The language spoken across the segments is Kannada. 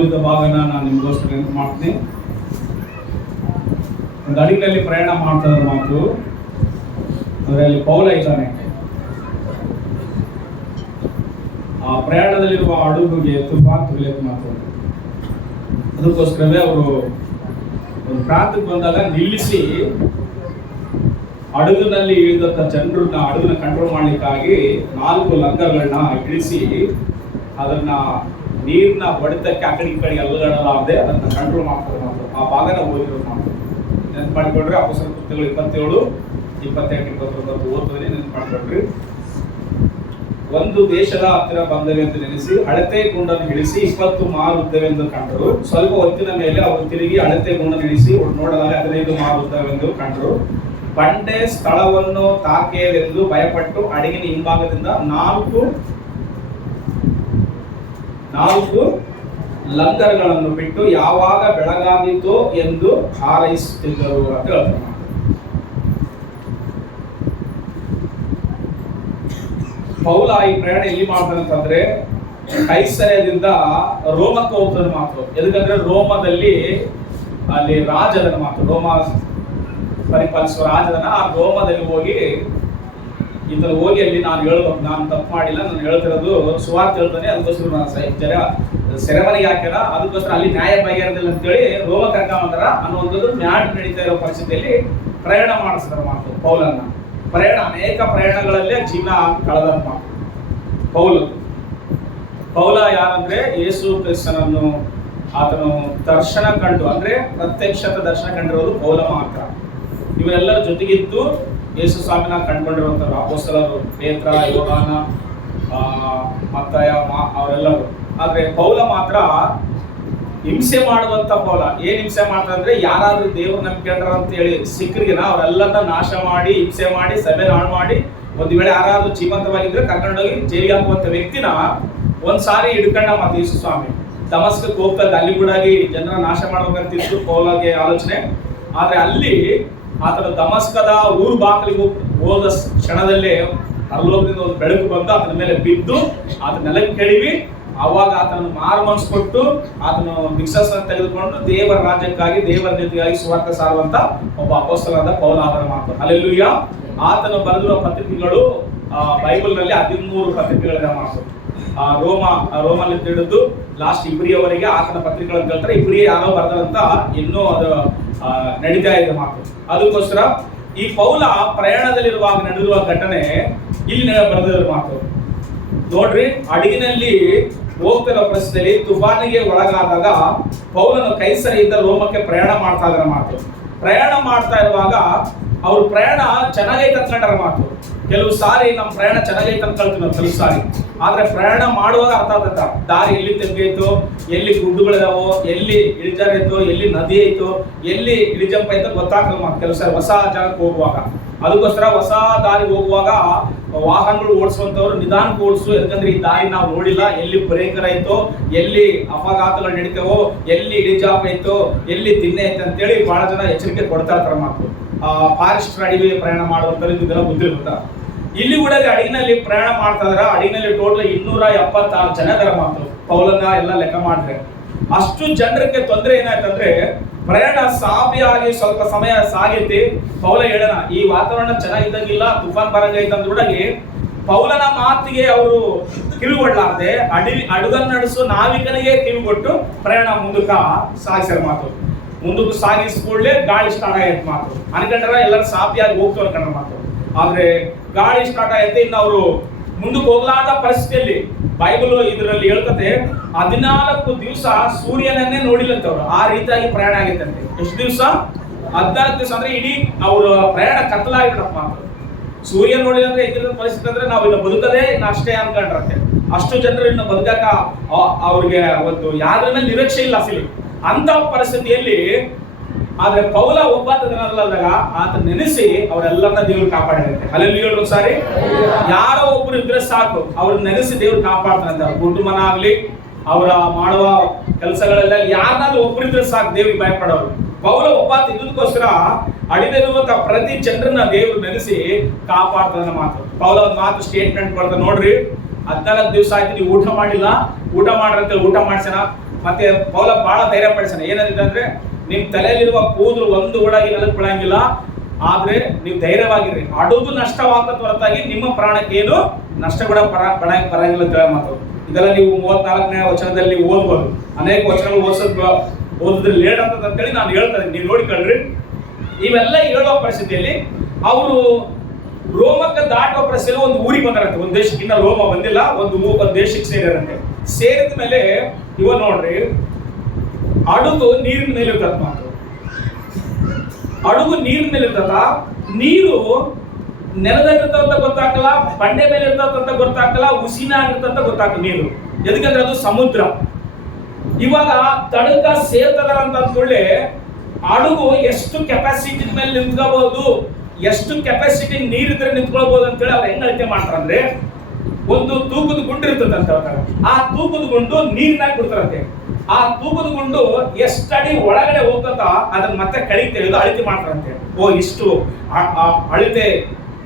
ಓದಿದ ಭಾಗನ ನಾನು ನಿಮಗೋಸ್ಕರ ಏನು ಮಾಡ್ತೀನಿ. ಒಂದು ಹಡಗಿನಲ್ಲಿ ಪ್ರಯಾಣ ಮಾಡ್ತಾ ಇರೋ ಮಾತು, ಅದರಲ್ಲಿ ಪೌಲ ಇದ್ದಾನೆ. ಆ ಪ್ರಯಾಣದಲ್ಲಿರುವ ಹಡಗಿಗೆ ತುಫಾನ್ ತುಳಿಯಕ್ಕೆ ಮಾತು. ಅದಕ್ಕೋಸ್ಕರವೇ ಅವರು ಒಂದು ಪ್ರಾಂತಕ್ಕೆ ಬಂದಾಗ ನಿಲ್ಲಿಸಿ ಹಡಗಿನಲ್ಲಿ ಇಳಿದಂಥ ಜನರನ್ನ ಹಡಗನ್ನ ಕಂಟ್ರೋಲ್ ಮಾಡ್ಲಿಕ್ಕಾಗಿ 4 ಲಂಗರ್ಗಳನ್ನ ಇಳಿಸಿ ಅದನ್ನ ನೀರಿನ ಹೊಡೆತಕ್ಕೆ ಆ ಕಡೆ ಈ ಕಡೆ ಅಲ್ಲಗಡಲಾರದೆ ಅದನ್ನ ಕಂಟ್ರೋಲ್ ಮಾಡ್ತಾರೆ ಮಾತು. ಆ ಭಾಗನ ಓದಿರೋದು ಮಾತು ನೆನ್ಪು ಮಾಡಿಕೊಂಡ್ರೆ ಅಪೊಸ್ತಲರ ಕೃತ್ಯಗಳು 27, 28, 29 ಓದಿದ್ರೆ ನೆನ್ಪು ಮಾಡಿಕೊಂಡ್ರಿ. ಒಂದು ದೇಶದ ಹತ್ತಿರ ಬಂದವೆ ಅಂತ ನೆನೆಸಿ ಅಳತೆ ಗುಂಡನ್ನು ಇಳಿಸಿ 20 ಮಾರು ಉದ್ದವೆಂದು ಕಂಡರು. ಸ್ವಲ್ಪ ಹೊತ್ತಿನ ಮೇಲೆ ಅವರು ತಿರುಗಿ ಅಳತೆ ಗುಂಡನ್ನು ಇಳಿಸಿ ನೋಡಲಾಗಿ 15 ಮಾರು ಉದ್ದವೆಂದು ಕಂಡರು. ಬಂಡೆ ಸ್ಥಳವನ್ನು ತಾಕೆಯಲೆಂದು ಭಯಪಟ್ಟು ಹಡಗಿನ ಹಿಂಭಾಗದಿಂದ 4 ಲಂಗರ್ಗಳನ್ನು ಬಿಟ್ಟು ಯಾವಾಗ ಬೆಳಗಾದೀತೋ ಎಂದು ಹಾರೈಸುತ್ತಿದ್ದರು ಅಂತ ಹೇಳ್ತಾರೆ. ಪೌಲ ಈ ಪ್ರಯಾಣ ಎಲ್ಲಿ ಮಾಡ್ತಾನೆ ಅಂತಂದ್ರೆ ಕೈಸರದಿಂದ ರೋಮಕ್ಕೆ ಹೋಗ್ತಾನೆ ಮಾತು. ಎದಕ್ಕಂದ್ರೆ ರೋಮದಲ್ಲಿ ಅಲ್ಲಿ ರಾಜದನ ಮಾತು, ರೋಮ ಪರಿಪಾಲಿಸುವ ರಾಜದನ. ಆ ರೋಮದಲ್ಲಿ ಹೋಗಿ ಇಂದಲ್ಲಿ ಹೋಗಿ ಅಲ್ಲಿ ನಾನು ಹೇಳ್ಬೇಕು, ನಾನು ತಪ್ಪು ಮಾಡಿಲ್ಲ, ನಾನು ಹೇಳ್ತಿರೋದು ಸುವಾರ್ತೆ ಹೇಳ್ತಾನೆ, ಅದಕ್ಕೋಸ್ಕರ ನಾನು ಸೆರೆಮನೆಗೆ ಹಾಕ್ಯಾರ, ಅದಕ್ಕೋಸ್ಕರ ಅಲ್ಲಿ ನ್ಯಾಯ ಬಗೆಹರಿದಿಲ್ಲ ಅಂತೇಳಿ ರೋಮ ಕರ್ಕೊಂಬಂದಾರ ಅನ್ನುವಂಥದ್ದು ಮ್ಯಾಟ್ ನಡೀತಾ ಇರೋ ಪರಿಸ್ಥಿತಿಯಲ್ಲಿ ಪ್ರಯಾಣ ಮಾಡಿಸಿದಾರೆ ಮಾತು ಪೌಲನ್ನ. ಅನೇಕ ಪ್ರಯಾಣಗಳಲ್ಲೇ ಜೀವನ ಕಳೆದ ಮಾತು ಪೌಲ ಯಾರಂದ್ರೆ ಯೇಸು ಕ್ರಿಸ್ತನನ್ನು ಆತನು ದರ್ಶನ ಕಂಡು, ಅಂದ್ರೆ ಪ್ರತ್ಯಕ್ಷತ ದರ್ಶನ ಕಂಡಿರೋದು ಪೌಲ ಮಾತ್ರ. ಇವರೆಲ್ಲರ ಜೊತೆಗಿದ್ದು ಯೇಸು ಸ್ವಾಮಿನ ಕಂಡುಕೊಂಡಿರುವಂಥವ್ರು ಅಪೊಸ್ತಲರು, ಪೇತ್ರ, ಯೋಹಾನ, ಮತ್ತಾಯ, ಅವರೆಲ್ಲರೂ. ಆದ್ರೆ ಪೌಲ ಮಾತ್ರ ಹಿಂಸೆ ಮಾಡುವಂತ ಪೌಲ. ಏನ್ ಹಿಂಸೆ ಮಾಡ್ತಾರೆ ಅಂದ್ರೆ, ಯಾರಾದ್ರೂ ದೇವ್ರ ನಂಬಿಕೆ ಅಂತ ಹೇಳಿ ಸಿಕ್ಕರಿಗಿನ ಅವರೆಲ್ಲರನ್ನ ನಾಶ ಮಾಡಿ, ಹಿಂಸೆ ಮಾಡಿ, ಸಭೆ ಹಾಳು ಮಾಡಿ, ಒಂದು ವೇಳೆ ಯಾರಾದ್ರೂ ಜೀವಂತವಾಗಿದ್ರೆ ಕರ್ಕೊಂಡೋಗಿ ಜೈಲಿಗೆ ಹಾಕುವಂತ ವ್ಯಕ್ತಿನ ಒಂದ್ಸಾರಿ ಹಿಡ್ಕೊಂಡ ಮತ್ತೆ ಯೇಸು ಸ್ವಾಮಿ ದಮಸ್ಕಕ್ಕೆ ಹೋಗ್ತದೆ. ಅಲ್ಲಿ ಕೂಡ ಜನರ ನಾಶ ಮಾಡ್ಬೇಕಂತಿತ್ತು ಪೌಲಗೆ ಆಲೋಚನೆ. ಆದ್ರೆ ಅಲ್ಲಿ ಆತನ ದಮಸ್ಕದ ಊರು ಬಾಗಿಲಿಗೆ ಹೋದ ಕ್ಷಣದಲ್ಲೇ ಪರಲೋಕದಿಂದ ಒಂದು ಬೆಳಕು ಬಂದು ಆತನ ಮೇಲೆ ಬಿದ್ದು ಆತನ ನೆಲಕ್ಕೆ ಕೆಡವಿ, ಅವಾಗ ಆತನನ್ನು ಮಾರು ಮನಸ್ಕೊಟ್ಟು ಆತನ ಭಿಕ್ಷಾಸನ ತೆಗೆದುಕೊಂಡು ದೇವರ ರಾಜ್ಯಕ್ಕಾಗಿ, ದೇವರ ನೀತಿಗಾಗಿ ಸುವಾರ್ತೆ ಸಾರುವಂತ ಒಬ್ಬ ಅಪೊಸ್ತಲನಾದ ಪೌಲ ಆತನ ಮಾತು. ಹಲ್ಲೆಲೂಯಾ. ಆತನು ಬರೆದಿರುವ ಪತ್ರಿಕೆಗಳು ಬೈಬಲ್ ನಲ್ಲಿ 13 ಪತ್ರಿಕೆಗಳ ಮಾತು. ರೋಮಲ್ಲಿ ಹಿಡಿದು ಲಾಸ್ಟ್ ಇಬ್ರಿಯವರೆಗೆ ಆತನ ಪತ್ರಿಕೆಗಳನ್ನು ಹೇಳ್ತಾರೆ. ಇಬ್ರಿಯ ಯಾರೋ ಬರ್ದಾರಂತ ಇನ್ನೂ ಅದು ನಡೀತಾ ಇದೆ ಮಾತು. ಅದಕ್ಕೋಸ್ಕರ ಈ ಪೌಲ ಪ್ರಯಾಣದಲ್ಲಿರುವಾಗ ನಡೆದಿರುವ ಘಟನೆ ಇಲ್ಲಿ ಬರೆದಿರುವ ಮಾತು ನೋಡ್ರಿ. ಹಡಗಿನಲ್ಲಿ ಹೋಗ್ತಿರೋ ಪರಿಸ್ಥಿತಿಯಲ್ಲಿ ತುಫಾನಿಗೆ ಒಳಗಾದಾಗ ಪೌಲನು ಕೈಸರಿಯಿಂದ ರೋಮಕ್ಕೆ ಪ್ರಯಾಣ ಮಾಡ್ತಾ ಇದ್ರ ಮಾತು. ಪ್ರಯಾಣ ಮಾಡ್ತಾ ಇರುವಾಗ ಅವ್ರ ಪ್ರಯಾಣ ಚೆನ್ನಾಗೈತೆ ಅಂದ್ಕೊಂಡ್ರ ಮಾತು. ಕೆಲವು ಸಾರಿ ನಮ್ಮ ಪ್ರಯಾಣ ಚೆನ್ನಾಗೈತೆ ಅಂದ್ಕೊಳ್ತೀವಿ ನಾವು ಕೆಲವು ಸಾರಿ. ಆದ್ರೆ ಪ್ರಯಾಣ ಮಾಡುವಾಗ ಅರ್ಥ ಆಗ್ತದ ದಾರಿ ಎಲ್ಲಿ ತೆಗ್ಗೈತೋ, ಎಲ್ಲಿ ಗುಡ್ಡುಗಳಿದಾವೋ, ಎಲ್ಲಿ ಇಳಿಜಾರ ಐತೋ, ಎಲ್ಲಿ ನದಿ ಐತೋ, ಎಲ್ಲಿ ಇಳಿಜಂಪ್ ಐತೋ ಗೊತ್ತಾಗ್ತದೆ ಮಾತು ಕೆಲವು ಸಾರಿ ಹೊಸ ಜಾಗಕ್ಕೆ ಹೋಗುವಾಗ. ಅದಕ್ಕೋಸ್ಕರ ಹೊಸ ದಾರಿ ಹೋಗುವಾಗ ವಾಹನಗಳು ಓಡಿಸುವಂತವ್ರು ನಿಧಾನಕ್ಕೆ ಓಡಿಸು, ಯಾಕಂದ್ರೆ ಈ ದಾರಿ ನಾವು ನೋಡಿಲ್ಲ, ಎಲ್ಲಿ ಭಯಂಕರ ಐತೋ, ಎಲ್ಲಿ ಅಪಘಾತಗಳು ನಡೀತಾವೋ, ಎಲ್ಲಿ ಇಳಿಜಾಪ್ ಐತೋ, ಎಲ್ಲಿ ತಿನ್ನೆ ಐತೆ ಅಂತೇಳಿ ಬಹಳ ಜನ ಎಚ್ಚರಿಕೆ ಕೊಡ್ತಾ ಇರ್ತಾರೆ ಮಾತು. ಫಾರೆಸ್ಟ್ ಅಡವಿ ಪ್ರಯಾಣ ಮಾಡುವಂತವ್ರು ಇದೆಲ್ಲ ಗೊತ್ತಿರ್ಬೇಕ. ಇಲ್ಲಿ ಕೂಡ ಹಡಗಿನಲ್ಲಿ ಪ್ರಯಾಣ ಮಾಡ್ತಾ ಇದಾರೆ. ಹಡಗಿನಲ್ಲಿ ಟೋಟಲ್ 276 ಜನ ಇದರ ಮಾತು. ಪೌಲನ್ನ ಎಲ್ಲ ಲೆಕ್ಕ ಮಾಡಿದ್ರೆ ಅಷ್ಟು ಜನರಿಗೆ ತೊಂದರೆ ಏನಾಯ್ತಂದ್ರೆ, ಪ್ರಯಾಣ ಸಾಫಿಯಾಗಿ ಸ್ವಲ್ಪ ಸಮಯ ಸಾಗೈತಿ. ಪೌಲ ಹೇಳೋಣ, ಈ ವಾತಾವರಣ ಚೆನ್ನಾಗಿದ್ದಂಗಿಲ್ಲ, ತುಫಾನ್ ಬರಂಗೈತೆ ಅಂದ್ರೂಡಾಗಿ ಪೌಲನ ಮಾತಿಗೆ ಅವರು ಕಿವಿಗೊಡ್ಲಾರ್ದೆ ಹಡಗನ್ನ ನಡೆಸೋ ನಾವಿಕನಿಗೆ ಕಿವಿಗೊಟ್ಟು ಪ್ರಯಾಣ ಮುಂದಕ್ಕ ಸಾಗಿಸ್ಯಾರ ಮಾತು. ಮುಂದಕ್ಕೆ ಸಾಗಿಸ್ಕೊಳ್ಳೆ ಗಾಳಿ ಸ್ಟಾರ್ಟ್ ಆಗೈತೆ ಮಾತು. ಅನ್ಕೊಂಡ್ರ ಎಲ್ಲರೂ ಸಾಫಿಯಾಗಿ ಹೋಗ್ತು ಅನ್ಕೊಂಡ್ರ ಮಾತು. ಆದ್ರೆ ಗಾಳಿ ಸ್ಟಾರ್ಟ್ ಆಗೈತೆ, ಇನ್ನು ಅವರು ಮುಂದಕ್ಕೆ ಹೋಗ್ಲಾದ ಪರಿಸ್ಥಿತಿಯಲ್ಲಿ ಬೈಬಲ್ ಇದರಲ್ಲಿ ಹೇಳ್ತತೆ 14 ದಿವಸ ಸೂರ್ಯನನ್ನೇ ನೋಡಿಲ್ಲಂತವ್ರು. ಆ ರೀತಿಯಾಗಿ ಪ್ರಯಾಣ ಆಗೈತಂತೆ. ಎಷ್ಟು ದಿವಸ? 14 ದಿವಸ. ಅಂದ್ರೆ ಇಡೀ ಅವ್ರ ಪ್ರಯಾಣ ಕತ್ತಲಾಗಿಬಿಡಪ್ಪ ಮಾತು. ಸೂರ್ಯ ನೋಡಿಲ್ಲ ಅಂದ್ರೆ ಇದ್ರ ಪರಿಸ್ಥಿತಿ ಅಂದ್ರೆ ನಾವು ಇನ್ನು ಬದುಕದೇ ಇನ್ನು ಅಷ್ಟೇ ಅನ್ಕೊಂಡ್ರಂತೆ. ಅಷ್ಟು ಜನರು ಇನ್ನು ಬದುಕಕ್ಕ ಅವ್ರಿಗೆ ಒಂದು ಯಾರ ಮೇಲೆ ನಿರೀಕ್ಷೆ ಇಲ್ಲ ಅಸಲಿ ಅಂತ ಪರಿಸ್ಥಿತಿಯಲ್ಲಿ. ಆದ್ರೆ ಪೌಲ ಒಬ್ಬಾತನಲ್ಲದಾಗ ಆತ ನೆನೆಸಿ ಅವರೆಲ್ಲರನ್ನ ದೇವ್ರು ಕಾಪಾಡಿದಂತೆ. ಅಲ್ಲಿ ಹೇಳೋದು ಸಾರಿ ಯಾರೋ ಒಬ್ರು ಇದ್ರೆ ಸಾಕು, ಅವ್ರನ್ನ ನೆನೆಸಿ ದೇವ್ರು ಕಾಪಾಡ್ತಾನಂತೆ. ಅವ್ರ ಕುಟುಂಬನ ಆಗ್ಲಿ, ಅವರ ಮಾಡುವ ಕೆಲಸಗಳೆಲ್ಲ ಯಾರನ್ನಾದ್ರೂ ಒಬ್ರಿದ್ರೆ ಸಾಕು ದೇವ್ರಿಗೆ ಭಯಪಡೋರು. ಪೌಲ ಒಬ್ಬಾತ ಇದ್ದಕ್ಕೋಸ್ಕರ ಅಡಿದಿರುವಂತ ಪ್ರತಿ ಜನರನ್ನ ದೇವ್ರು ನೆನೆಸಿ ಕಾಪಾಡ್ತಾನ ಮಾತು. ಪೌಲ ಒಂದು ಮಾತು ಸ್ಟೇಟ್ಮೆಂಟ್ ಕೊಡ್ತಾನೆ ನೋಡ್ರಿ. 14 ದಿವಸ ಆಯ್ತು ನೀವು ಊಟ ಮಾಡಿಲ್ಲ, ಊಟ ಮಾಡ್ರಂತೆ ಊಟ ಮಾಡ್ಸೋಣ. ಮತ್ತೆ ಪೌಲ ಬಹಳ ಧೈರ್ಯ ಪಡಿಸ್ತಾನೆ. ಏನಂತಂದ್ರೆ ನಿಮ್ ತಲೆಯಲ್ಲಿರುವ ಕೂದಲು ಒಂದು ಓಡಾಗಿ ನೆಲಕ್ಕೆ ಬೀಳಂಗಿಲ್ಲ, ಆದ್ರೆ ನೀವು ಧೈರ್ಯವಾಗಿರ್ರಿ. ಹಡಗು ನಷ್ಟವಾಗ್ತದ ಹೊರತಾಗಿ ನಿಮ್ಮ ಪ್ರಾಣಕ್ಕೆ ಏನು ನಷ್ಟ ಕೂಡ ಬರಂಗಿಲ್ಲ ಅಂತ ಹೇಳಿ ಮಾತು. ಇದೆಲ್ಲ ನೀವು 34ನೇ ವಚನದಲ್ಲಿ ಓದ್ಬೋದು. ಅನೇಕ ವಚನಗಳು ಓದಿದ್ರೆ ಲೇಟ್ ಆಗ್ತದೆ ಅಂತೇಳಿ ನಾನು ಹೇಳ್ತೇನೆ, ನೀವು ನೋಡಿಕೊಳ್ಳ್ರಿ. ಇವೆಲ್ಲ ಹೇಳೋ ಪರಿಸ್ಥಿತಿಯಲ್ಲಿ ಅವರು ರೋಮಕ್ಕೆ ದಾಟುವ ಪರಿಸ್ಥಿತಿಯಲ್ಲಿ ಒಂದು ಊರಿಗೆ ಬಂದಾರಂತೆ. ಒಂದು ದೇಶಕ್ಕೆ ಇನ್ನ ರೋಮ ಬಂದಿಲ್ಲ, ಒಂದು ದೇಶಕ್ಕೆ ಸೇರಿರಂತೆ. ಸೇರಿದ ಮೇಲೆ ಇವ ನೋಡ್ರಿ, ಹಡಗು ನೀರಿನ ಮೇಲೆ ಇರ್ತದ ಮಾತು. ಹಡಗು ನೀರಿನ ಮೇಲೆ ಇರ್ತದ. ನೀರು ನೆಲದಲ್ಲಿರ್ತಂತ ಗೊತ್ತಾಗಲ್ಲ, ಬಂಡೆ ಮೇಲೆ ಇರ್ತಂತ ಗೊತ್ತಾಗಲ್ಲ, ಉಸಿನ ಆಗಿರ್ತಂತ ಗೊತ್ತಾಗಲ್ಲ ನೀರು. ಎದಕ್ಕಂದ್ರೆ ಅದು ಸಮುದ್ರ. ಇವಾಗ ತಡಕ ಸೇರ್ತದ ಅಂತ ಅಂದ್ಕೊಳ್ಳಿ, ಹಡಗು ಎಷ್ಟು ಕೆಪಾಸಿಟಿ ಮೇಲೆ ನಿಂತ್ಕೋಬಹುದು, ಎಷ್ಟು ಕೆಪಾಸಿಟಿ ನೀರಿದ್ರೆ ನಿಂತ್ಕೊಳ್ಬಹುದು ಅಂತೇಳಿ ಅವ್ರು ಹೆಂಗ್ ಅಳತೆ ಮಾಡ್ತಾರಂದ್ರೆ, ಒಂದು ತೂಕದ ಗುಂಡು ಇರ್ತದಂತ. ಆ ತೂಕದ ಗುಂಡು ನೀರಿನಾಗ ಬಿಡ್ತಾರಂತೆ. ಆ ತೂಕದ ಗುಂಡು ಎಷ್ಟಡಿ ಒಳಗಡೆ ಹೋಗ್ತದ ಅದನ್ನ ಮತ್ತೆ ಕೈ ತೆಗೆದು ಅಳತೆ ಮಾಡ್ತಾರಂತೆ. ಓ ಇಷ್ಟು ಅಳತೆ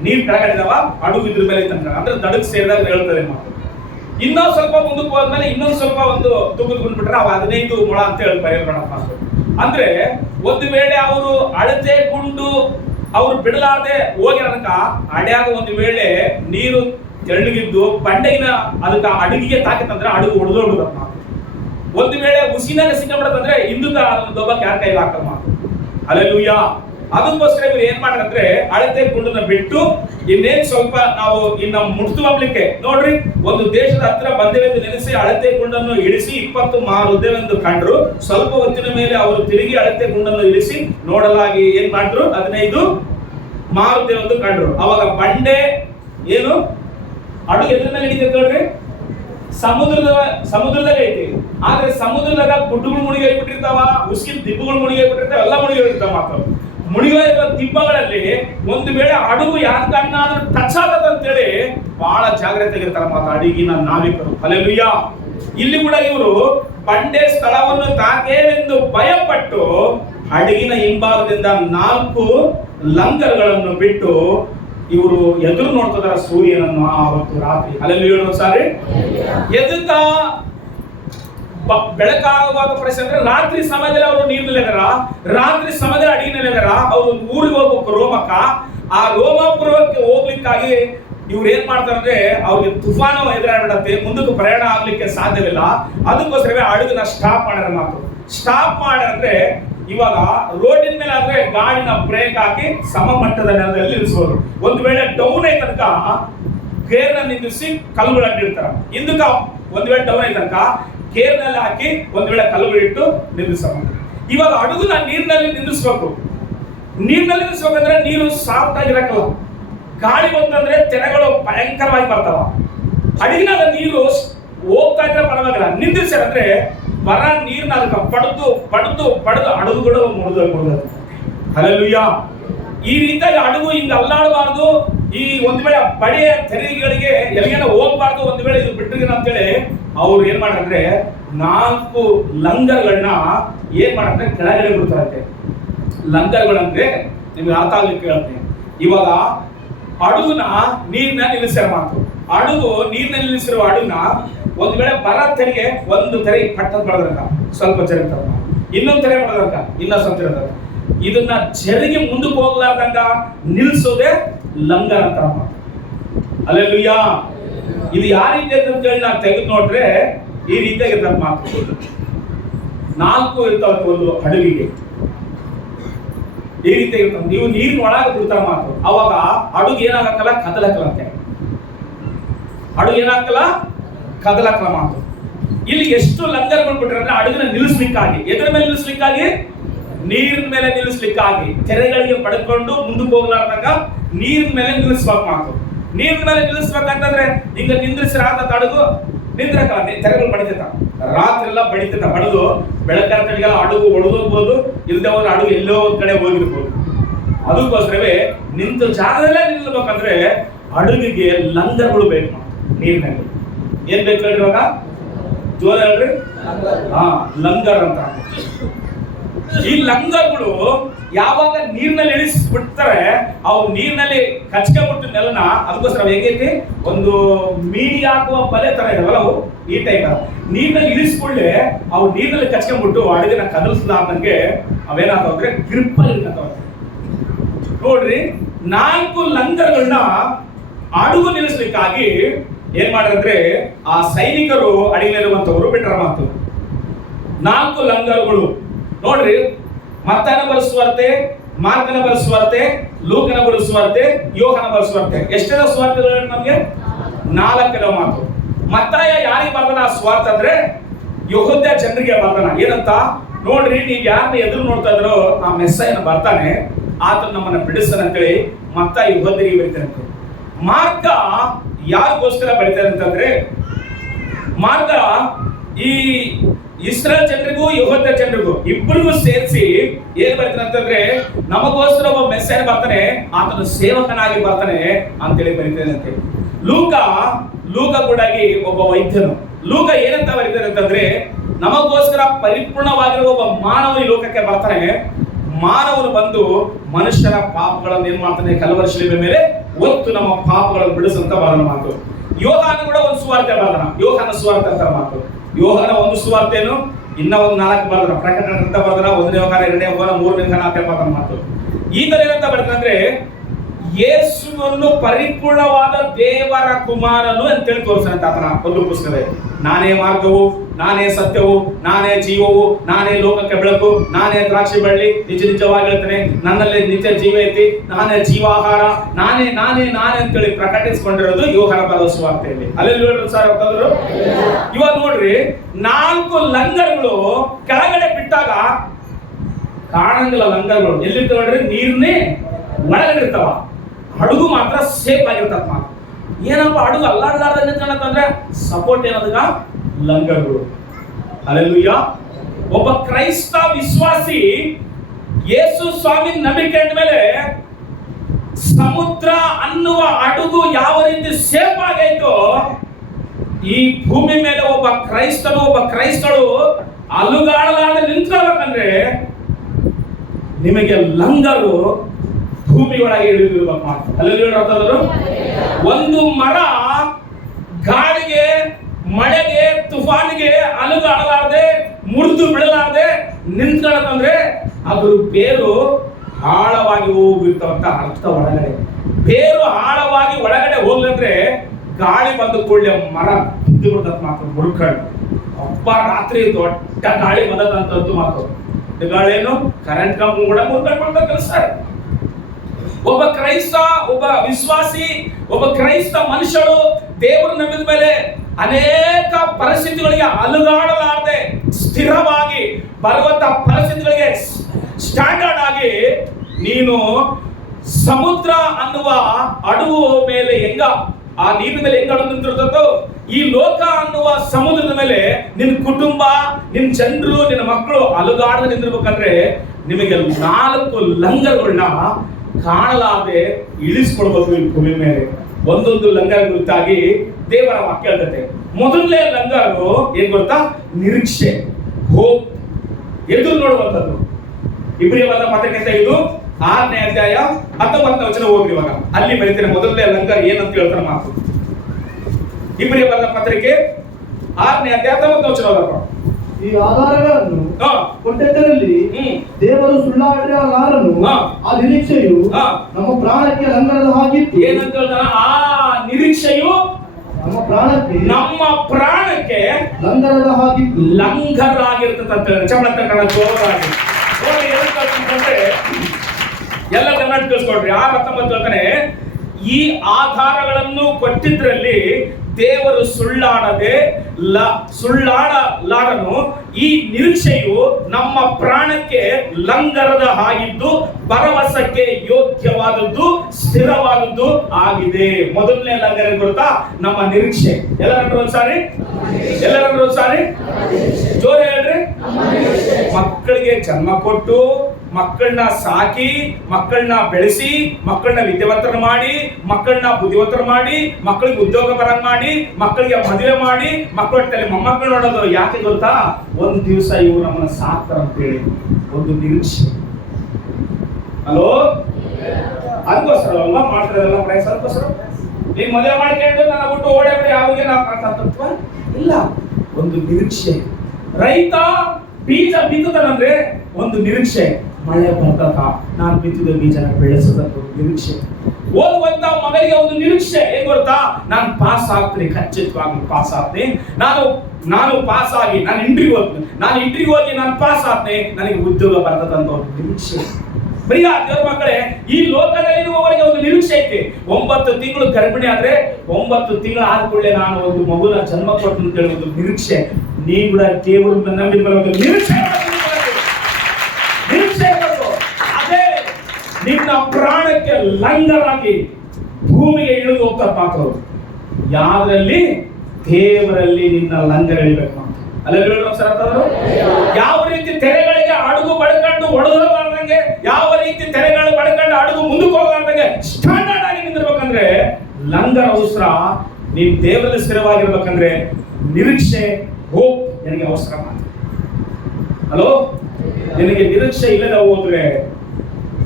ನೀರ್ ಕೆಳಗಡೆ ಇದಾವ, ಹಡಗು ಇದ್ರ ಮೇಲೆ ಇತ್ತಂತ ಅಂದ್ರೆ ದಡಕ್ ಸೇರಿದಾಗ ಹೇಳ್ತದೆ ಮಾತು. ಇನ್ನೊಂದು ಸ್ವಲ್ಪ ಮುಂದಕ್ಕೆ ಹೋದ್ಮೇಲೆ ಇನ್ನೊಂದು ಸ್ವಲ್ಪ ಒಂದು ತೂಕದ ಗುಂಡು ಬಿಟ್ರೆ ಅವ 15 ಮೊಳ ಅಂತ ಹೇಳಿ ಬರೆಯೋಣ ಮಾತು. ಅಂದ್ರೆ ಒಂದು ವೇಳೆ ಅವರು ಅಳತೆ ಗುಂಡು ಅವ್ರು ಬಿಡಲಾರದೆ ಹೋಗಿರೋದಕ್ಕ ಅಡ್ಯಾಗ ಒಂದು ವೇಳೆ ನೀರು ತೆಳ್ಳಗಿದ್ದು ಬಂಡೆಗಿನ ಅದಕ್ಕೆ ಅಡುಗಿಗೆ ತಾಕಿತ್ತಂದ್ರೆ ಅಡುಗೆ ಹೊಡೆದೋಗ್ಬಿಡುತ್ತ ಮಾತು. ಒಂದು ವೇಳೆ ಉಸಿನಾಗ ಸಿಕ್ಕಾಬಿಡತ್ತಂದ್ರೆ ಹಿಂದೂಕ ದೊಬ್ಬಕ್ಕೆ ಯಾರ ಕೈಲಿ ಹಾಕಲ್ಲ ಮಾತು. ಹಲ್ಲೆಲೂಯಾ. ಅದಕ್ಕೋಸ್ಕರ ಇವ್ರು ಏನ್ ಮಾಡ್ರಂದ್ರೆ ಅಳತೆ ಗುಂಡನ್ನ ಬಿಟ್ಟು ಇನ್ನೇನ್ ಸ್ವಲ್ಪ ನಾವು ಇನ್ನ ಮುಟ್ತುವಬ್ಲಿಕ್ಕೆ ನೋಡ್ರಿ, ಒಂದು ದೇಶದ ಹತ್ರ ಬಂದೇವೆಂದು ನೆನೆಸಿ ಅಳತೆ ಗುಂಡನ್ನು ಇಳಿಸಿ 20 ಮಾರುದ್ದೇವೆಂದು ಕಂಡ್ರು. ಸ್ವಲ್ಪ ಹೊತ್ತಿನ ಮೇಲೆ ಅವರು ತಿರುಗಿ ಅಳತೆ ಗುಂಡನ್ನು ಇಳಿಸಿ ನೋಡಲಾಗಿ ಏನ್ ಮಾಡ್ರು, 15 ಮಾರುದ್ದೇವೆಂದು ಕಂಡ್ರು. ಅವಾಗ ಬಂಡೆ ಏನು ಅಡುಗೆ ಎದ್ರ ಮೇಲೆ ಹಿಡಿತೈತೆ ನೋಡ್ರಿ, ಸಮುದ್ರದಾಗ ಐತಿ. ಆದ್ರೆ ಸಮುದ್ರದಾಗ ಗುಡ್ಡುಗಳು ಮುಳುಗಿ ಹೋಗ್ಬಿಟ್ಟಿರ್ತಾವ, ಉಸ್ಕಿನ ದಿಬ್ಬಗಳು ಮುಳುಗಿ ಹೋಗ್ಬಿಟ್ಟಿರ್ತಾವ, ಎಲ್ಲ ಮುಳುಗಿ ಹೋಗಿರ್ತಾವ ಮಾತ್ರ. ಮುಳುಗಿರುವ ದಿಬ್ಬಗಳಲ್ಲಿ ಒಂದು ವೇಳೆ ಹಡಗು ಯಾಕನ್ನಾದ್ರೂ ಟಚ್ ಆಗತ್ತ ಅಂತೇಳಿ ಬಹಳ ಜಾಗ್ರತೆಗಿರ್ತಾರ ಮಾತ್ರ ಅಡಿಗಿನ ನಾವಿಕರು. ಹಲ್ಲೆಲೂಯಾ. ಇಲ್ಲಿ ಕೂಡ ಇವರು ಬಂಡೆ ಸ್ಥಳವನ್ನು ತಾಕೇವೆಂದು ಭಯಪಟ್ಟು ಹಡಗಿನ ಹಿಂಭಾಗದಿಂದ 4 ಲಂಗರ್ಗಳನ್ನು ಬಿಟ್ಟು ಇವರು ಎದುರು ನೋಡ್ತಿದಾರ ಸೂರ್ಯನನ್ನು ಆ ಹೊತ್ತು ರಾತ್ರಿ. ಹಲ್ಲೆಲೂಯಾ. ಸಾರಿ ಎದುಕ ಬೆಳಕಾಗುವಾಗ ಪರಿಸ್ಥಿತಿ ಅಂದ್ರೆ ರಾತ್ರಿ ಸಮಯದಲ್ಲಿ ಅವರು ನೀರಿನಲ್ಲಿದಾರ, ರಾತ್ರಿ ಸಮಯದಲ್ಲಿ ಅಡಿಗಿನಲ್ಲಿದಾರ. ಅವ್ರು ಊರಿಗೆ ಹೋಗ್ಬೇಕು ರೋಮಕ್ಕ. ಆ ರೋಮಾಪುರಕ್ಕೆ ಹೋಗ್ಲಿಕ್ಕಾಗಿ ಇವ್ರು ಏನ್ ಮಾಡ್ತಾರಂದ್ರೆ ಅವ್ರಿಗೆ ತುಫಾನು ಎದುರಾಡತ್ತೆ, ಮುಂದಕ್ಕೆ ಪ್ರಯಾಣ ಆಗ್ಲಿಕ್ಕೆ ಸಾಧ್ಯವಿಲ್ಲ. ಅದಕ್ಕೋಸ್ಕರವೇ ಹಡಗನ್ನ ಸ್ಟಾಪ್ ಮಾಡ್ಯಾರ ಮಾತು. ಸ್ಟಾಪ್ ಮಾಡ್ಯಾರಂದ್ರೆ ಇವಾಗ ರೋಡಿನ ಮೇಲೆ ಆದ್ರೆ ಗಾಡಿನ ಬ್ರೇಕ್ ಹಾಕಿ ಸಮಮಟ್ಟದ ನೆಲದಲ್ಲಿ ನಿಲ್ಲಿಸೋರು. ಒಂದು ವೇಳೆ ಡೌನ್ ಐ ತನಕ ಗೇರ್ನ ನಿಲ್ಲಿಸಿ ಕಲ್ಲುಗಳು ಅಡ್ಡಿರ್ತಾರ. ಹಿಂದಕ್ಕ ಒಂದ್ ವೇಳೆ ಡೌನ್ ಐ ತನಕ ಗೇರ್ನಲ್ಲಿ ಹಾಕಿ ಒಂದ್ ವೇಳೆ ಕಲ್ಲುಗಳಿಟ್ಟು ನಿಲ್ಲಿಸಬಹುದು. ಇವಾಗ ಹಡಗುನ ನೀರಿನಲ್ಲಿ ನಿಲ್ಲಿಸ್ಬೇಕು. ನೀರಿನಲ್ಲಿ ನಿಲ್ಲಿಸ್ಬೇಕಂದ್ರೆ ನೀರು ಸಾಫ್ಟ್ ಆಗಿರಕಲ್ಲ, ಗಾಳಿ ಬಂತಂದ್ರೆ ತೆರೆಗಳು ಭಯಂಕರವಾಗಿ ಬರ್ತಾವ. ಹಡಗಿನಾಗ ನೀರು ಹೋಗ್ತಾ ಇದ್ರೆ ಪರವಾಗಿಲ್ಲ, ನಿಂದಿರ್ಸಾರಂದ್ರೆ ಬರ ನೀರ್ನ ಅದಕ್ಕೆ ಪಡೆದು ಹಡಗುಗಳು ಮುರಿದು. ಹಲ್ಲೆಲೂಯಾ. ಈ ರೀತಿಯಾಗಿ ಹಡಗು ಹಿಂಗ ಅಲ್ಲಾಡಬಾರ್ದು. ಈ ಒಂದ್ ವೇಳೆ ಬಡೆಯ ತೆರಿಗೆಗಳಿಗೆ ಎಲ್ಲಿಗೇನ ಹೋಗ್ಬಾರ್ದು, ಒಂದ್ ವೇಳೆ ಇದು ಬಿಟ್ಟಿನ ಅಂತೇಳಿ ಅವ್ರು ಏನ್ ಮಾಡ್ರೆ 4 ಲಂಗರ್ಗಳನ್ನ ಏನ್ ಮಾಡ್ತಾರೆ ಕೆಳಗಡೆ ಬಿಡ್ತಾರಂತೆ. ಲಂಗರ್ಗಳಂದ್ರೆ ನಿಮ್ಗೆ ಅರ್ಥ ಆಗ್ಲಿಕ್ಕೆ ಹೇಳ್ತೀನಿ. ಇವಾಗ ಹಡಗುನ ನೀರ್ನ ನಿಲ್ಲಿಸಿರೋ ಮಾತು. ಹಡಗು ನೀರ್ನ ನಿಲ್ಲಿಸಿರುವ ಹಡಗುನ ಒಂದ್ ವೇಳೆ ಬರ ತೆರಿಗೆ ಒಂದು ತೆರೆ ಪಟ್ಟದ ಬಡದ್ರಕ ಸ್ವಲ್ಪ ಜರುಗ್ತಾರ, ಇನ್ನೊಂದು ತೆರೆ ಬಡದ್ರಕ ಇನ್ನ ಸ್ವಲ್ಪ ಇರೋದ್ರಕ. ಇದನ್ನ ಜರಿಗೆ ಮುಂದಕ್ಕೆ ಹೋಗ್ಲಾರ್ದಂಗ ನಿಲ್ಸೋದೇ ಲಂಗರ್ ಅಂತ ಮಾತು. ಹಲ್ಲೆಲೂಯಾ. ಇದು ಯಾವ ರೀತಿ ಅಂತ ಹೇಳಿ ನಾವು ತೆಗೆದು ನೋಡ್ರೆ ಈ ರೀತಿಯಾಗಿರ್ತಾರೆ ಮಾತು. 4 ಇರ್ತಾವ ಒಂದು ಹಡಗಿಗೆ, ಈ ರೀತಿ ಇರ್ತಾವ. ನೀವು ನೀರಿನ ಒಳಗೆ ಬಿಡ್ತಾರ ಮಾತು. ಅವಾಗ ಹಡಗು ಏನಾಗಕ್ಕಲ್ಲ, ಕದಲಕ್ಕಲಂತೆ. ಹಡಗು ಏನಾಗಲ್ಲ, ಕದಲಕ್ಕಲ ಮಾತು. ಇಲ್ಲಿ ಎಷ್ಟು ಲಂಗರ್ಗಳು ಬಿಟ್ರೆ ಅಂದ್ರೆ ಹಡಗನ್ನ ನಿಲ್ಲಿಸ್ಲಿಕ್ಕಾಗಿ, ಎದ್ರ ಮೇಲೆ ನಿಲ್ಲಿಸ್ಲಿಕ್ಕಾಗಿ, ನೀರಿನ ಮೇಲೆ ನಿಲ್ಲಿಸ್ಲಿಕ್ಕಾಗಿ, ತೆರೆಗಳಿಗೆ ಪಡೆದುಕೊಂಡು ಮುಂದಕ್ಕೆ ಹೋಗ್ಲಾರ್ದಾಗ ನೀರಿನ ಮೇಲೆ ನಿಲ್ಲಿಸ್ಬೇಕು ಮಾತು. ನೀರಿನ ಮೇಲೆ ನಿಲ್ಲಿಸ್ಬೇಕಂತಂದ್ರೆ ಹಿಂಗ ನಿಂದ್ರಿಸಿರಾದ ಹಡಗು ನಿಂದ್ರಕಲ್ಲ, ತೆರೆಗಳು ಬಡಿತೈತ, ರಾತ್ರಿ ಎಲ್ಲ ಬಡಿತೈತ. ಹಡಗು ಬೆಳಕಿನ ಕಡೆಗೆಲ್ಲ ಹಡಗು ಹೊಡೆದೋಗ್ಬೋದು, ಇಲ್ಲದೆ ಹೋದ್ರೆ ಹಡಗು ಎಲ್ಲೋ ಒಂದ್ ಕಡೆ ಹೋಗಿರ್ಬೋದು. ಅದಕ್ಕೋಸ್ಕರವೇ ನಿಂತ ಜಾಗದಲ್ಲೇ ನಿಲ್ಲಬೇಕಂದ್ರೆ ಹಡಗಿಗೆ ಲಂಗರ್ಗಳು ಬೇಕು ಮಾತು. ನೀರಿನಲ್ಲಿ ಏನ್ ಬೇಕು ಹೇಳ್ರಿ, ಇವಾಗ ಜೋರ ಹೇಳ್ರಿ, ಲಂಗರ್ ಅಂತ. ಈ ಲಂಗರ್ಗಳು ಯಾವಾಗ ನೀರಿನಲ್ಲಿ ಇಳಿಸ್ಬಿಡ್ತಾರೆ, ಅವು ನೀರಿನಲ್ಲಿ ಕಚ್ಕೊಂಡ್ಬಿಟ್ಟು ನೆಲನ, ಅದಕ್ಕೋಸ್ಕರ ಹೇಗೈತಿ ಒಂದು ಮೀಡಿ ಹಾಕುವ ಬಲೆ ತರ ಇದಾವಲ್ಲ ಅವು, ಈ ಟೈಪ್ ನೀರಿನಲ್ಲಿ ಇಳಿಸ್ಕೊಳ್ಳೆ ಅವು ನೀರಿನಲ್ಲಿ ಕಚ್ಕೊಂಡ್ಬಿಟ್ಟು ಅಡುಗೆನ ಕದಲಿಸ್ಲಾರ್ದಂಗೆ ಅವೇನಾಗ್ತಾವ ಅಂದ್ರೆ ಗ್ರಿಪ್ ಅಲ್ಲಿ ಇರ್ತಾವ. ನೋಡ್ರಿ, 4 ಲಂಗರ್ಗಳನ್ನ ಅಡುಗು ನಿಲ್ಲಿಸ್ಲಿಕ್ಕಾಗಿ ಏನ್ ಮಾಡಿದ್ರೆ ಆ ಸೈನಿಕರು ಅಡಿಮೇಲಿರುವಂತವರು ಬಿಟ್ರ ಮಾತು. 4 ಲಂಗರ್ಗಳು ನೋಡ್ರಿ, ಮತ್ತಾಯನ ಬರೆಸುವಾರ್ತೆ, ಮಾರ್ಕನ ಬರೆಸುವಾರ್ತೆ, ಲೂಕನ ಬರೆಸುವಾರ್ತೆ, ಯೋಹನ ಬರೆಸುವಾರ್ತೆ. ಎಷ್ಟೆಲ್ಲ ಸ್ವಾರ್ಥಗಳು ನಮ್ಗೆ? 4 ಮಾತು. ಮತ್ತಾಯ ಯಾರಿಗೆ ಬರ್ತಾನ ಆ ಸ್ವಾರ್ಥ ಅಂದ್ರೆ ಯೆಹೂದ್ಯ ಜನರಿಗೆ ಬರ್ತಾನ. ಏನಂತ ನೋಡ್ರಿ, ನೀವ್ ಯಾರನ್ನ ಎದುರು ನೋಡ್ತಾ ಇದ್ರೋ ಆ ಮೆಸ್ಸಯ್ಯನ ಬರ್ತಾನೆ, ಆತ ನಮ್ಮನ್ನ ಬಿಡಿಸ್ತಾನೆ ಅಂತೇಳಿ ಮತ್ತಾಯ ಯೆಹೂದ್ಯರಿಗೆ ಬರೀತಾನೆ. ಮಾರ್ಕ ಯಾರಿಗೋಸ್ಕರ ಬರೀತಾರೆ ಅಂತಂದ್ರೆ, ಮಾರ್ಕ ಈ ಇಸ್ರೇಲ್ ಜನರಿಗೂ ಯೆಹೂದ್ಯ ಜನರಿಗೂ ಇಬ್ಬರಿಗೂ ಸೇರಿಸಿ ಏನ್ ಬರ್ತಾನೆ ಅಂತಂದ್ರೆ, ನಮಗೋಸ್ಕರ ಒಬ್ಬ ಮೆಸ್ಸಯ್ಯ ಬರ್ತಾನೆ, ಆತನ ಸೇವಕನಾಗಿ ಬರ್ತಾನೆ ಅಂತೇಳಿ ಬರೀತಾನೆ ಅಂತ. ಲೂಕ ಕೂಡ ಒಬ್ಬ ವೈದ್ಯನು. ಲೂಕ ಏನಂತ ಬರೀತಾನೆ ಅಂತಂದ್ರೆ, ನಮಗೋಸ್ಕರ ಪರಿಪೂರ್ಣವಾಗಿರುವ ಒಬ್ಬ ಮಾನವ ಈ ಲೋಕಕ್ಕೆ ಬರ್ತಾನೆ, ಮಾನವನು ಬಂದು ಮನುಷ್ಯರ ಪಾಪಗಳನ್ನು ಏನ್ ಮಾಡ್ತಾನೆ, ಕಲ್ವರಿ ಶಿಲುಬೆ ಮೇಲೆ ಒತ್ತು ನಮ್ಮ ಪಾಪಗಳನ್ನು ಬಿಡಿಸಂತ ಬರೋಣ ಮಾತು. ಯೋಹಾನ ಕೂಡ ಒಂದು ಸುವಾರ್ತೆ ಬರ್ತಾನ, ಯೋಹಾನ ಸುವಾರ್ತೆ ಅಂತ ಮಾತು. ಯೋಹಾನ ಒಂದು ಸುವಾರ್ತೆನು, ಇನ್ನ ಒಂದು 4 ಬರ್ತಾನ, ಪ್ರಕಟಣೆ ಅಂತ ಬರ್ತಾನ, 1ನೇ ಯೋಹಾನ, 2ನೇ ಯೋಹಾನ, 3ನೇ ಯೋಹಾನ ಅಂತ ಬರ್ತಾನ ಮಾತು. ಈ ತರ ಏನಂತ ಬರ್ತಾನೆ ಅಂದ್ರೆ, ಯೇಸುವನ್ನು ಪರಿಪೂರ್ಣವಾದ ದೇವರ ಕುಮಾರನು ಅಂತೇಳಿ ತೋರಿಸ್ತಾನೆ ಆತನ ಒಂದು ಪುಸ್ತಕದಲ್ಲಿ. ನಾನೇ ಮಾರ್ಗವು, ನಾನೇ ಸತ್ಯವು, ನಾನೇ ಜೀವವು, ನಾನೇ ಲೋಕಕ್ಕೆ ಬೆಳಕು, ನಾನೇ ದ್ರಾಕ್ಷಿ ಬಳ್ಳಿ, ನಿಜವಾಗಿ ಹೇಳ್ತಾನೆ, ನನ್ನಲ್ಲಿ ನಿತ್ಯ ಜೀವ ಐತಿ, ನಾನೇ ಜೀವಾಹಾರ, ನಾನೇ ನಾನೇ ನಾನೇ ಅಂತೇಳಿ ಪ್ರಕಟಿಸಿಕೊಂಡಿರೋದು ಯೋಹಾನ ಬರೆದ ಸುವಾರ್ತೆಯಲ್ಲಿ. ಅಲ್ಲಿ ಸರ್ ಅಂತಂದ್ರು. ಇವಾಗ ನೋಡ್ರಿ, 4 ಲಂಗರ್ಗಳು ಕೆಳಗಡೆ ಬಿಟ್ಟಾಗ ಕಾಣಂಗಿಲ್ಲ. ಲಂಗರ್ಗಳು ಎಲ್ಲಿರ್ತಾವ ನೋಡ್ರಿ, ನೀರ್ನೇ ಒಳಗಡೆ ಇರ್ತಾವ, ಹಡಗು ಮಾತ್ರ ಸೇಫ್ ಆಗಿರ್ತದ. ಏನಪ್ಪ ಹಡಗು ಅಲ್ಲಾಡ್ಲಾರ್ದ ನಿಂತ್ಕೊಂಡಂತಂದ್ರೆ ಸಪೋರ್ಟ್ ಏನದಗ ಲಂಗರ್ಗಳು. ಹಲ್ಲೆಲೂಯಾ. ಒಬ್ಬ ಕ್ರೈಸ್ತ ವಿಶ್ವಾಸಿ ಯೇಸು ಸ್ವಾಮಿ ನಂಬಿಕೆ ಮೇಲೆ ಸಮುದ್ರ ಅನ್ನುವ ಹಡಗು ಯಾವ ರೀತಿ ಸೇಫ್ ಆಗೈತೋ, ಈ ಭೂಮಿ ಮೇಲೆ ಒಬ್ಬ ಕ್ರೈಸ್ತನು ಒಬ್ಬ ಕ್ರೈಸ್ತಳು ಅಲುಗಾಡಲಾರ್ದೆ ನಿಂತ್ಕೋಬೇಕಂದ್ರೆ ನಿಮಗೆ ಲಂಗರು ಭೂಮಿ ಒಳಗೆ ಇಳಿದಿರ್ಬೇಕು. ಅಲ್ಲೂ ಒಂದು ಮರ ಗಾಳಿಗೆ, ಮಳೆಗೆ, ತುಫಾನಿಗೆ ಅಲುಗಾಡಲಾರದೆ, ಮುರಿದು ಬಿಡಲಾರದೆ ನಿಂತ್ಕೊಳ್ಳೋದಂದ್ರೆ ಅದ್ರ ಬೇರು ಆಳವಾಗಿ ಹೋಗಿರ್ತವಂತ ಅರ್ಥ. ಒಳಗಡೆ ಬೇರು ಆಳವಾಗಿ ಒಳಗಡೆ ಹೋಗ್ಲಂದ್ರೆ ಗಾಳಿ ಬಂದ ಕೂಡಲೇ ಮರ ಬಿದ್ದು ಬಿಡ್ತದ ಮಾತು, ಮುಡ್ಕೊಂಡು. ಒಬ್ಬ ರಾತ್ರಿ ದೊಡ್ಡ ಗಾಳಿ ಬಂದದಂತದ್ದು ಮಾತು. ಗಾಳಿಯನ್ನು ಕರೆಂಟ್ ಕಂಬ ಕೂಡ ಮುರ್ಕೊಂಡು ಕೆಲಸ. ಒಬ್ಬ ಕ್ರೈಸ್ತ, ಒಬ್ಬ ವಿಶ್ವಾಸಿ, ಒಬ್ಬ ಕ್ರೈಸ್ತ ಮನುಷ್ಯರು ದೇವರು ನಂಬಿದ ಮೇಲೆ ಅನೇಕ ಪರಿಸ್ಥಿತಿಗಳಿಗೆ ಅಲುಗಾಡಲಾರದೆ ಸ್ಥಿರವಾಗಿ ಬರುವಂತ ಪರಿಸ್ಥಿತಿಗಳಿಗೆ ಸ್ಟ್ಯಾಂಡರ್ಡ್ ಆಗಿ ನೀನು ಸಮುದ್ರ ಅನ್ನುವ ಹಡಗು ಮೇಲೆ ಆ ನೀರಿನ ಮೇಲೆ ಹೆಂಗ ಹಡಗು ನಿಂತಿರ್ತದೋ, ಈ ಲೋಕ ಅನ್ನುವ ಸಮುದ್ರದ ಮೇಲೆ ನಿನ್ನ ಕುಟುಂಬ, ನಿನ್ನ ಜನರು, ನಿನ್ನ ಮಕ್ಕಳು ಅಲುಗಾಡದೆ ನಿಂತಿರ್ಬೇಕಂದ್ರೆ ನಿಮಗೆ 4 ಲಂಗರ್ಗಳನ್ನ ಕಾಣಲಾದೆ ಇಳಿಸ್ಕೊಳ್ಬೇಕು ಈ ಭೂಮಿ ಮೇಲೆ. ಒಂದೊಂದು ಲಂಗರ್ ಕುರಿತಾಗಿ ದೇವರ ವಾಕ್ಯ ಹೇಳ್ತದೆ. ಮೊದಲನೇ ಲಂಗರು ಏನ್ ಗೊತ್ತಾ? ನಿರೀಕ್ಷೆ, ಹೋಪ್, ಎದುರು ನೋಡುವಂಥದ್ದು. ಇಬ್ರಿಯ ಬರೆದ ಪತ್ರಿಕೆ ಇದು 6ನೇ ಅಧ್ಯಾಯ 19ನೇ ವಚನ ಹೋಗ್ರಿ. ಇವಾಗ ಅಲ್ಲಿ ಬರೀತೇನೆ ಮೊದಲನೇ ಲಂಗರ್ ಏನಂತ ಹೇಳ್ತಾರೆ ಮಾತು. ಇಬ್ರಿಯ ಬರೆದ ಪತ್ರಿಕೆ 6ನೇ ಅಧ್ಯಾಯ 19ನೇ ವಚನ ಹೋಗಪ್ಪ. ಈ ಆಧಾರಗಳನ್ನು ಕೊಟ್ಟದ್ದರಲ್ಲಿ ದೇವರು ಸುಳ್ಳಾಡಲಾರನು, ಆ ನಿರೀಕ್ಷೆಯು ನಮ್ಮ ಪ್ರಾಣಕ್ಕೆ ಲಂಗರದ ಹಾಗಿತ್ತು. ಏನಂತ ಹೇಳ್ತಾರ? ಆ ನಿರೀಕ್ಷೆಯು ನಮ್ಮ ಪ್ರಾಣಕ್ಕೆ ಲಂಗರದ ಹಾಗಿತ್ತು, ಲಂಗರ ಆಗಿರ್ತದೆ. ಚಮಳ ಜೋರಾಗಿ ಎಲ್ಲ ಕನ್ನಡ ತಿಳಿಸ್ಕೊಡ್ರಿ. 6:19 ಹೇಳ್ತಾನೆ, ಈ ಆಧಾರಗಳನ್ನು ಕೊಟ್ಟಿದ್ರಲ್ಲಿ ದೇವರು ಸುಳ್ಳಾಡಲಾರನು, ಈ ನಿರೀಕ್ಷೆಯು ನಮ್ಮ ಪ್ರಾಣಕ್ಕೆ ಲಂಗರದ ಹಾಗಿದ್ದು ಭರವಸಕ್ಕೆ ಯೋಗ್ಯವಾದದ್ದು ಸ್ಥಿರವಾದದ್ದು ಆಗಿದೆ. ಮೊದಲನೇ ಲಂಗರ ಗೊತ್ತಾ? ನಮ್ಮ ನಿರೀಕ್ಷೆ. ಎಲ್ಲರೂ ಒಂದ್ಸಾರಿ ಜೋರ ಹೇಳ್ರಿ. ಮಕ್ಕಳಿಗೆ ಜನ್ಮ ಕೊಟ್ಟು ಮಕ್ಕಳನ್ನ ಸಾಕಿ, ಮಕ್ಕಳನ್ನ ಬೆಳೆಸಿ, ಮಕ್ಕಳನ್ನ ವಿದ್ಯಾವಂತರ ಮಾಡಿ, ಮಕ್ಕಳನ್ನ ಬುದ್ಧಿವಂತರ ಮಾಡಿ, ಮಕ್ಕಳಿಗೆ ಉದ್ಯೋಗ ಬರಂಗ್ ಮಾಡಿ, ಮಕ್ಕಳಿಗೆ ಮದುವೆ ಮಾಡಿ, ಮಕ್ಕಳ ಹೊಟ್ಟೆಯಲ್ಲಿ ಮೊಮ್ಮಕ್ಕಳು ನೋಡೋದು ಯಾಕೆ ಗೊತ್ತಾ? ಒಂದು ದಿವಸ ಇವು ನಮ್ಮನ್ನ ಸಾಕ್ತಾರ ಅಂತೇಳಿ ಒಂದು ನಿರೀಕ್ಷೆ. ಹಲೋ, ಅದಕ್ಕೋಸ್ಕರ ಅಲ್ವಾ ಮಾಡ್ತಿರೋದಲ್ಲ ಪ್ರಯಾಸ. ಅದಕ್ಕೋಸ್ಕರ ನೀನ್ ಮದುವೆ ಮಾಡ್ಕೊಂಡು ನನ್ನ ಬಿಟ್ಟು ಓಡೇ ಯಾವಾಗ ನಾವು ಇಲ್ಲ, ಒಂದು ನಿರೀಕ್ಷೆ. ರೈತ ಬೀಜ ಬಿತ್ತದನಂದ್ರೆ ಒಂದು ನಿರೀಕ್ಷೆ, ಮಳೆ ಬರ್ತದ, ನಾನು ಬಿತ್ತಿದ ಬೀಜನ ಬೆಳೆಸದ ನಿರೀಕ್ಷೆ. ಓದುವಂತ ಮಗನಿಗೆ ಒಂದು ನಿರೀಕ್ಷೆ ಏನ್ ಗೊತ್ತಾ? ನಾನು ಪಾಸ್ ಆಗ್ತೀನಿ, ಖಚಿತವಾಗಿ ಪಾಸ್ ಆಗ್ತೀನಿ, ನಾನು ಪಾಸ್ ಆಗಿ ನಾನು ಇಂಟ್ರಿಗೆ ಹೋಗ್ತೀನಿ, ನಾನು ಇಂಟ್ರಿಗೆ ಹೋಗಿ ನಾನು ಪಾಸ್ ಆಗ್ತೀನಿ, ನನಗೆ ಉದ್ಯೋಗ ಬರ್ತದಂತ ಒಂದು ನಿರೀಕ್ಷೆ. ಪ್ರಿಯ ದೇವರ ಮಕ್ಕಳೇ, ಈ ಲೋಕದಲ್ಲಿರುವವರಿಗೆ ಒಂದು ನಿರೀಕ್ಷೆ ಐತಿ. 9 ತಿಂಗಳು ಗರ್ಭಿಣಿ ಆದ್ರೆ 9 ತಿಂಗಳು ಆದ ಕೂಡಲೇ ನಾನು ಒಂದು ಮಗುನ ಜನ್ಮ ಕೊಡ್ತೀನಿ ಅಂತ ಹೇಳಿ ಒಂದು ನಿರೀಕ್ಷೆ. ನೀ ಕೂಡ ಕೇವಲ ನಂಬಿದ ಒಂದು ನಿರೀಕ್ಷೆ ಅದೇ ನಿನ್ನ ಪ್ರಾಣಕ್ಕೆ ಲಂಗರಾಗಿ ಭೂಮಿಗೆ ಇಳಿದು ಹೋಗ್ತಾ ಮಾತು. ಯಾವ್ದ್ರಲ್ಲಿ? ದೇವರಲ್ಲಿ ನಿನ್ನ ಲಂಗ ಇಳಿಬೇಕು ಅಂತ. ಅಲ್ಲ ಯಾವ ರೀತಿ ತೆರೆಗಳಿಗೆ ಅಡುಗು ಬಡ್ಕೊಂಡು ಹೊಡೆದೋಗ್ಲಾರ್ದಂಗೆ, ಯಾವ ರೀತಿ ತೆರೆಗಳು ಬಡ್ಕೊಂಡು ಅಡುಗು ಮುಂದಕ್ಕೆ ಹೋಗ್ಲಾರ್ದಂಗೆ ಸ್ಟ್ಯಾಂಡರ್ಡ್ ಆಗಿ ನಿಂದಿರ್ಬೇಕಂದ್ರೆ ಲಂಗರ ಅವಸರ. ನೀನ್ ದೇವರಲ್ಲಿ ಸ್ಥಿರವಾಗಿರ್ಬೇಕಂದ್ರೆ ನಿರೀಕ್ಷೆ, ಹೋಪ್ ನಿನಗೆ ಅವಸರ. ಹಲೋ, ನಿನಗೆ ನಿರೀಕ್ಷೆ ಇಲ್ಲದೆ ಹೋದ್ರೆ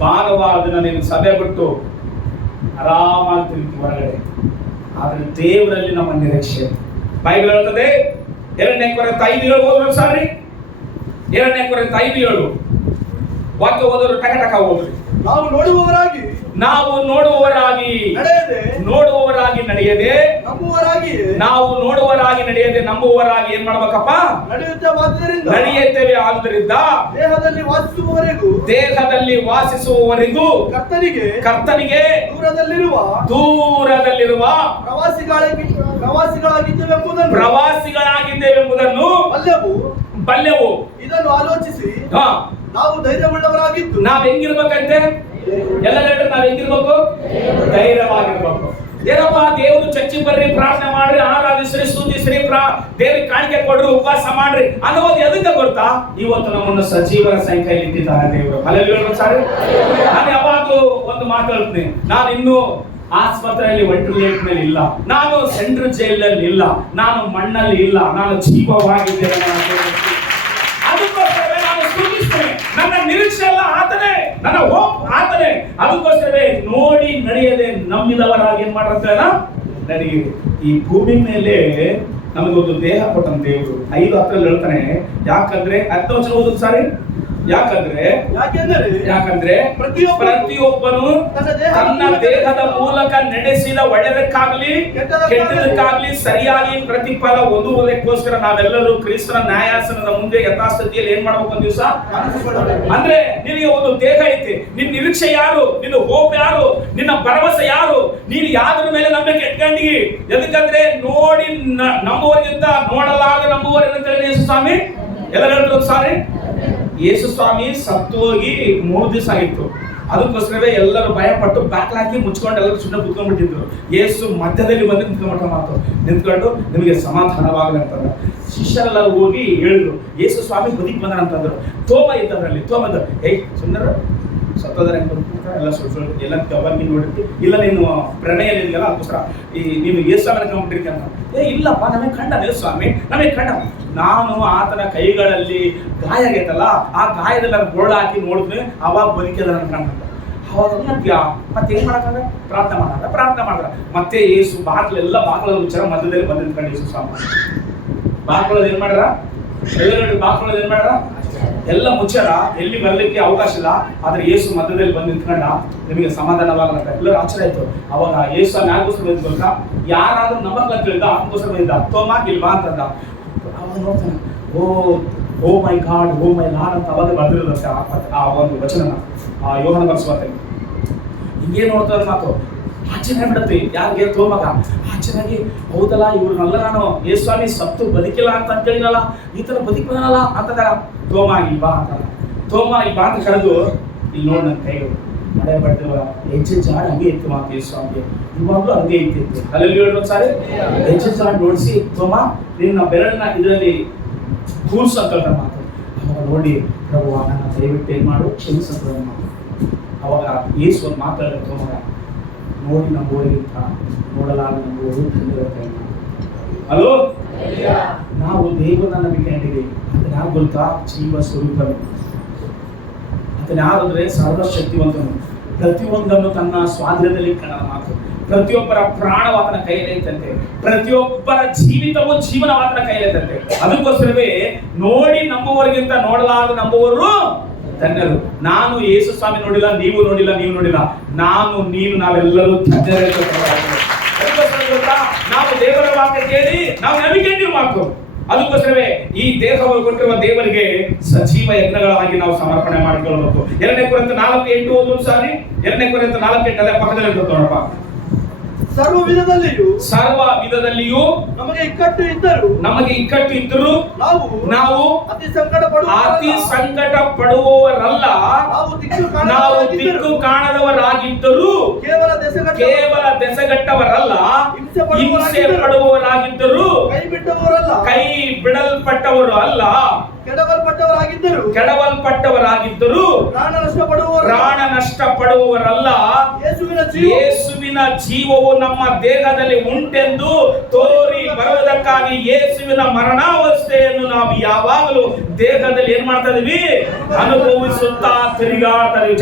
ಭಾಗವಾದ ದಿನ ನೀನು ಸಭೆ ಬಿಟ್ಟು ಆರಾಮಾಗಿ ತಿರುಗಿ ಹೊರಗಡೆ. ಆದ್ರೆ ದೇವರಲ್ಲಿ ನಮ್ಮ ನಿರೀಕ್ಷೆ. ಬೈಬಲ್ ಹೇಳ್ತದೆ 2 ಕೊರಿಂಥ 5:7 ಸಾರಿ, 2 ಕೊರಿಂಥ 5:7 ವಾಕ್ಯ ಓದೋರು ಟಕ ಟಕ ಓದ್ರಿ. ನಾವು ನೋಡುವವರಾಗಿ ನಡೆಯದೆ ನಾವು ನೋಡುವವರಾಗಿ ನಡೆಯದೆ ನಂಬುವವರಾಗಿ ಏನ್ ಮಾಡ್ಬೇಕಪ್ಪ? ನಡೆಯುತ್ತೇವೆ. ಆದ್ದರಿಂದ ದೇಹದಲ್ಲಿ ವಾಸಿಸುವವರೆಗೂ ಕರ್ತನಿಗೆ ದೂರದಲ್ಲಿರುವ ಪ್ರವಾಸಿಗಳಾಗಿದ್ದೇವೆಂಬುದನ್ನು ಬಲ್ಲೆವು. ಇದನ್ನು ಆಲೋಚಿಸಿ ನಾವು ಧೈರ್ಯವುಳ್ಳವರಾಗಿದ್ದು ನಾವ್ ಹೆಂಗಿರ್ಬೇಕಂತೆ? ಎಲ್ಲ ನಾವ್ ಹೆಂಗಿರ್ಬೇಕು? ಧೈರ್ಯವಾಗಿರ್ಬೇಕು. ಏನಪ್ಪ, ದೇವರು ಚರ್ಚಿಗೆ ಬರ್ರಿ, ಪ್ರಾರ್ಥನೆ ಮಾಡ್ರಿ, ಆರಾಧಿಸ್ರಿ, ಸ್ತುತಿಸ್ರಿ, ದೇವ್ರಿಗೆ ಕಾಣಿಕೆ ಕೊಡ್ರಿ, ಉಪವಾಸ ಮಾಡ್ರಿ ಅನ್ನೋದು ಎದಕ್ಕೆ ಗೊತ್ತಾ? ಇವತ್ತು ನಮ್ಮನ್ನು ಸಜೀವರ ಸಂಖ್ಯೆಯಲ್ಲಿ ಇಟ್ಟಿದ್ದಾರೆ ದೇವರು. ಅಲ್ಲೆಲ್ಲ ಸಾರಿ, ನಾನು ಯಾವಾಗಲೂ ಒಂದು ಮಾತಾಡ್ತೀನಿ, ನಾನು ಇನ್ನೂ ಆಸ್ಪತ್ರೆಯಲ್ಲಿ ವೆಂಟಿಲೇಟರ್ ಮೇಲೆ ಇಲ್ಲ, ನಾನು ಸೆಂಟ್ರಲ್ ಜೈಲಲ್ಲಿ ಇಲ್ಲ, ನಾನು ಮಣ್ಣಲ್ಲಿ ಇಲ್ಲ, ನಾನು ಜೀವವಾಗಿದ್ದೇನೆ. ಅದಕ್ಕೋಸ್ಕರವೇ ನಾನು ಸ್ತುತಿಸ್ತೇನೆ. ನನ್ನ ನಿರೀಕ್ಷೆ ಎಲ್ಲ ಆತನೇ, ನನ್ನ ಹೋಪ್ ಆತನೇ. ಅದಕ್ಕೋಸ್ಕರವೇ ನೋಡಿ ನಡೆಯದೆ ನಂಬಿದವರಾಗಿ ಏನ್ ಮಾಡ್ತಾರ? ನನಗೆ ಈ ಭೂಮಿ ಮೇಲೆ ನಮಗೊಂದು ದೇಹ ಕೊಟ್ಟಂತ ದೇವರು 5:10 ಹೇಳ್ತಾನೆ. ಯಾಕಂದ್ರೆ 10 ವಚನ ಓದೋದು ಸಾರಿ. ಯಾಕಂದ್ರೆ ಪ್ರತಿಯೊಬ್ಬನು ತನ್ನ ದೇಹದ ಮೂಲಕ ನಡೆಸಿದ ಒಳ್ಳೆಯದಕ್ಕಾಗ್ಲಿ ಕೆಟ್ಟದಕ್ಕಾಗ್ಲಿ ಸರಿಯಾಗಿ ಪ್ರತಿಫಲ ಹೊಂದುವುದಕ್ಕೋಸ್ಕರ ನಾವೆಲ್ಲರೂ ಕ್ರಿಸ್ತನ ನ್ಯಾಯಾಸನದ ಮುಂದೆ ಯಥಾಸ್ಥಿತಿಯಲ್ಲಿ ಏನ್ ಮಾಡ್ಬೇಕು? ಒಂದು ದಿವಸ ಅಂದ್ರೆ ನಿನಗೆ ಒಂದು ದೇಹ ಐತಿ, ನಿನ್ನ ನಿರೀಕ್ಷೆ ಯಾರು? ನಿನ್ನ ಹೋಪ್ ಯಾರು? ನಿನ್ನ ಭರವಸೆ ಯಾರು? ನೀನು ಯಾವ್ದ್ರ ಮೇಲೆ ನಂಬಿಕೆ ಇಟ್ಕೊಂಡಿ? ಎದಕ್ಕಂದ್ರೆ ನೋಡಿ ನಂಬುವರಿಗಿಂತ ನೋಡಲಾಗ ನಂಬುವರಿಗಂತ ಹೇಳಿ ಯೇಸು ಸ್ವಾಮಿ ಎಲ್ಲ ಹೇಳಿದ್ರು ಸಾರಿ. ಯೇಸು ಸ್ವಾಮಿ ಸತ್ತು ಹೋಗಿ 3 ದಿವಸ ಆಗಿತ್ತು. ಅದಕ್ಕೋಸ್ಕರವೇ ಎಲ್ಲರೂ ಭಯಪಟ್ಟು ಬಾಕ್ಲಾಕಿ ಮುಚ್ಕೊಂಡು ಎಲ್ಲರೂ ಸುಮ್ಮನೆ ಕುತ್ಕೊಂಡ್ಬಿಟ್ಟಿದ್ರು. ಯೇಸು ಮಧ್ಯದಲ್ಲಿ ಬಂದು ನಿಂತ್ಕೊಂಡು ನಿಮಗೆ ಸಮಾಧಾನವಾಗಲಿ ಅಂತಂದ್ರೆ ಶಿಷ್ಯರೆಲ್ಲರೂ ಹೋಗಿ ಹೇಳಿದ್ರು, ಯೇಸು ಸ್ವಾಮಿ ಬದುಕಿ ಬಂದ ಅಂತಂದ್ರು. ತೋಮ ಇದ್ದವರಲ್ಲಿ ತೋಮದ ಸುಂದರ ಸತ್ತೋದ್ರೆ ಎಲ್ಲ ಸುಳ್ಳು ಎಲ್ಲ ಗಬ್ಬಂಗಿ ನೋಡಿರ್ತಿ, ಇಲ್ಲ ನೀನು ಪ್ರಣಯಲ್ಲಿ ಇದೆಯಲ್ಲ ಅದಕ್ಕೋಸ್ಕರ ನೀನು ಯೇಸು ಸ್ವಾಮಿ ಕಂಬಿಟ್ಟಿರ್ತೀಯ ಅಂತ. ಇಲ್ಲಪ್ಪ, ನಮಗೆ ಕಂಡ ಯೇಸು ಸ್ವಾಮಿ, ನಮಗೆ ಕಂಡ. ನಾನು ಆತನ ಕೈಗಳಲ್ಲಿ ಗಾಯ ಆಗೈತಲ್ಲ, ಆ ಗಾಯದಲ್ಲಿ ನಾನು ಗೋಳ ಹಾಕಿ ನೋಡಿದ್ರೆ ಅವಾಗ ಬದುಕಿದ ನನ್ನ ಕಂಡ. ಅವಾಗ ಮತ್ತೆ ಏನ್ ಮಾಡಕ್ಕಾಗ? ಪ್ರಾರ್ಥನೆ ಮಾಡಿದ್ರ ಮತ್ತೆ ಯೇಸು ಬಾಗಿಲೆಲ್ಲ ಬಾಗಿಲ ವಿಚಾರ ಮಧ್ಯದಲ್ಲಿ ಬಂದು ನಿಂತ್ಕೊಂಡು ಯೇಸು ಸ್ವಾಮಿ ಬಾಗಿಲಲ್ಲಿ ಏನ್ ಮಾಡ್ರ? ಬಾಗಿಲಲ್ಲಿ ಏನ್ ಮಾಡ್ರ? ಎಲ್ಲ ಮುಚ್ಚಾರ, ಎಲ್ಲಿ ಬರ್ಲಿಕ್ಕೆ ಅವಕಾಶ ಇಲ್ಲ. ಆದ್ರೆ ಯೇಸು ಮಧ್ಯದಲ್ಲಿ ಬಂದು ನಿಂತ್ಕೊಂಡ, ನಿಮಗೆ ಸಮಾಧಾನವಾಗಲ್ಲ. ಎಲ್ಲರೂ ಆಶ್ಚರ್ಯ ಆಯ್ತು. ಅವಾಗ ಯೇಸು ಯಾರಿಗೋಸ್ಕರ ಬಂದ್ಬೇಕಾ? ಯಾರಾದ್ರೂ ನಮಗ್ ಅಂತ ಹೇಳಿದ ಅದಕ್ಕೋಸ್ಕರ ಬಂದಿದ್ದ. ತೋಮ ಇಲ್ವಾ ಅಂತಂದ. ಅವಾಗ ನೋಡ್ತಾನೆ, ಓ ಮೈ ಗಾಡ್, ಓ ಮೈ ಲಾರ್ಡ್ ಅಂತ ಅವಾಗ ಬರ್ದಿರೋದಂತೆ ಆ ಒಂದು ವಚನ ಯೋಹಾನ ಬರೆಸುವಂತೆ. ಹಿಂಗೇ ನೋಡ್ತಾರೆ ಮಾತು ಆಶ್ಚರ್ಯ ಬಿಡುತ್ತೆ. ಯಾರಿಗೆ? ತೋಮಗ ಆಶ್ಚರ್ಯಾಗಿ, ಹೌದಲ್ಲ ಇವ್ರನ್ನೆಲ್ಲ ನಾನು ಯೇಸು ಸ್ವಾಮಿ ಸತ್ತು ಬದುಕಿಲ್ಲ ಅಂತ ಹೇಳಿನಲ್ಲ, ಈ ತರ ಬದುಕಿಲ್ಲ ಅಂತಂದಾಗ ತೋಮ ಇಲ್ವಾ ಅಂತ ಕರೆದು, ಇಲ್ಲಿ ನೋಡಿ ನನ್ನ ಕೈಗಳು ಮಳೆ ಬಡ್ದಿವ ಹೆಜ್ಜೆ ಜಾಡ್ ಹಂಗೆ ಇತ್ತು ಮಾತು ಯೇಸು ಸ್ವಾಮಿಗೆ. ಇವಾಗಲೂ ಹಂಗೆ ಇತ್ತಿತ್ತು. ಅಲ್ಲಿ ಹೇಳೋದು ಸಾರಿ, ಹೆಜ್ಜೆ ಜಾಡ್ ನೋಡಿಸಿ, ತೋಮ ನಿನ್ನ ಬೆರಳನ್ನ ಇದರಲ್ಲಿ ಕೂರ್ಸು ಅಂತ ಮಾತು. ಅವಾಗ ನೋಡಿ ಪ್ರಭು ನನ್ನ ದಯವಿಟ್ಟು ಏನು ಮಾಡು, ಕ್ಷಮಿಸಂತ ಮಾಡು. ಅವಾಗ ಯೇಸು ಒಂದು ಮಾತಾಡಿದ ತೋಮರ, ನೋಡಿ ನಂಬುವರಿಗಿಂತ ನೋಡಲಾದ ನಂಬುವರು ಧನ್ಯರು. ಹಲೋ, ನಾವು ದೇವರನ್ನ ನಂಬಿಕೆ ಇಟ್ಟಿದ್ದೀವಿ. ಅದನ್ನ ಯಾರು ಗೊತ್ತಾ? ಜೀವ ಸ್ವರೂಪನು. ಅದನ್ನ ಯಾರಂದ್ರೆ ಸರ್ವಶಕ್ತಿವಂತನು. ಪ್ರತಿಯೊಂದನ್ನು ತನ್ನ ಸ್ವಾಧೀನದಲ್ಲಿ ಕನ್ನಡ ಮಾತು. ಪ್ರತಿಯೊಬ್ಬರ ಪ್ರಾಣವಾತನ ಕೈಯಲ್ಲೈತಂತೆ. ಪ್ರತಿಯೊಬ್ಬರ ಜೀವಿತವು ಜೀವನವಾತನ ಕೈಯಲ್ಲೈತಂತೆ. ಅದಕ್ಕೋಸ್ಕರವೇ ನೋಡಿ ನಂಬುವವರಿಗಿಂತ ನೋಡಲಾದ ನಂಬುವರು ಧನ್ಯರು. ನಾನು ಯೇಸು ಸ್ವಾಮಿ ನೋಡಿಲ್ಲ, ನೀವು ನೋಡಿಲ್ಲ, ನೀವು ನೋಡಿಲ್ಲ, ನಾನು ನೀನು ನಾವೆಲ್ಲರೂ ಧನ್ಯರು. ನಾವು ದೇವರ ವಾಕ್ಯ ಕೇಳಿ ನಾವು ನಂಬಿಕೆ ಮಾತು. ಅದಕ್ಕೋಸ್ಕರವೇ ಈ ದೇಹವನ್ನು ಕೊಟ್ಟಿರುವ ದೇವರಿಗೆ ಸಜೀವ ಯಜ್ಞಗಳಾಗಿ ನಾವು ಸಮರ್ಪಣೆ ಮಾಡಿಕೊಳ್ಳಬೇಕು. 2 ಕೊರಿಂಥ 4:8 ಓದೋದು ಸಾರಿ. 2 ಕೊರಿಂಥ 4:8 ಅಲ್ಲೇ ಪಕ್ಕದಲ್ಲಿ ನೋಡಪ್ಪ. ಸರ್ವ ವಿಧದಲ್ಲಿಯೂ ನಮಗೆ ಇಕ್ಕಟ್ಟು ಇದ್ದರೂ ನಾವು ಅತಿ ಸಂಕಟ ಪಡುವವರಲ್ಲ. ನಾವು ದಿಕ್ಕು ಕಾಣದವರಾಗಿದ್ದರೂ, ಕೇವಲ ದೆಸಗಟ್ಟವರಲ್ಲ, ಹಿಂಸೆ ಪಡುವವರಾಗಿದ್ದರೂ, ಕೈ ಬಿಡಲ್ಪಟ್ಟವರು ಅಲ್ಲ, ಕೆಡವಲ್ಪಟ್ಟವರಾಗಿದ್ದರೂ, ಪ್ರಾಣ ನಷ್ಟ ಪಡುವವರಲ್ಲ. ಯೇಸುವಿನ ಜೀವವು ನಮ್ಮ ದೇಹದಲ್ಲಿ ಉಂಟೆಂದು ತೋರಿ ಬರುವುದಕ್ಕಾಗಿ ಯೇಸುವಿನ ಮರಣಾವಸ್ಥೆಯನ್ನು ನಾವು ಯಾವಾಗಲೂ ದೇಹದಲ್ಲಿ ಏನ್ ಮಾಡ್ತಾ ಇದೀವಿ? ಅನುಭವಿಸುತ್ತಾ ತಿರುಗಾಡ್ತಾ ಇದೀವಿ.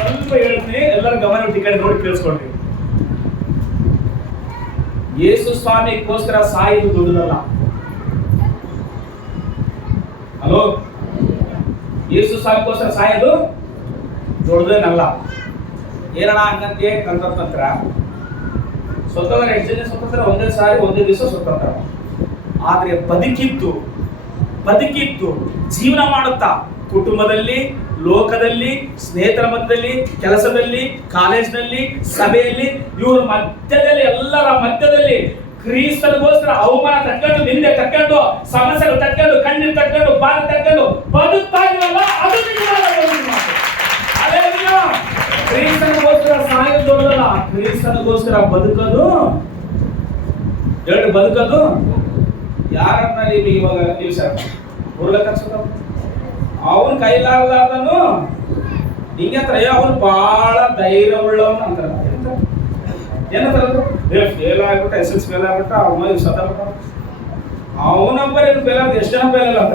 ಸ್ವಲ್ಪ ಹೇಳ್ತೀನಿ, ಎಲ್ಲರ ಗಮನ ಟಿಕೆಟ್ ನೋಡಿ ಕೇಳಿಸ್ಕೊಳ್ರಿ. ಯೇಸು ಸ್ವಾಮಿಗೋಸ್ಕರ ಸಾಯುವುದು ದೊಡ್ಡದಲ್ಲ. ಹಲೋ, ಯೇಸು ಸ್ವಾಮಿಗೋಸ್ಕರ ಸಾಯೋದು ದೊಡ್ಡದೇನಲ್ಲ. ಏನಣ್ಣ ಹಂಗಂತೆ ತಂತ್ರ ಸ್ವತಂತ್ರ 8 ಜನ ಸ್ವತಂತ್ರ, ಒಂದೇ ಸಾರಿ ಒಂದೇ ದಿವಸ ಸ್ವತಂತ್ರ. ಆದ್ರೆ ಬದುಕಿತ್ತು ಜೀವನ ಮಾಡುತ್ತಾ ಕುಟುಂಬದಲ್ಲಿ, ಲೋಕದಲ್ಲಿ, ಸ್ನೇಹಿತರ ಮಧ್ಯದಲ್ಲಿ, ಕೆಲಸದಲ್ಲಿ, ಕಾಲೇಜ್ನಲ್ಲಿ, ಸಭೆಯಲ್ಲಿ, ಇವರ ಮಧ್ಯದಲ್ಲಿ, ಎಲ್ಲರ ಮಧ್ಯದಲ್ಲಿ ಕ್ರಿಸ್ತನಿಗೋಸ್ಕರ ಅವಮಾನ ತಕ್ಕೊಂಡು, ನಿಂದೆ ತಕ್ಕೊಂಡು, ಸಮಸ್ಯೆಗಳು ತಕ್ಕೊಂಡು, ಕಣ್ಣೀರು ತಕ್ಕೊಂಡು, ಬಾಲ ತಕ್ಕೊಂಡು ಬದುಕ್ತಾ ಇದೀವಲ್ಲ, ಅದು ಕ್ರಿಸ್ತನಿಗೋಸ್ಕರ ಸಾಯೋದು ದೊಡ್ಡದಲ್ಲ. ಕ್ರಿಸ್ತನಿಗೋಸ್ಕರ ಬದುಕೋದು ಯಾರನ್ನ ನೀವು ಇವಾಗ ನೀವು ಸರ್ ಅವನ ಕೈಲಾಗಲಾರ್ದನು ಹಿಂಗೆ ಅಂತಾರೆ, ಅವನು ಬಹಳ ಧೈರ್ಯ ಉಳ್ಳವನು ಅಂತಾರ. ಏನಂತಾರ? ಫೇಲ್ ಆಗ್ಬಿಟ್ಟ, SSLC ಫೇಲ್ ಆಗ್ಬಿಟ್ಟ, ಅವನ ಅವನೊಬ್ಬರು ಫೇಲ್ ಆಗ ಎಷ್ಟು ಜನ ಫೇಲ್ ಇಲ್ಲ ಅಂತ.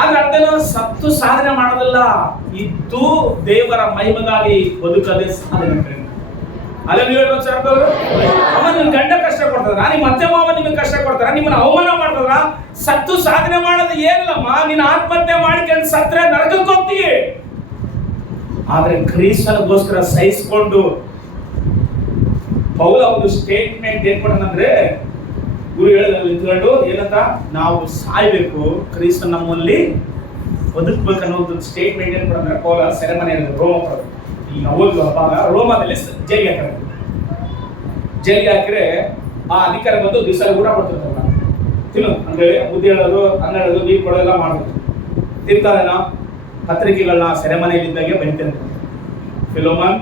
ಆದ್ರೆ ಅರ್ಥೇನೋ ಸತ್ತು ಸಾಧನೆ ಮಾಡೋದಿಲ್ಲ, ಇದ್ದು ದೇವರ ಮಹಿಮೆಗಾಗಿ ಬದುಕದೇ ಸಾಧನೆ. ಅಲ್ಲಿ ಅವ ನಿಮ್ ಗಂಡ ಕಷ್ಟ ಕೊಡ್ತದ, ನಿಮ್ಮ ಅತ್ತೆ ಮಾವ ನಿಮಗೆ ಕಷ್ಟ ಕೊಡ್ತಾರ, ನಿಮ್ಮನ್ನ ಅವಮಾನ ಮಾಡ್ತದ್ರ, ಸತ್ತು ಸಾಧನೆ ಮಾಡೋದು ಏನಿಲ್ಲಮ್ಮ. ನೀನ್ ಆತ್ಮಹತ್ಯೆ ಮಾಡಿಕೊಂಡು ಸತ್ರೆ ನರಕಕ್ಕೆ ಹೋಗ್ತೀವಿ. ಆದ್ರೆ ಕ್ರಿಸ್ತನಿಗೋಸ್ಕರ ಸಹಿಸಿಕೊಂಡು ಪೌಲ ಒಂದು ಸ್ಟೇಟ್ಮೆಂಟ್ ಏನ್ ಕೊಡೋಣಂದ್ರೆ, ಗುರು ಹೇಳೋದ್ರಲ್ಲಿ ನಿಂತ್ಕೊಂಡು ಏನಂತ, ನಾವು ಸಾಯ್ಬೇಕು, ಕ್ರಿಸ್ತ ನಮ್ಮಲ್ಲಿ ಬದುಕ್ಬೇಕನ್ನೋ ಒಂದು ಸ್ಟೇಟ್ಮೆಂಟ್ ಏನ್ ಕೊಡಂದ್ರೆ ಪೌಲ ಸೆರೆಮನೆ ರೋಮ ಈಗ ಓದುವ ಭಾಗ. ರೋಮದಲ್ಲಿ ಜೈಲಿಗೆ ಹಾಕಿದ್ರೆ ಆ ಅಧಿಕಾರ ಬಂದು ದಿವಸ ಊಟ ಕೊಡ್ತಿರ್ತಾರ, ತಿನ್ನು ಅಂದ್ರೆ ಬುದ್ಧಿ ಹೇಳೋದು, ಅನ್ನ ಹೇಳೋದು, ನೀರು ಕೊಡೋದೆಲ್ಲ ಮಾಡೋದು. ತಿಂತಾರೆ. ನಾವು ಪತ್ರಿಕೆಗಳನ್ನ ಸೆರೆಮನೆಯಲ್ಲಿದ್ದಾಗೆ ಬರೀತೇನೆ. ಫಿಲೋಮನ್,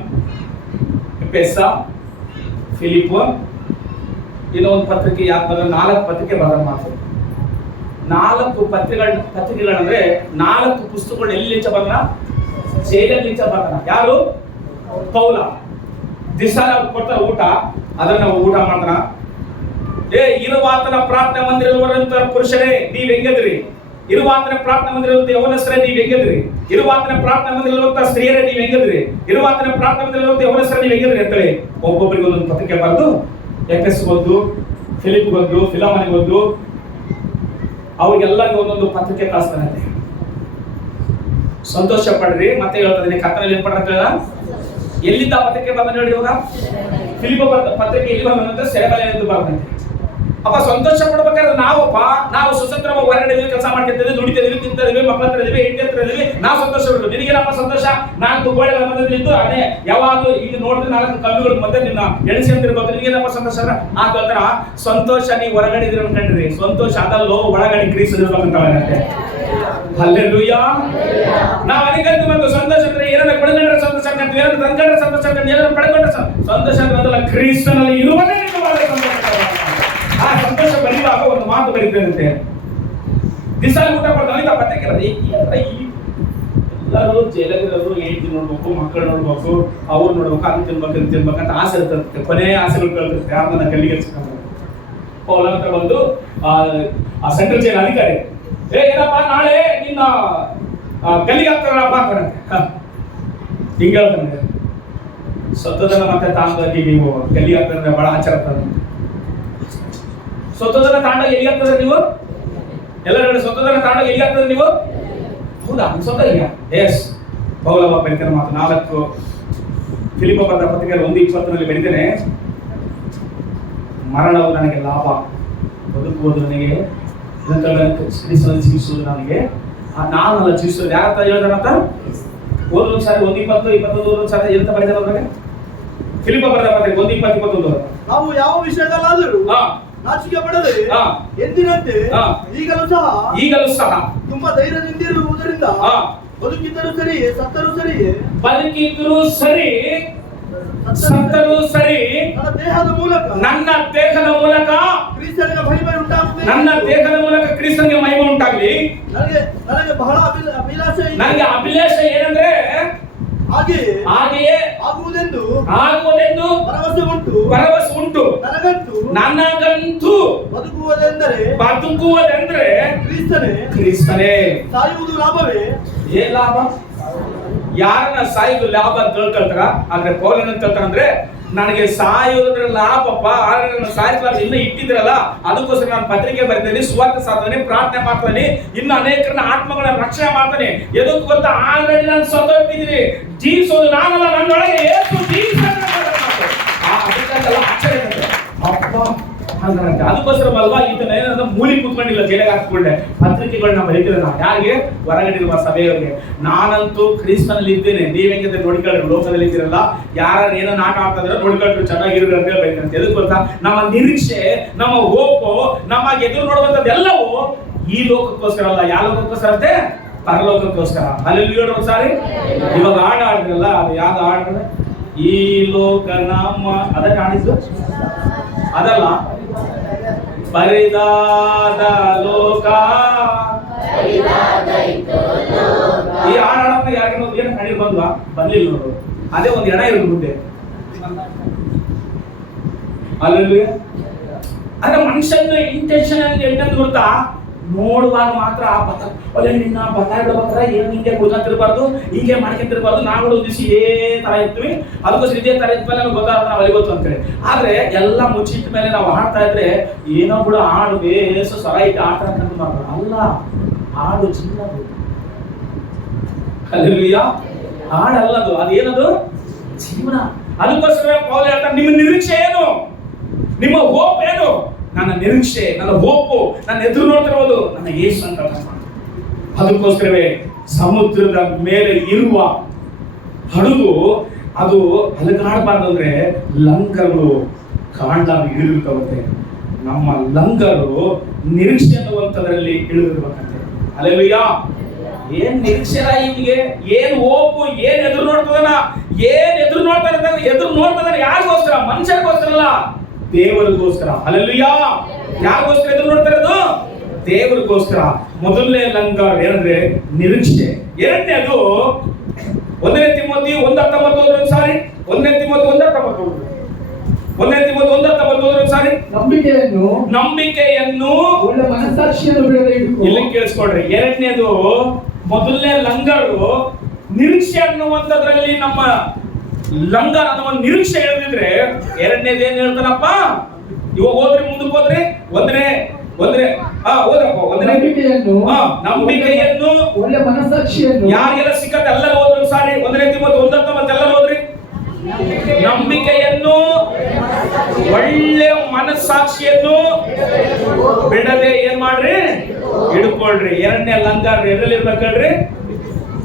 ಎಪೆಸ, ಫಿಲಿಪ್, ಇನ್ನೊಂದು ಪತ್ರಿಕೆ ಯಾಕೆ ಬರೋದು, 4 ಪತ್ರಿಕೆ ಬರೋದು ಮಾತು. 4 ಪತ್ರಿಕೆಗಳಂದ್ರೆ 4 ಪುಸ್ತಕಗಳು ಎಲ್ಲಿಂಚ ಬರೋಣ? ಜೈಲಲ್ಲಿಂಚ ಬರೋಣ. ಯಾರು? ಪೌಲ. ದಿವಸ ನಾವು ಕೊಡ್ತಾರ ಊಟ, ಅದನ್ನ ನಾವು ಊಟ ಮಾಡ್ತಾನ. ಇರುವಾತನ ಪ್ರಾರ್ಥನೆ ಮಂದಿರದವರಂತ ಪುರುಷರೇ ನೀವ್ ಹೆಂಗದ್ರಿ? ಇರುವಾತನ ಪ್ರಾರ್ಥನೆ ಮಂದಿರದಂತ ಯವನಸ್ಥರೇ ನೀವ್ ಹೆಂಗದ್ರಿ? ಇರುವಾತನ ಪ್ರಾರ್ಥನೆ ಮಂದಿರದಂತ ಸ್ತ್ರೀಯರೇ ನೀವ್ ಹೆಂಗದ್ರಿ? ಇರುವಾತನ ಪ್ರಾರ್ಥನೆ ಮಂದಿರದಂತ ಯವನಸ್ಥರೇ ನೀವ್ ಹೆಂಗದ್ರಿ ಅಂತೇಳಿ ಒಬ್ಬೊಬ್ಬರಿಗೆ ಒಂದೊಂದು ಪತ್ರಿಕೆ ಬರೆದು, ಎಫೆಸ್ಗೊಂದು, ಫಿಲಿಪ್ಗೊಂದು, ಫಿಲೋಮನಿಗೊಂದು, ಅವ್ರಿಗೆಲ್ಲರಿಗೂ ಒಂದೊಂದು ಪತ್ರಿಕೆ ಕಳಿಸ್ತಾನಂತೆ. ಸಂತೋಷ ಪಡ್ರಿ. ಮತ್ತೆ ಹೇಳ್ತದೆ ಕರ್ತನಲ್ಲಿ ಏನ್ ಪಡ್ರ ಎಲ್ಲಿಂದ ಪತ್ರಿಕೆ ಬಂದ ನೋಡಿ. ಇವಾಗ ಫಿಲಿಪ ಪತ್ರಿಕೆ ಎಲ್ಲಿ ಬಂದಂತೆ ಸೆರೆಮನೆಯಲ್ಲಿ ಬಂದಂತೆ. ಅಪ್ಪ ಸಂತೋಷ ಪಡ್ಬೇಕಾದ್ರೆ ನಾವು ಸ್ವತಂತ್ರವಾಗಿ ಹೊರಗಡೆ ಕೆಲಸ ಮಾಡ್ತಿದ್ದೀವಿ, ದುಡಿತಿದ್ದೀವಿ, ತಿಂತಿದ್ದೀವಿ, ಮಕ್ಕಳ ಹತ್ರ ಇದೀವಿ, ಹೆಂಡತಿ ಹತ್ರ ಇದೀವಿ, ನಾವು ಸಂತೋಷ ಪಡ್ಬೇಕು. ನಿನಗೆ ನಮ್ಮ ಸಂತೋಷ 4 ಗೋಡೆಗಳ ಮಧ್ಯದಲ್ಲಿ ಇದ್ದು ಅದೇ ಯಾವಾಗಲೂ ಈಗ ನೋಡಿದ್ರೆ 4 ಕಲ್ಲುಗಳ ಮಧ್ಯೆ ನಿನ್ನ ಎಣಿಸಿರ್ಬೇಕು. ನಿನಗೆ ನಮ್ಮ ಸಂತೋಷ ಆ ತರ ಸಂತೋಷ ನೀವು ಹೊರಗಡೆ ಇದ್ರೆ ಅನ್ಕೊಂಡ್ರಿ, ಸಂತೋಷ ಅದಲ್ಲೋ ಒಳಗಡೆ ಕ್ರೀಸಿರ್ಬೇಕಂತೆ. ಹಲ್ಲೆಲೂಯಾ. ನಾವು ಅನೇಕಂತ ಬಂದು ಸಂತೋಷ ಅಂದ್ರೆ ಏನಾರ ಪಡೆಕೊಂಡ್ರೆ ಸಂತೋಷ ಕಂಡು, ಏನಾರ ತಂದ್ಕೊಂಡ್ರೆ ಸಂತೋಷ ಕಂಡು, ಏನಾರ ಪಡ್ಕೊಂಡ್ರೆ ಸಂತೋಷ ಅಂದ್ರೆ ಕ್ರಿಸ್ತನಲ್ಲಿ ಇರುವುದೇ ಸಂತೋಷ. ಆ ಸಂತೋಷ ಬರೆಯುವಾಗ ಒಂದು ಮಾತು ಬರೀತೇನಂತೆ, ದಿಸಾಲು ಊಟ ಕೊಡ್ತಾನೆ ಪತ್ರಿಕೆ ಎಲ್ಲರೂ ಜೈಲಲ್ಲಿರೋರು ಹೆಂಡತಿ ನೋಡ್ಬೇಕು, ಮಕ್ಕಳು ನೋಡ್ಬೇಕು, ಅವ್ರು ನೋಡ್ಬೇಕು, ಅದು ತಿನ್ಬೇಕು ಇದು ತಿನ್ಬೇಕಂತ ಆಸೆ ಇರ್ತದೆ. ಕೊನೆ ಆಸೆಗಳು ಕೇಳ್ತಿರ್ತಾರೆ, ಯಾರನ್ನ ಕಲ್ಲಿಗೆ ಪೌಲ ಹತ್ರ ಬಂದು ಆ ಸೆಂಟ್ರಲ್ ಜೈಲ್ ಅಧಿಕಾರಿ, ಏನಪ್ಪ ನಾಳೆ ನಿನ್ನ ಕಲ್ಲಿಗೆ ಹಾಕ್ತಾರಪ್ಪ ಅಂತಾರಂತೆ. ಹಿಂಗೆ ಹೇಳ್ತಾನೆ, ಸ್ವತ್ತದನ್ನ ಮತ್ತೆ ತಾಂಡಾಗಿ ನೀವು ಕಲ್ಲಿಗೆ ಹಾಕ್ತಾರೆ ಬಹಳ ಆಚಾರ ಆಗ್ತದೆ. ಸ್ವತ್ತದನ್ನ ತಾಂಡಾಗಿ ಎಲ್ಲಿ ಹಾಕ್ತದೆ ನೀವು? ಎಲ್ಲರ ಸ್ವತ್ತದನ್ನ ತಾಂಡಾಗಿ ಎಲ್ಲಿ ಹಾಕ್ತದೆ ನೀವು? ಹೌದಾ, ಸ್ವತಃ ಇಲ್ಲ. ಎಸ್, ಪೌಲವ ಬರೀತಾನೆ ಮಾತು 4 ಫಿಲಿಪ್ಪ ಬರೆದ ಪತ್ರಿಕೆ 1:20 ಬರೀತೇನೆ, ಮರಣವು ನನಗೆ ಲಾಭ, ಬದುಕುವುದು ನನಗೆ, ಜೀವಿಸುವುದು ನನಗೆ, ನಾನಲ್ಲ ಜೀವಿಸೋದು. ಯಾರ ಹೇಳ್ತಾರಂತ ಓದೋದು ಸಾರಿ 1:20, 21 ಸಾರಿ ಎಂತ ಬರೀತಾರೆ ಫಿಲಿಪ್ಪ ಬರೆದ ಪತ್ರಿಕೆ 1:20, 21. ನಾವು ಯಾವ ವಿಷಯದಲ್ಲಾದರೂ ನಾಚಿಕೆ ಪಡದೆ ಎಂದಿನಂತೆ ಈಗಲೂ ಸಹ ತುಂಬಾ ಧೈರ್ಯದಿಂದಿರುವುದರಿಂದ ಬದುಕಿದ್ದರೂ ಸರಿ ಸತ್ತರೂ ಸರಿ, ಬದುಕಿದ್ರೂ ಸರಿ ಸತ್ತರೂ ಸರಿ, ನನ್ನ ದೇಹದ ಮೂಲಕ ಕ್ರಿಸ್ತನಿಗೆ ಮಹಿಮೆ ಉಂಟಾಗಲಿ, ನನ್ನ ದೇಹದ ಮೂಲಕ ಕ್ರಿಸ್ತನಿಗೆ ಮಹಿಮೆ ಉಂಟಾಗಲಿ. ನನಗೆ ಬಹಳ ಅಭಿಲಾಷ ಏನಂದ್ರೆ ಹಾಗೆಯೇ ಆಗುವುದೆಂದು ಭರವಸೆ ಉಂಟು. ನನಗಂತೂ ಬದುಕುವುದೆಂದರೆ ಕ್ರಿಸ್ತನೇ, ಸಾಯುವುದು ಲಾಭವೇ. ಏನ್ ಲಾಭ? ಯಾರನ್ನ ಸಾಯುವುದು ಲಾಭ ಅಂತ ತಿಳ್ಕೊಳ್ತಾರ. ಆದ್ರೆ ಪೌಲನ ಅಂತ ಹೇಳ್ತಾರಂದ್ರೆ, ನನಗೆ ಸಾಯುವುದ್ರ ಲಾಭಪ್ಪ, ಆದ್ರೆ ನನ್ನ ಸಾಯಿಸಲಾರ ಇನ್ನ ಇಟ್ಟಿದ್ರಲ್ಲ, ಅದಕ್ಕೋಸ್ಕರ ನಾನು ಪತ್ರಿಕೆ ಬರೀತೀನಿ, ಸುವಾರ್ತೆ ಸಾರ್ತಾನೆ, ಪ್ರಾರ್ಥನೆ ಮಾಡ್ತಾನೆ, ಇನ್ನು ಅನೇಕರನ್ನ ಆತ್ಮಗಳನ್ನ ರಕ್ಷಣೆ ಮಾಡ್ತಾನೆ. ಎದಕ್ಕೆ ಗೊತ್ತಾ? ಆಲ್ರೆಡಿ ನಾನು ಸತ್ತೋಗ್ತಿದ್ದೀನಿ, ಜೀವಿಸೋದು ನಾನಲ್ಲ, ನನ್ನೊಳಗೆ ಯೇಸು ಅದಕ್ಕೋಸ್ಕರ ಅಲ್ವಾ ಈತನ ಏನಾದ್ರು ಮೂಲಿ ಕೂತ್ಕೊಂಡಿಲ್ಲ, ಜೈಲಿಗೆ ಹಾಕಿಕೊಂಡೆ. ಪತ್ರಿಕೆಗಳನ್ನ ಬರೀತಿರಲ್ಲ ಯಾರಿಗೆ? ಹೊರಗಡೆ ಸಭೆಯವರಿಗೆ. ನಾನಂತೂ ಕ್ರಿಸ್ತನಲ್ಲಿ ಇದ್ದೇನೆ, ನೀವೆಂಗಿದ್ರೆ ನೋಡ್ಕೊಳ್ರಿ, ಲೋಕದಲ್ಲಿ ಇದ್ದೀರಲ್ಲ, ಯಾರು ಏನೋ ನಾಟ ಆಡ್ತಿದ್ರೆ ನೋಡ್ಕೊಳ್ರಿ, ಚೆನ್ನಾಗಿರ್ರಿ ಅಂತ ಹೇಳ್ಬೇಕಂತ. ಎದಕ್ಕೆ ಗೊತ್ತಾ? ನಮ್ಮ ನಿರೀಕ್ಷೆ, ನಮ್ಮ ಹೋಪು, ನಮ್ಮ ಎದುರು ನೋಡುವಂಥದ್ದೆಲ್ಲವೂ ಈ ಲೋಕಕ್ಕೋಸ್ಕರ ಅಲ್ಲ. ಯಾವ ಲೋಕಕ್ಕೋಸ್ಕರ ಅಂತೆ? ಪರಲೋಕಕ್ಕೋಸ್ಕರ. ಅಲ್ಲಿ ಸಾರಿ ಇವಾಗ ಆಡಿದ್ರಲ್ಲ, ಅದು ಯಾವ್ದು ಆಡ್ರೆ? ಈ ಲೋಕ ನಮ್ಮ ಅದಕ್ಕೆ ಆಡಿದ್ದು ಅದಲ್ಲ, ಬರಿದಾದ ಲೋಕ. ಈ ಹಾಡಪ್ಪ ಯಾರು ಏನು ಕಣಿ ಬಂದ್ವಾ? ಬರ್ಲಿಲ್ಲ ನೋಡು, ಅದೇ ಒಂದು ಎಣ ಇರೋದು ಮುಂದೆ. ಅಲ್ಲಿ ಅದ ಮನುಷ್ಯನ ಇಂಟೆನ್ಷನ್ ಅಂತ ಎಂಟಂತ ಗೊತ್ತಾ? ನೋಡುವಾಗ ಮಾತ್ರ ಒಳ್ಳೆ ನಿನ್ನ ಬತ್ತಾಡ್ಬೇಕಾರ ಏನು ಹಿಂಗೆ ಕುತ್ಕೊಂತಿರ್ಬಾರ್ದು, ಹಿಂಗೆ ಮಾಡ್ಕೊಂತಿರ್ಬಾರ್ದು. ನಾವುಗಳು ದಿವಸ ಇದೇ ತರ ಇರ್ತೀವಿ, ಅದಕ್ಕೋಸ್ಕರ ಇದೇ ತರ ಇದ್ಮೇಲೆ ನಮ್ಗೆ ಗೊತ್ತಾಗ ನಾವು ಅಲಿಗೊತ್ತು ಅಂತೇಳಿ. ಆದ್ರೆ ಎಲ್ಲ ಮುಚ್ಚಿಟ್ಟ ಮೇಲೆ ನಾವು ಹಾಡ್ತಾ ಇದ್ರೆ ಏನೋ ಕೂಡ ಹಾಡು ಬೇಸು ಸ್ವರ ಇಟ್ಟು ಆಟ ಅಂತ ಮಾಡ್ತಾರೆ. ಅಲ್ಲ, ಹಾಡು ಚಿನ್ನದು, ಅಲ್ಲಿಯ ಹಾಡಲ್ಲದು, ಅದೇನದು? ಜೀವನ. ಅದಕ್ಕೋಸ್ಕರ ಪೌಲ ಹೇಳ್ತಾರೆ, ನಿಮ್ಮ ನಿರೀಕ್ಷೆ ಏನು? ನಿಮ್ಮ ಹೋಪ್ ಏನು? ನನ್ನ ನಿರೀಕ್ಷೆ, ನನ್ನ ಹೋಪು, ನನ್ನ ಎದುರು ನೋಡ್ತಿರ್ಬೋದು ನನ್ನ ಯೇಸು ಅಂತ. ಅದಕ್ಕೋಸ್ಕರವೇ ಸಮುದ್ರದ ಮೇಲೆ ಇರುವ ಹಡಗು ಅದು ಅಲಗಾಡಬಾರ್ದು ಅಂದ್ರೆ ಲಂಗರು ಕಾಂಡಾಗಿ ಇಳಿದಿರ್ತಾವಂತೆ. ನಮ್ಮ ಲಂಗರು ನಿರೀಕ್ಷೆ ಅನ್ನುವಂಥದ್ರಲ್ಲಿ ಇಳಿದಿರ್ಬೇಕಂತೆ. ಅಲ್ಲೆಲ್ಲೂಯ. ಏನ್ ನಿರೀಕ್ಷೆ ನಿಮಗೆ? ಏನ್ ಹೋಪು? ಏನ್ ಎದುರು ನೋಡ್ತದನ? ಏನ್ ಎದುರು ನೋಡ್ತದ ಯಾರಿಗೋಸ್ಕರ? ಮನುಷ್ಯರಿಗೋಸ್ಕರ ಅಲ್ಲ, ದೇವರಿಗೋಸ್ಕರ. ಹಲ್ಲೆಲೂಯಾ. ಯಾರಿಗೋಸ್ಕರ ಎದುರು ನೋಡ್ತಾ ಇರೋದು? ದೇವರಿಗೋಸ್ಕರ. ಮೊದಲನೇ ಲಂಗ ಏನಂದ್ರೆ ನಿರೀಕ್ಷೆ. ಎರಡನೇದು 1 ತಿಮೋಥಿ 1:19 ಸಾರಿ 1 ತಿಮೋಥಿ 1:19 ಸಾರಿ ನಂಬಿಕೆಯನ್ನು ಒಳ್ಳೆ ಮನಸ್ಸಾಕ್ಷಿಯನ್ನು ಬಿಡದೆ ಇಟ್ಕೋ. ಇಲ್ಲಿ ಕೇಳಿಸ್ಕೊಡ್ರಿ. ಎರಡನೇದು ಮೊದಲನೇ ಲಂಗರು ನಿರೀಕ್ಷೆ ಅನ್ನುವಂಥದ್ರಲ್ಲಿ ನಮ್ಮ ಲಂಗ ನಮ್ಮ ನಿರೀಕ್ಷೆ ಹೇಳಿದ್ರೆ, ಎರಡನೇದು ಏನ್ ಹೇಳ್ತಾನಪ್ಪ? ಇವಾಗ ಹೋದ್ರಿ, ಮುಂದಕ್ಕೆ ಹೋದ್ರಿ. ಒಂದನೇ ನಂಬಿಕೆಯನ್ನು ಒಳ್ಳೆ ಮನಸ್ಸಾಕ್ಷಿಯನ್ನು ಯಾರಿಗೆಲ್ಲ ಸಿಕ್ಕತ್ತೆ ಎಲ್ಲರೂ ಹೋದ್ರು ಸಾರಿ 1 ತಿಮೋಥಿ 1:19 ಎಲ್ಲರೂ ಹೋದ್ರಿ. ನಂಬಿಕೆಯನ್ನು ಒಳ್ಳೆ ಮನಸ್ಸಾಕ್ಷಿಯನ್ನು ಬಿಡದೆ ಏನ್ ಮಾಡ್ರಿ? ಹಿಡ್ಕೊಳ್ರಿ. ಎರಡನೇ ಲಂಗ ಎದ್ರಲ್ಲಿ ಇರ್ಬೇಕಲ್ರಿ?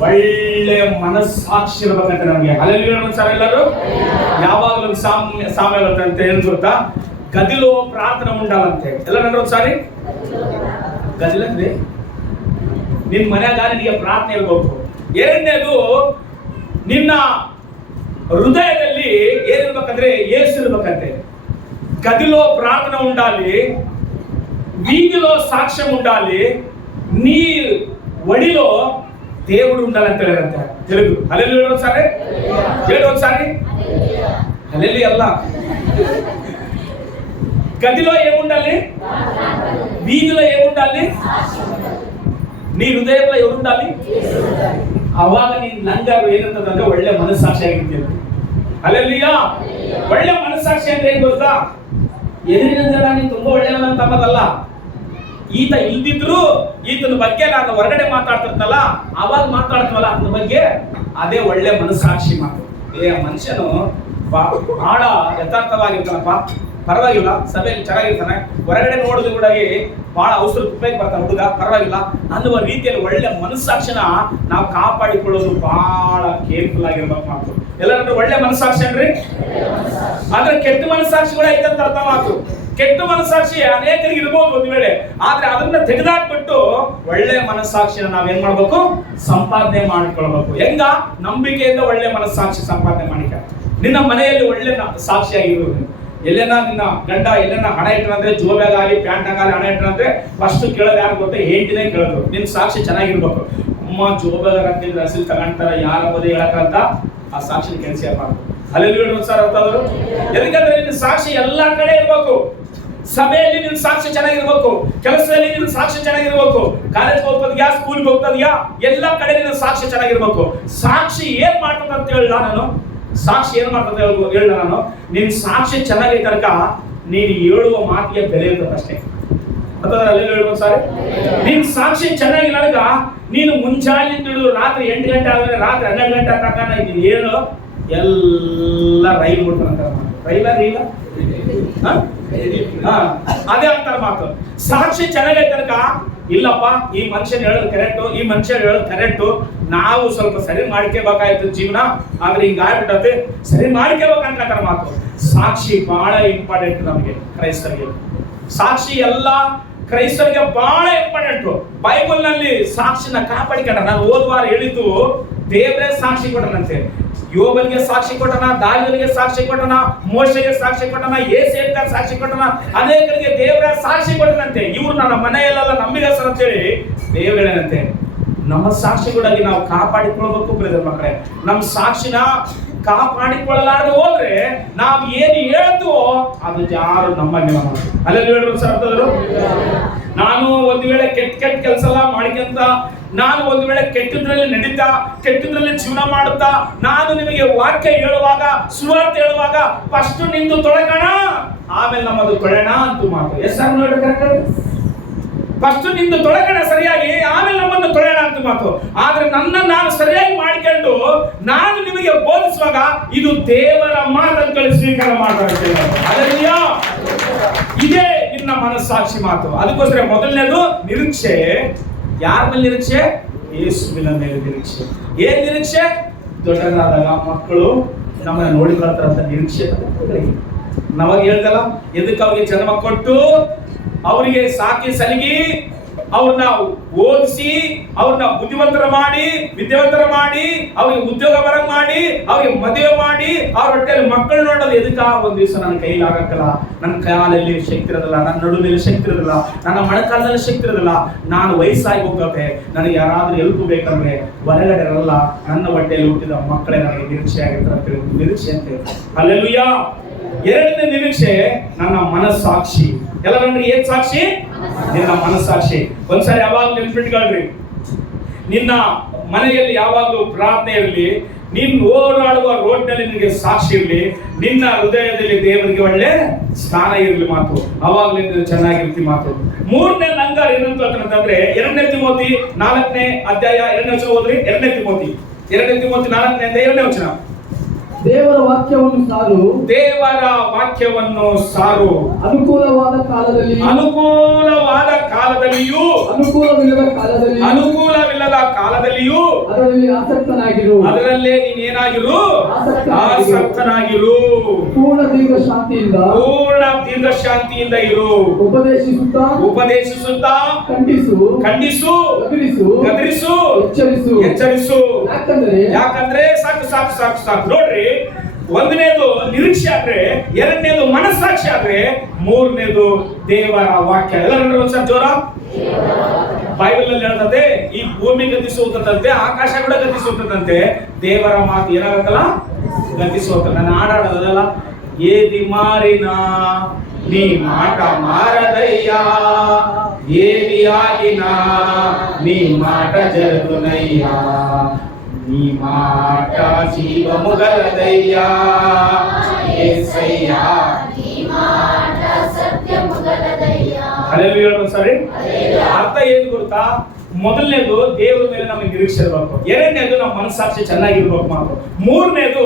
ಒಳ್ಳೆ ಮನಸ್ಸಾಕ್ಷಿ ಇರ್ಬೇಕಂತ ನಮ್ಗೆ. Hallelujah sir. ಎಲ್ಲರೂ ಯಾವಾಗಲೂ ಸಾಮ್ಯ ಅಂತ ಏನ್ ಗೊತ್ತಾ? ಗದಿಲೋ ಪ್ರಾರ್ಥನೆ ಉಂಡಾಲಂತೆ. ಎಲ್ಲ ನನ್ನ ಸಾರಿ ಗದಿಲಂದ್ರೆ ನಿನ್ ಮನ್ಯಾಗ ನಿನಗೆ ಪ್ರಾರ್ಥನೆ ಇರ್ಬೇಕು. ಎರಡನೇದು ನಿನ್ನ ಹೃದಯದಲ್ಲಿ ಏನಿರ್ಬೇಕಂದ್ರೆ ಯೇಸು ಇರ್ಬೇಕಂತೆ. గదిలో ప్రార్థన ఉండాలి, వీధిలో సాక్ష్యం ఉండాలి, నీ ఒడిలో దేవుడు ఉండాలంటే లేదంటే తెలుగు హల్లెలూయా ఒకసారి ఒకసారి హల్లెలూయా అల్లా. గదిలో ఏముండాలి, వీధిలో ఏముండాలి, నీ ಹೃದಯದಲ್ಲಿ ఎవరుండాలి? ಅವಾಗ ನೀನು ನಂಗಾರು ಏನಂತಂದ್ರೆ ಒಳ್ಳೆ ಮನಸ್ಸಾಕ್ಷಿ ಆಗಿರ್ತೀವಿ. ಹಲ್ಲೆಲೂಯಾ. ಒಳ್ಳೆ ಮನಸ್ಸಾಕ್ಷಿ ಅಂದ್ರೆ ಏನ್ ಗೊತ್ತಾ? ಎದುರಿನ ಜನ ನೀನು ತುಂಬಾ ಒಳ್ಳೆಯವನಂತ ಅನ್ನೋದಲ್ಲ. ಈತ ಇಲ್ದಿದ್ರು ಈತನ ಬಗ್ಗೆ ನಾನು ಹೊರಗಡೆ ಮಾತಾಡ್ತಿರ್ತಲ್ಲ, ಅವಾಗ ಮಾತಾಡ್ತೀವಲ್ಲ ಅದನ್ನ ಬಗ್ಗೆ, ಅದೇ ಒಳ್ಳೆ ಮನಸ್ಸಾಕ್ಷಿ ಮಾತು. ಮನುಷ್ಯನು ಬಹಳ ಯಥಾರ್ಥವಾಗಿರ್ತಾನಪ್ಪ, ಪರವಾಗಿಲ್ಲ, ಸಭೆಯಲ್ಲಿ ಚೆನ್ನಾಗಿರ್ತಾನೆ, ಹೊರಗಡೆ ನೋಡಿದ್ರು ಕೂಡ ಬಹಳ ಔಷಧ ಉಪಯೋಗ ಬರ್ತಾನೆ ಹುಡುಗ, ಪರವಾಗಿಲ್ಲ ಅನ್ನುವ ರೀತಿಯಲ್ಲಿ ಒಳ್ಳೆ ಮನಸ್ಸಾಕ್ಷಿನ ನಾವು ಕಾಪಾಡಿಕೊಳ್ಳೋದು ಬಹಳ ಕೇರ್ಫುಲ್ ಆಗಿರ್ಬೇಕು ಮಾತು. ಎಲ್ಲರೂ ಒಳ್ಳೆ ಮನಸ್ಸಾಕ್ಷಿ ಅನ್ರಿ. ಆದ್ರೆ ಕೆಟ್ಟ ಮನಸ್ಸಾಕ್ಷಿ ಕೂಡ ಐತಂತ ಅರ್ಥ ಮಾತು. ಕೆಟ್ಟ ಮನಸ್ಸಾಕ್ಷಿ ಅನೇಕರಿಗೆ ಇರ್ಬೋದು ಒಂದು ವೇಳೆ, ಆದ್ರೆ ಅದನ್ನ ತೆಗೆದಾಕ್ಬಿಟ್ಟು ಒಳ್ಳೆ ಮನಸ್ಸಾಕ್ಷಿನ ನಾವೇನ್ ಮಾಡ್ಬೇಕು? ಸಂಪಾದನೆ ಮಾಡಿಕೊಳ್ಬೇಕು. ಹೆಂಗ? ನಂಬಿಕೆಯಿಂದ ಒಳ್ಳೆ ಮನಸ್ಸಾಕ್ಷಿ ಸಂಪಾದನೆ ಮಾಡಿಕ. ನಿನ್ನ ಮನೆಯಲ್ಲಿ ಒಳ್ಳೆ ಸಾಕ್ಷಿಯಾಗಿರೋದು. ಎಲ್ಲೇನ ನಿನ್ನ ಗಂಡ ಎಲ್ಲೇನ ಹಣ ಇಟ್ಟರಂದ್ರೆ, ಜೋಬ್ಯಾಗಲಿ ಪ್ಯಾಂಟ್ನಾಗಲಿ ಹಣ ಇಟ್ಟರಂದ್ರೆ ಫಸ್ಟ್ ಕೇಳೋದು ಯಾರು ಗೊತ್ತಾ? ಹೆಂಡತಿನೇ ಕೇಳೋದು. ನಿನ್ ಸಾಕ್ಷಿ ಚೆನ್ನಾಗಿರ್ಬೇಕು. ಅಮ್ಮ ಜೋಬ್ಯಾಗ ಹಾಕಿದ್ರೆ ಹಸಿಲ್ ತಗೊಂತಾರ, ಯಾರ ಬದಿ ಹೇಳಕ್ಕಂತ ಆ ಸಾಕ್ಷಿ ಕೆಲಸ ಮಾಡ್ಬೇಕು. Hallelujah sir ಅಂತಾದ್ರು. ಎದಕ್ಕಂದ್ರೆ ನಿನ್ನ ಸಾಕ್ಷಿ ಎಲ್ಲಾ ಕಡೆ ಇರ್ಬೇಕು. ಸಭೆಯಲ್ಲಿ ನಿನ್ನ ಸಾಕ್ಷಿ ಚೆನ್ನಾಗಿರ್ಬೇಕು, ಕೆಲಸದಲ್ಲಿ ನಿನ್ನ ಸಾಕ್ಷಿ ಚೆನ್ನಾಗಿರ್ಬೇಕು, ಕಾಲೇಜ್ ಹೋಗ್ತದ್ಯಾ, ಸ್ಕೂಲ್ಗೆ ಹೋಗ್ತದ್ಯಾ, ಎಲ್ಲಾ ಕಡೆ ನಿನ್ನ ಸಾಕ್ಷಿ ಚೆನ್ನಾಗಿರ್ಬೇಕು. ಸಾಕ್ಷಿ ಏನ್ ಮಾಡ್ತದ ಅಂತ ಹೇಳ ನಾನು, ಸಾಕ್ಷಿ ಏನ್ ಮಾಡ್ತದೆ ಹೇಳ ನಾನು, ನಿನ್ ಸಾಕ್ಷಿ ಚೆನ್ನಾಗಿ ತನಕ ನೀನು ಹೇಳುವ ಮಾತಿಗೆ ಬೆಲೆ ಇರ್ತದೆ ಅಷ್ಟೇ. ಅಲ್ಲಿ ಹೇಳುವ ಸಾರಿ, ನಿನ್ ಸಾಕ್ಷಿ ಚೆನ್ನಾಗಿಲ್ಲ, ನೀನು ಮುಂಜಾನೆ ಹಿಡಿದು ರಾತ್ರಿ 8 ಗಂಟೆ ಆದ್ರೆ ರಾತ್ರಿ 12 ಗಂಟೆ ತನಕ ನೀನು ಹೇಳು ಎಲ್ಲ ರೈಲ್ ಬಿಡ್ತಾರಂತ. ರೈಲ ಅದೇ ಅಂತಾರ ಮಾತು. ಸಾಕ್ಷಿ ಚೆನ್ನಾಗೈತೆ ತನಕ ಇಲ್ಲಪ್ಪ ಈ ಮನುಷ್ಯನ್ ಹೇಳೋದು ಕರೆಕ್ಟು, ಈ ಮನುಷ್ಯ ಹೇಳೋದು ಕರೆಕ್ಟು, ನಾವು ಸ್ವಲ್ಪ ಸರಿ ಮಾಡ್ಕೋಬೇಕಾಯ್ತು ಜೀವನ, ಆದ್ರೆ ಹಿಂಗ ಆಗ್ಬಿಟ್ಟತೆ, ಸರಿ ಮಾಡ್ಕೋಬೇಕಂತ ಮಾತು. ಸಾಕ್ಷಿ ಬಹಳ ಇಂಪಾರ್ಟೆಂಟ್ ನಮಗೆ ಕ್ರೈಸ್ತರಿಗೆ. ಸಾಕ್ಷಿ ಎಲ್ಲ ಕ್ರೈಸ್ತರಿಗೆ ಬಹಳ ಇಂಪಾರ್ಟೆಂಟ್. ಬೈಬಲ್ ನಲ್ಲಿ ಸಾಕ್ಷಿನ ಕಾಪಾಡಿಕೊಂಡ. ನಾನು ಹೋದ್ವಾರ ಹೇಳಿದ್ದು ದೇವರೇ ಸಾಕ್ಷಿ ಕೊಟ್ಟನಂತೆ. ಯೋಬನಿಗೆ ಸಾಕ್ಷಿ ಕೊಟ್ಟನ, ದಾವಿದನಿಗೆ ಸಾಕ್ಷಿ ಕೊಟ್ಟನ, ಮೋಶೆಗೆ ಸಾಕ್ಷಿ ಕೊಟ್ಟನ, ಯೇಸುವಿಗೆ ಸಾಕ್ಷಿ ಕೊಟ್ಟನ, ಅನೇಕರಿಗೆ ದೇವರ ಸಾಕ್ಷಿ ಕೊಟ್ಟನಂತೆ. ಇವ್ರು ನನ್ನ ಮನೆಯಲ್ಲೆಲ್ಲ ನಂಬಿಗಸ್ತರ ಅಂತೇಳಿ ದೇವರೇನಂತೆ ನಮ್ಮ ಸಾಕ್ಷಿಗಳಾಗಿ ನಾವು ಕಾಪಾಡಿಕೊಳ್ಬೇಕು ಬ್ರದರ್ ಮಕ್ಕಳೇ. ನಮ್ಮ ಸಾಕ್ಷಿನ ಕಾಪಾಡಿಕೊಳ್ಳಲಾರದೆ ಹೋದ್ರೆ ನಾವು ಏನು ಹೇಳ್ತೀವೋ ಅದು ಯಾರು ನಮ್ಮಲ್ಲಿ ಅಲ್ಲೆಲ್ಲಿ ಹೇಳಿದ್ರು ಸರ್. ನಾನು ಒಂದು ವೇಳೆ ಕೆಟ್ಟ ಕೆಲಸ ಎಲ್ಲ ಮಾಡಿಕೊಂತ, ನಾನು ಒಂದು ವೇಳೆ ಕೆಟ್ಟದ್ರಲ್ಲಿ ನಡೀತಾ, ಕೆಟ್ಟದ್ರಲ್ಲಿ ಜೀವನ ಮಾಡುತ್ತಾ, ನಾನು ನಿಮಗೆ ವಾಕ್ಯ ಹೇಳುವಾಗ, ಸುವಾರ್ತೆ ಹೇಳುವಾಗ ಫಸ್ಟ್ ನಿಂದು ತೊಳೆಗೋಣ, ಆಮೇಲೆ ನಮ್ಮದು ತೊಳೆಣ ಅಂತ ಮಾತು. ಎಸ್ ಸರ್ ನೋಡಿ, ಕರೆಕ್ಟ್. ಫಸ್ಟ್ ನಿಂದು ತೊಳೆಗೋಣ ಸರಿಯಾಗಿ, ಆಮೇಲೆ ನಮ್ಮನ್ನು ತೊಳೆಯೋಣ ಅಂತ ಮಾತು. ಆದ್ರೆ ನಾನು ಸರಿಯಾಗಿ ಮಾಡಿಕೊಂಡು ನಾನು ನಿಮಗೆ ಬೋಧಿಸುವಾಗ ಇದು ದೇವರ ಮಾತನ್ನು ಸ್ವೀಕಾರ ಮಾಡ್ತೇವೆ. ಹಲ್ಲೆಲೂಯಾ. ಇದೇ ನಿನ್ನ ಮನಸ್ಸಾಕ್ಷಿ ಮಾತು. ಅದಕ್ಕೋಸ್ಕರ ಮೊದಲನೇದು ನಿರೀಕ್ಷೆ. ಯಾರ ಮೇಲೆ ನಿರೀಕ್ಷೆ? ಯೇಸುವಿನ ಮೇಲೆ ನಿರೀಕ್ಷೆ. ಏನ್ ನಿರೀಕ್ಷೆ? ದೊಡ್ಡದಾದಾಗ ಮಕ್ಕಳು ನಮ್ಮನ್ನ ನೋಡಿಕೊಳ್ತಾರಂತ ನಿರೀಕ್ಷೆ. ನವಾಗ ಹೇಳ್ದಲ್ಲ, ಎದಕ್ಕೆ ಅವ್ರಿಗೆ ಜನ್ಮ ಕೊಟ್ಟು ಅವರಿಗೆ ಸಾಕಿ ಸಲಿಗಿ ಅವ್ರನ್ನ ಓದಿಸಿ ಅವ್ರನ್ನ ಬುದ್ಧಿವಂತರ ಮಾಡಿ ವಿದ್ಯಾವಂತರ ಮಾಡಿ ಅವ್ರಿಗೆ ಉದ್ಯೋಗ ಬರಂಗ್ ಮಾಡಿ ಅವ್ರಿಗೆ ಮದುವೆ ಮಾಡಿ ಅವ್ರ ಹೊಟ್ಟೆಯಲ್ಲಿ ಮಕ್ಕಳು ನೋಡೋದು ಎದಕ್ಕ? ಒಂದ್ ದಿವಸ ನನ್ನ ಕೈಲಿ ಆಗಕ್ಕಲ್ಲ, ನನ್ನ ಕಾಲಲ್ಲಿ ಶಕ್ತಿ ಇರೋದಿಲ್ಲ, ನನ್ನ ನಡುವಿನಲ್ಲಿ ಶಕ್ತಿ ಇರೋದಿಲ್ಲ, ನನ್ನ ಮೊಣಕಾಲದಲ್ಲಿ ಶಕ್ತಿ ಇರೋದಿಲ್ಲ, ನಾನು ವಯಸ್ಸಾಗಿ ಹೋಗುತ್ತೆ, ನನಗೆ ಯಾರಾದ್ರೂ ಎಲ್ಪ್ ಬೇಕಂದ್ರೆ ಹೊರಗಡೆ ಇರಲ್ಲ, ನನ್ನ ಹೊಟ್ಟೆಯಲ್ಲಿ ಹುಟ್ಟಿದ ಮಕ್ಕಳೇ ನನಗೆ ನಿರೀಕ್ಷೆ ಆಗಿರ್ತಾರೆ. ನಿರೀಕ್ಷೆ ಅಂತ. ಹಲ್ಲೆಲೂಯಾ. ಎರಡನೇ ನಿರೀಕ್ಷೆ ನನ್ನ ಮನಸ್ಸಾಕ್ಷಿ. ಎಲ್ಲರಂದ್ರೆ ಏನ್ ಸಾಕ್ಷಿ? ನಿನ್ನ ಮನಸ್ಸಾಕ್ಷಿ. ಒಂದ್ಸರಿ ಯಾವಾಗ್ಲೂ ನೆನ್ಪಿಟ್ಕೊಳ್ರಿ, ನಿನ್ನ ಮನೆಯಲ್ಲಿ ಯಾವಾಗ್ಲೂ ಪ್ರಾರ್ಥನೆ ಇರಲಿ, ನೀನ್ ಓಡಾಡುವ ರೋಡ್ನಲ್ಲಿ ನಿನಗೆ ಸಾಕ್ಷಿ ಇರಲಿ, ನಿನ್ನ ಹೃದಯದಲ್ಲಿ ದೇವರಿಗೆ ಒಳ್ಳೆ ಸ್ಥಾನ ಇರಲಿ ಮಾತು. ಅವಾಗ್ಲೂ ನೀನು ಚೆನ್ನಾಗಿರ್ತಿ ಮಾತು. ಮೂರನೇ ಲಂಗರ್ ಏನಂತ ಅಂತಂದ್ರೆ 2 ತಿಮೋತಿ 4ನೇ ಅಧ್ಯಾಯ 2ನೇ ವಚನ ಓದ್ರಿ. 2 ತಿಮೋತಿ 4ನೇ ಅಧ್ಯಾಯ 2ನೇ ವಚನ. ದೇವರ ವಾಕ್ಯವನ್ನು ಸಾರು, ದೇವರ ವಾಕ್ಯವನ್ನು ಸಾರು, ಅನುಕೂಲವಾದ ಕಾಲದಲ್ಲಿಯೂ ಅನುಕೂಲವಿಲ್ಲದ ಕಾಲದಲ್ಲಿಯೂ ಅದರಲ್ಲಿ ಆಸಕ್ತನಾಗಿರು, ಅದರಲ್ಲೇ ನೀನೇನಾಗಿರು? ಆಸಕ್ತನಾಗಿರು. ಪೂರ್ಣ ದೀರ್ಘ ಶಾಂತಿಯಿಂದ ಇರು. ಉಪದೇಶಿಸುತ್ತಾ ಖಂಡಿಸು, ಗದರಿಸು, ಎಚ್ಚರಿಸು. ಯಾಕಂದ್ರೆ ಸಾಕು ನೋಡ್ರಿ, ಒಂದನೇದು ನಿರೀಕ್ಷೆ ಆದ್ರೆ, ಎರಡನೇದು ಮನಸ್ಸಾಕ್ಷಿ ಆದ್ರೆ, ಮೂರನೇದು ದೇವರ ವಾಕ್ಯ. ಎಲ್ಲರೂ ಒಂದ್ಸಲ ಜೋರ. ಬೈಬಲ್ ಅಲ್ಲಿ ಹೇಳ್ತದೆ, ಈ ಭೂಮಿ ಗತಿಸುವಂತೆ, ಆಕಾಶ ಕೂಡ ಗತಿಸುವಂತೆ, ದೇವರ ಮಾತು ಏನಾಗಲ್ಲ, ಗತಿಸುವಂತ. ನಾನು ಹಾಡಾಡೋದಲ್ಲ, ಏದಿ ಮಾರಿನ ನೀ ಮಾಟ ಮಾರದಯ್ಯ, ಏದಿ ಆಗಿನ ನೀ ಮಾಟ ಜರುನಯ್ಯ, ನೀ ಮಾಟ ಜೀವ ಮುಗಲದಯ್ಯ, ಏಸಯ್ಯ ಹಲ್ಲೆಲೂಯಾ. ಸರಿ, ಅರ್ಥ ಏನು ಗೊತ್ತಾ? ಮೊದಲನೇದು ದೇವರ ಮೇಲೆ ನಮಗೆ ನಿರೀಕ್ಷೆ ಇರಬೇಕು, ಎರಡನೇದು ನಮ್ಮ ಮನಸ್ಸಾಕ್ಷಿ ಚೆನ್ನಾಗಿರ್ಬೇಕು ಮಾತು, ಮೂರನೇದು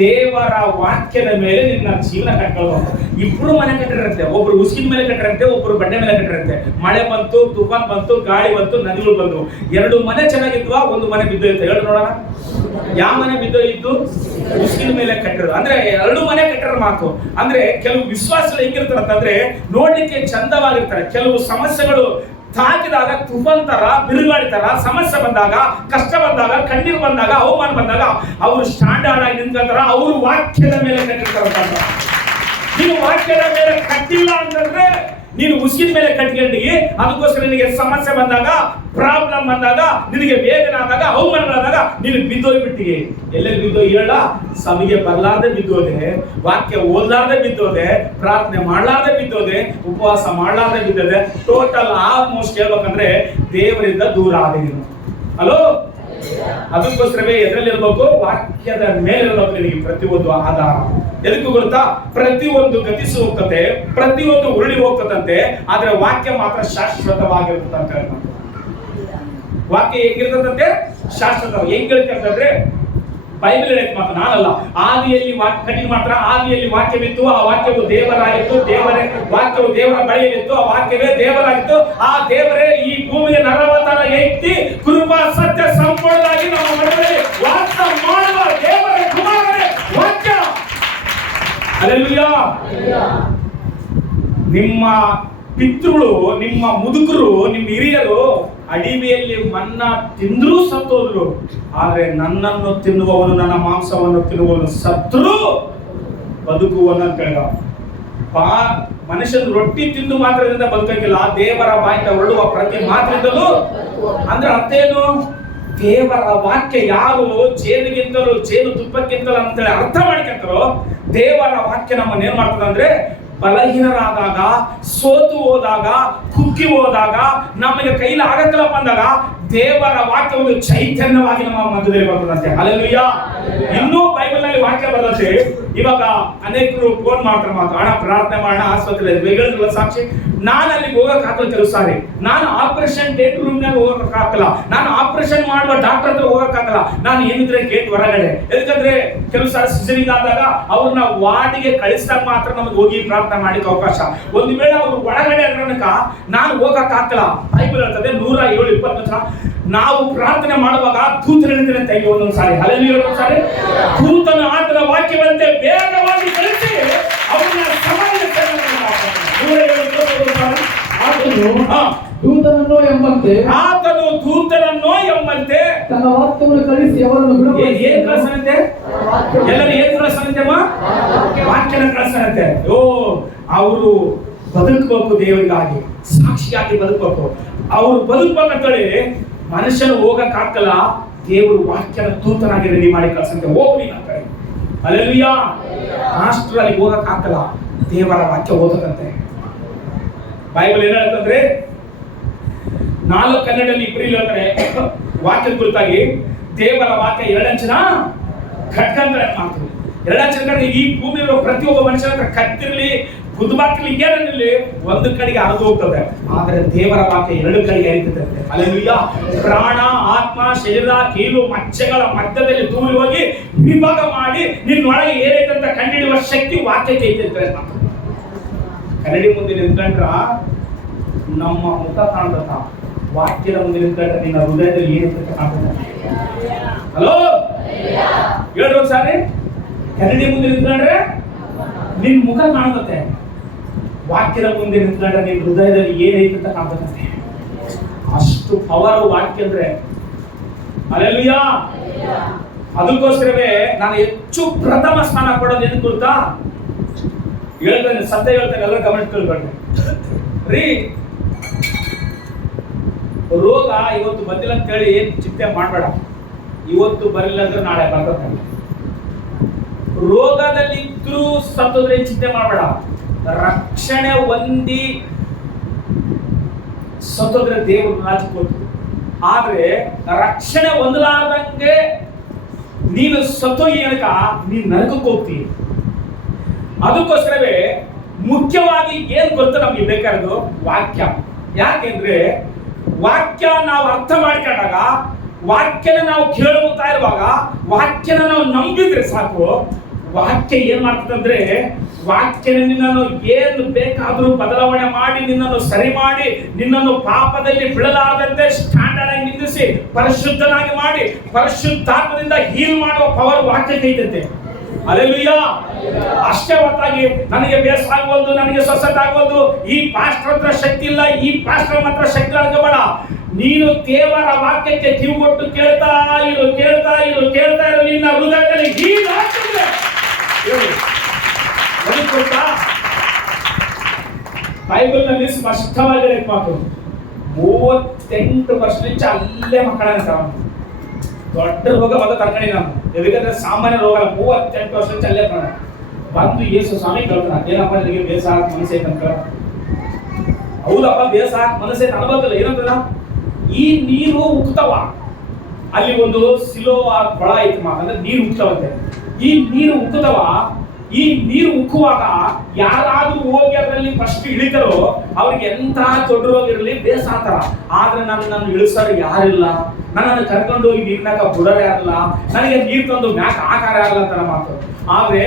ದೇವರ ವಾಕ್ಯದ ಮೇಲೆ ನಿನ್ನ ಜೀವನ ಕಟ್ಕೊಳ್ಬೇಕು. ಇಬ್ರು ಮನೆ ಕಟ್ಟಿರುತ್ತೆ, ಒಬ್ರು ಉಸಿನ ಮೇಲೆ ಕಟ್ಟಿರುತ್ತೆ, ಒಬ್ರು ಬಂಡೆ ಮೇಲೆ ಕಟ್ಟಿರುತ್ತೆ. ಮಳೆ ಬಂತು, ತುಫಾನ್ ಬಂತು, ಗಾಳಿ ಬಂತು, ನದಿಗಳು ಬಂದು, ಎರಡು ಮನೆ ಚೆನ್ನಾಗಿದ್ವಾ, ಒಂದು ಮನೆ ಬಿದ್ದೋಯ್ತು. ಹೇಳಿ ನೋಡೋಣ, ಯಾವ ಮನೆ ಬಿದ್ದೋಯ್ತು? ಉಸಿನ ಮೇಲೆ ಕಟ್ಟಿರೋದು. ಅಂದ್ರೆ ಎರಡು ಮನೆ ಕಟ್ಟಿರೋ ಮಾತು. ಅಂದ್ರೆ ಕೆಲವು ವಿಶ್ವಾಸಗಳು ಹೆಂಗಿರ್ತಾರೆ ಅಂತಂದ್ರೆ ನೋಡ್ಲಿಕ್ಕೆ ಚಂದವಾಗಿರ್ತಾರೆ, ಕೆಲವು ಸಮಸ್ಯೆಗಳು ತಾಕಿದಾಗ ತುಫಾನ್ ತರ, ಬಿರುಗಾಳಿ ತರ, ಸಮಸ್ಯೆ ಬಂದಾಗ, ಕಷ್ಟ ಬಂದಾಗ, ಕಣ್ಣೀರು ಬಂದಾಗ, ಅವಮಾನ ಬಂದಾಗ ಅವರು ಸ್ಟ್ಯಾಂಡರ್ಡ್ ಆಗಿ ನಿಂತ್ಕೊಂತಾರ. ಅವರು ವಾಕ್ಯದ ಮೇಲೆ ಕಟ್ಟಿರ್ತಾರ. ನೀನು ವಾಕ್ಯದ ಮೇಲೆ ಕಟ್ಟಿಲ್ಲ ಅಂತಂದ್ರೆ ನೀನು ಉಸಿನ ಮೇಲೆ ಕಟ್ಕೊಂಡಿ. ಅದಕ್ಕೋಸ್ಕರ ನಿನಗೆ ಸಮಸ್ಯೆ ಬಂದಾಗ, ಪ್ರಾಬ್ಲಮ್ ಬಂದಾಗ, ನಿನಗೆ ವೇದನೆ ಆದಾಗ, ಅವಮಾನಗಳಾದಾಗ ನೀನು ಬಿದ್ದೋಗ್ಬಿಟ್ಟಿಗೆ. ಎಲ್ಲೆಲ್ಲಿ ಬಿದ್ದೋಗಿ ಹೇಳ? ಸಭೆಗೆ ಬರ್ಲಾರ್ದೆ ಬಿದ್ದೋದೆ, ವಾಕ್ಯ ಓದ್ಲಾರ್ದೆ ಬಿದ್ದೋದೆ, ಪ್ರಾರ್ಥನೆ ಮಾಡ್ಲಾರ್ದೆ ಬಿದ್ದೋದೆ, ಉಪವಾಸ ಮಾಡ್ಲಾರ್ದೆ ಬಿದ್ದೋದೆ. ಟೋಟಲ್ ಆಲ್ಮೋಸ್ಟ್ ಹೇಳ್ಬೇಕಂದ್ರೆ ದೇವರಿಂದ ದೂರ ಆದೆ ನೀನು. ಹಲೋ, ಅದಕ್ಕೋಸ್ಕರವೇ ಎದರಲ್ಲಿರ್ಬೇಕು? ವಾಕ್ಯದ ಮೇಲಿರ್ಬೇಕು ನಿನಗೆ ಪ್ರತಿಯೊಂದು ಆಧಾರ. ಎದಕ್ಕೂ ಗೊತ್ತಾ? ಪ್ರತಿಯೊಂದು ಗತಿಸಿ ಹೋಗ್ತದೆ, ಪ್ರತಿಯೊಂದು ಉರುಳಿ ಹೋಗ್ತದಂತೆ, ಆದ್ರೆ ವಾಕ್ಯ ಮಾತ್ರ ಶಾಶ್ವತವಾಗಿರ್ತದಂತೆ. ವಾಕ್ಯ ಹೇಗಿರ್ತದಂತೆ? ಶಾಶ್ವತ. ಹೆಂಗ್ ಹೇಳ್ತಂದ್ರೆ ಬೈಬಲ್ ಹೇಳಕ್ ಮಾತ್ರ, ನಾನಲ್ಲ. ಆದಿಯಲ್ಲಿ ವಾಕ್ಯ ಕಠಿಣ ಮಾತ್ರ, ಆದಿಯಲ್ಲಿ ವಾಕ್ಯವಿತ್ತು, ಆ ವಾಕ್ಯವು ದೇವರಾಗಿತ್ತು, ದೇವರೇ ವಾಕ್ಯವು ದೇವರ ಬಳಿಯಲ್ಲಿತ್ತು, ಆ ವಾಕ್ಯವೇ ದೇವರಾಗಿತ್ತು, ಆ ದೇವರೇ ಈ ಭೂಮಿಯ ನರವತಾರ ಎತ್ತಿ ಕೃಪಾ ಸತ್ಯ ಸಂಪೂರ್ಣವಾಗಿ ನಮ್ಮ ಮನೆಯಲ್ಲಿ ವಾಸ ಮಾಡುವ ದೇವರ ಕುಮಾರನೇ ವಾಕ್ಯ. ಹಲ್ಲೆಲೂಯಾ. ನಿಮ್ಮ ಪಿತೃಗಳು, ನಿಮ್ಮ ಮುದುಕರು, ನಿಮ್ಮ ಹಿರಿಯರು ಅಡಿಮೆಯಲ್ಲಿ ಮನ್ನ ತಿಂದ್ರೂ ಸತ್ತೋದ್ರು, ಆದ್ರೆ ನನ್ನನ್ನು ತಿನ್ನುವವನು, ನನ್ನ ಮಾಂಸವನ್ನು ತಿನ್ನುವವನು ಸತ್ರು ಬದುಕುವನು ಅಂತ ಹೇಳ. ಮನುಷ್ಯನ ರೊಟ್ಟಿ ತಿಂದು ಮಾತ್ರದಿಂದ ಬದುಕಂಗಿಲ್ಲ, ದೇವರ ಬಾಯಿಂದ ಹೊರಡುವ ಪ್ರತಿ ಮಾತ್ರದಿಂದಲೂ. ಅಂದ್ರೆ ಅರ್ಥ ಏನು? ದೇವರ ವಾಕ್ಯ ಯಾರು ಜೇನುಗಿಂತಲೂ, ಜೇನು ತುಪ್ಪಕ್ಕಿಂತಲೂ ಅಂತೇಳಿ ಅರ್ಥ ಮಾಡ್ಕೊಂತಾರೋ, ದೇವರ ವಾಕ್ಯ ನಮ್ಮನ್ನ ಏನ್ ಮಾಡ್ತದೆ ಅಂದ್ರೆ, ಬಲಹೀನರಾದಾಗ, ಸೋತು ಹೋದಾಗ, ಕುಗ್ಗಿ ಹೋದಾಗ, ನಮಗೆ ಕೈಲಿ ಆಗತ್ತಲಪ್ಪ ಅಂದಾಗ ದೇವರ ವಾಕ್ಯ ಒಂದು ಚೈತನ್ಯವಾಗಿ ನಮ್ಮ ಮಧ್ಯದಲ್ಲಿ ಬರ್ತದಂತೆ. ಹಲ್ಲೆಲೂಯಾ. ಇನ್ನೂ ಬೈಬಲ್ ನಲ್ಲಿ ವಾಕ್ಯ ಬರ್ತದೆ. ಇವಾಗ ಅನೇಕರು ಫೋನ್ ಮಾಡ್ತಾರೆ, ಮಾತು ಹಣ ಪ್ರಾರ್ಥನೆ ಮಾಡೋಣ, ಆಸ್ಪತ್ರೆ ಹೇಳಿದ್ರಲ್ಲ ಸಾಕ್ಷಿ. ನಾನು ಅಲ್ಲಿಗೆ ಹೋಗಕ್ ಹಾಕಲ್ಲ ಕೆಲವು ಸಾರಿ. ನಾನು ಆಪರೇಷನ್ ಡೇಟ್ ರೂಮ್ ನಾಗ ಹೋಗಕ್ ಹಾಕಲ್ಲ, ನಾನು ಆಪರೇಷನ್ ಮಾಡುವ ಡಾಕ್ಟರ್ ಹತ್ರ ಹೋಗಕ್ ಹಾಕಲ್ಲ. ನಾನು ಏನಿದ್ರೆ ಗೇಟ್ ಹೊರಗಡೆ. ಯಾಕಂದ್ರೆ ಕೆಲವು ಸಾರಿ ಸಿಸರಿಂಗ್ ಆದಾಗ ಅವ್ರನ್ನ ವಾರ್ಡಿಗೆ ಕಳಿಸಿದಾಗ ಮಾತ್ರ ನಮಗೆ ಹೋಗಿ ಪ್ರಾರ್ಥನೆ ಮಾಡಿಕ ಅವಕಾಶ. ಒಂದು ವೇಳೆ ಅವ್ರು ಒಳಗಡೆ ತನಕ ನಾನು ಹೋಗಕ್ ಹಾಕಲ್ಲ. ಬೈಬಲ್ ಹೇಳ್ತದೆ 107:20 ನಾವು ಪ್ರಾರ್ಥನೆ ಮಾಡುವಾಗ ದೂತನಿಂದ ತೆಗೆ ಒಂದೊಂದು ಸಾರಿ. ಹಲ್ಲೆಲೂಯಾ. ಒಂದೊಂದ್ಸಾರಿ ದೂತನ ಆತನ ವಾಕ್ಯವಂತೆ ಬೇಗವಾಗಿ ಕಳಿಸಿ ಅವರನ್ನ ದೂತನನ್ನು ಎಂಬಂತೆ, ಆತನು ದೂತನನ್ನು ಎಂಬಂತೆ ತನ್ನ ವಾಕ್ಯವನ್ನು ಕಳಿಸಿ ಅವರನ್ನು ಏನ್ ಕಳಿಸನಂತೆ? ಎಲ್ಲರೂ ಏನ್ ಕಳಿಸನಂತೆಮ್ಮ? ವಾಕ್ಯನ ಕಳಿಸನಂತೆ. ಅವರು ಬದುಕಬೇಕು, ದೇವರಿಗಾಗಿ ಸಾಕ್ಷಿಯಾಗಿ ಬದುಕಬೇಕು. ಅವ್ರು ಬದುಕಬೇಕಂತೇಳಿ ಮನುಷ್ಯನು ಹೋಗಕ್ ಹಾಕಲ್ಲ, ದೇವರು ವಾಕ್ಯನ ದೂತನಾಗಿ ರೆಡಿ ಮಾಡಿ ಕಳ್ಸಂತೆ. ಹೋಗ್ಲಿ ಅಂತಾರೆ. ಹಲ್ಲೆಲೂಯಾ. ರಾಷ್ಟ್ರಲ್ಲಿ ಹೋಗಕ್ ಹಾಕಲ್ಲ, ದೇವರ ವಾಕ್ಯ ಓದಕಂತೆ. ಬೈಬಲ್ ಏನ್ ಹೇಳ್ತಂದ್ರೆ 4:12 ಇಬ್ರಿಲ್ ಹೇಳ್ತಾರೆ ವಾಕ್ಯದ ಕುರಿತಾಗಿ, ದೇವರ ವಾಕ್ಯ 2 ಅಂಚಿನ ಖಡ್ಗಂತ ಮಾತು. 2 ಅಂಚಿನ ಈ ಭೂಮಿಯಲ್ಲಿರುವ ಪ್ರತಿಯೊಬ್ಬ ಮನುಷ್ಯನ ಹತ್ರ ಕತ್ತಿರ್ಲಿ, ಗುದ್ಬಾಕ್ಲಿ, ಏನಿರಲಿ, ಒಂದು ಕಡೆಗೆ ಹರಿದು ಹೋಗ್ತದೆ, ಆದ್ರೆ ದೇವರ ವಾಕ್ಯ 2 ಕಡೆಗೆ ಹರಿತದೆ. ಹಲ್ಲೆಲೂಯಾ. ಪ್ರಾಣ, ಆತ್ಮ, ಶರೀರ, ಕೀಲು, ಮಚ್ಚೆಗಳ ಮಧ್ಯದಲ್ಲಿ ದೂರಿ ಹೋಗಿ ವಿಭಾಗ ಮಾಡಿ ನಿನ್ನೊಳಗೆ ಏನೈತಂತ ಕಂಡಿಡುವ ಶಕ್ತಿ ವಾಕ್ಯಕ್ಕೆ ಐತೆ. ಕನ್ನಡಿ ಮುಂದೆ ನಿಂತ್ಕೊಂಡ್ರ ನಮ್ಮ ಮುಖ ಕಾಣ್ತದ, ವಾಕ್ಯದ ಮುಂದೆ ನಿಂತ್ಕೊಂಡ್ರೆ ನಿನ್ನ ಹೃದಯದಲ್ಲಿ ಏನಂತ ಕಾಣ್ತದೆ. ಹಲೋ, ಹೇಳ್ರಿ ಸಾರಿ. ಕನ್ನಡಿ ಮುಂದೆ ನಿಂತ್ಕೊಂಡ್ರೆ ನಿನ್ ಮುಖ ಕಾಣ್ತತೆ, ವಾಕ್ಯದ ಮುಂದೆ ನಿಂತ್ಕೊಂಡ್ರೆ ನಿನ್ ಹೃದಯದಲ್ಲಿ ಏನೈತೆ ಅಂತ ಕಾಣ್ತದೆ. ಅಷ್ಟು ಪವರ್ ವಾಕ್ಯ ಅಂದ್ರೆ. ಹಲ್ಲೆಲೂಯಾ. ಅದಕ್ಕೋಸ್ಕರವೇ ನಾನು ಹೆಚ್ಚು ಪ್ರಥಮ ಸ್ಥಾನ ಕೊಡೋದು ಏನು ಗೊತ್ತಾ? ಹೇಳ್ತೇನೆ, ಸತ್ಯ ಹೇಳ್ತೇನೆ, ಎಲ್ಲರೂ ಗಮನ ತಿಳ್ಕೊಂಡೆ ರೀ. ರೋಗ ಇವತ್ತು ಬಂದಿಲ್ಲ ಅಂತ ಹೇಳಿ ಏನ್ ಚಿಂತೆ ಮಾಡಬೇಡ. ಇವತ್ತು ಬರಲಿಲ್ಲ ಅಂದ್ರೆ ನಾಳೆ ಬರ್ತದೆ. ರೋಗದಲ್ಲಿ ಇದ್ರೂ ಸತ್ತೋದ್ರೆ ಚಿಂತೆ ಮಾಡಬೇಡ. ರಕ್ಷಣೆ ಹೊಂದಿ ಸತ್ತೋದ್ರೆ ದೇವರು ರಾಜ ಕೊಟ್ಟು. ಆದ್ರೆ ರಕ್ಷಣೆ ಹೊಂದಲಾರ್ದಂಗೆ ನೀನು ಸತ್ತೋಗಿ ಅನಕ ನೀನು ನರಕಕ್ಕೆ ಹೋಗ್ತೀವಿ. ಅದಕ್ಕೋಸ್ಕರವೇ ಮುಖ್ಯವಾಗಿ ಏನ್ ಗೊತ್ತು ನಮ್ಗೆ ಬೇಕಾದ್ದು? ವಾಕ್ಯ. ಯಾಕೆಂದ್ರೆ ವಾಕ್ಯ ನಾವು ಅರ್ಥ ಮಾಡ್ಕೊಂಡಾಗ, ವಾಕ್ಯನ ನಾವು ಕೇಳುತ್ತಾ ಇರುವಾಗ, ವಾಕ್ಯನ ನಾವು ನಂಬಿದ್ರೆ ಸಾಕು. ವಾಕ್ಯ ಏನ್ ಮಾಡ್ತದಂದ್ರೆ, ವಾಕ್ಯನ ನಿನ್ನನ್ನು ಏನು ಬೇಕಾದ್ರೂ ಬದಲಾವಣೆ ಮಾಡಿ, ನಿನ್ನನ್ನು ಸರಿ ಮಾಡಿ, ನಿನ್ನನ್ನು ಪಾಪದಲ್ಲಿ ಬೀಳಲಾರದಂತೆ ಸ್ಟ್ಯಾಂಡರ್ಡ್ ಆಗಿ ನಿಲ್ಲಿಸಿ ಪರಿಶುದ್ಧನಾಗಿ ಮಾಡಿ, ಪರಿಶುದ್ಧಾತ್ಮದಿಂದ ಹೀಲ್ ಮಾಡುವ ಪವರ್ ವಾಕ್ಯಕ್ಕೆ ಐತಂತೆ. ಅಲ್ಲೆಲೂಯಾ. ಅಷ್ಟೇ ಹೊತ್ತಾಗಿ ನನಗೆ ಬೇಸ ಆಗ್ಬೋದು, ನನಗೆ ಸ್ವಸ್ಥತೆ ಆಗ್ಬೋದು, ಈ ಪಾಸ್ಟರ್ ಹತ್ರ ಶಕ್ತಿ ಇಲ್ಲ, ಈ ಪಾಸ್ಟರ್ ಮಾತ್ರ ಶಕ್ತಿ ಆಗಬೇಡ. ನೀನು ದೇವರ ವಾಕ್ಯಕ್ಕೆ ಕಿವಿ ಕೊಟ್ಟು ಕೇಳ್ತಾ ಇರು, ಕೇಳ್ತಾ ಇರು, ಕೇಳ್ತಾ ಇರು. ನಿನ್ನ ಹೃದಯದಲ್ಲಿ ಹೀಗಾಗ್ತದೆ. ಬೈಬಲ್ ನಲ್ಲಿ ಸ್ಪಷ್ಟವಾಗಿ ಮಾತು, 38% ಅಲ್ಲೇ ಮಕ್ಕಳನ್ನ ದೊಡ್ಡ ರೋಗ ಬಂದ ತರ್ಕಣಿ ನಾನು. ಎದಕ್ಕಂದ್ರೆ ಸಾಮಾನ್ಯ ರೋಗ 38% ಅಲ್ಲೇ ಬಂದು ಯೇಸು ಸ್ವಾಮಿ ಕೇಳ್ತಾನ, ಏನಪ್ಪ ನಿನಗೆ ಬೇಸ ಮನಸ್ಸೇ ಅಂತ. ಹೌದಪ್ಪ, ಬೇಸ ಮನಸ್ಸೇ ಅನ್ಬೋದಲ್ಲ. ಏನಂತದ? ಈ ನೀರು ಉಕ್ತವ, ಅಲ್ಲಿ ಒಂದು ಸಿಲೋ ಕೊಳ ಐತಿ, ಅಂದ್ರೆ ನೀರು ಉಕ್ತವಂತೆ. ಈ ನೀರು ಉಕ್ಕುತ್ತವ. ಈ ನೀರು ಉಕ್ಕುವಾಗ ಯಾರಾದ್ರೂ ಹೋಗಿ ಅದರಲ್ಲಿ ಫಸ್ಟ್ ಇಳಿತಾರೋ ಅವ್ರಿಗೆ ಎಂತ ದೊಡ್ಡ ರೋಗ ಇರಲಿ ಬೇಸಾತಾರ. ಆದ್ರೆ ನನ್ನ ಇಳಿಸೋರು ಯಾರಿಲ್ಲ, ನನ್ನನ್ನು ಕರ್ಕೊಂಡು ಹೋಗಿ ನೀರಿನಾಗ ಬಿಡೋರು ಯಾರಿಲ್ಲ, ನನಗೆ ನೀರು ತಂದು ಮ್ಯಾಕ್ ಆಕಾರ ಯಾರಿಲ್ಲ ಅಂತ ಮಾತು. ಆದ್ರೆ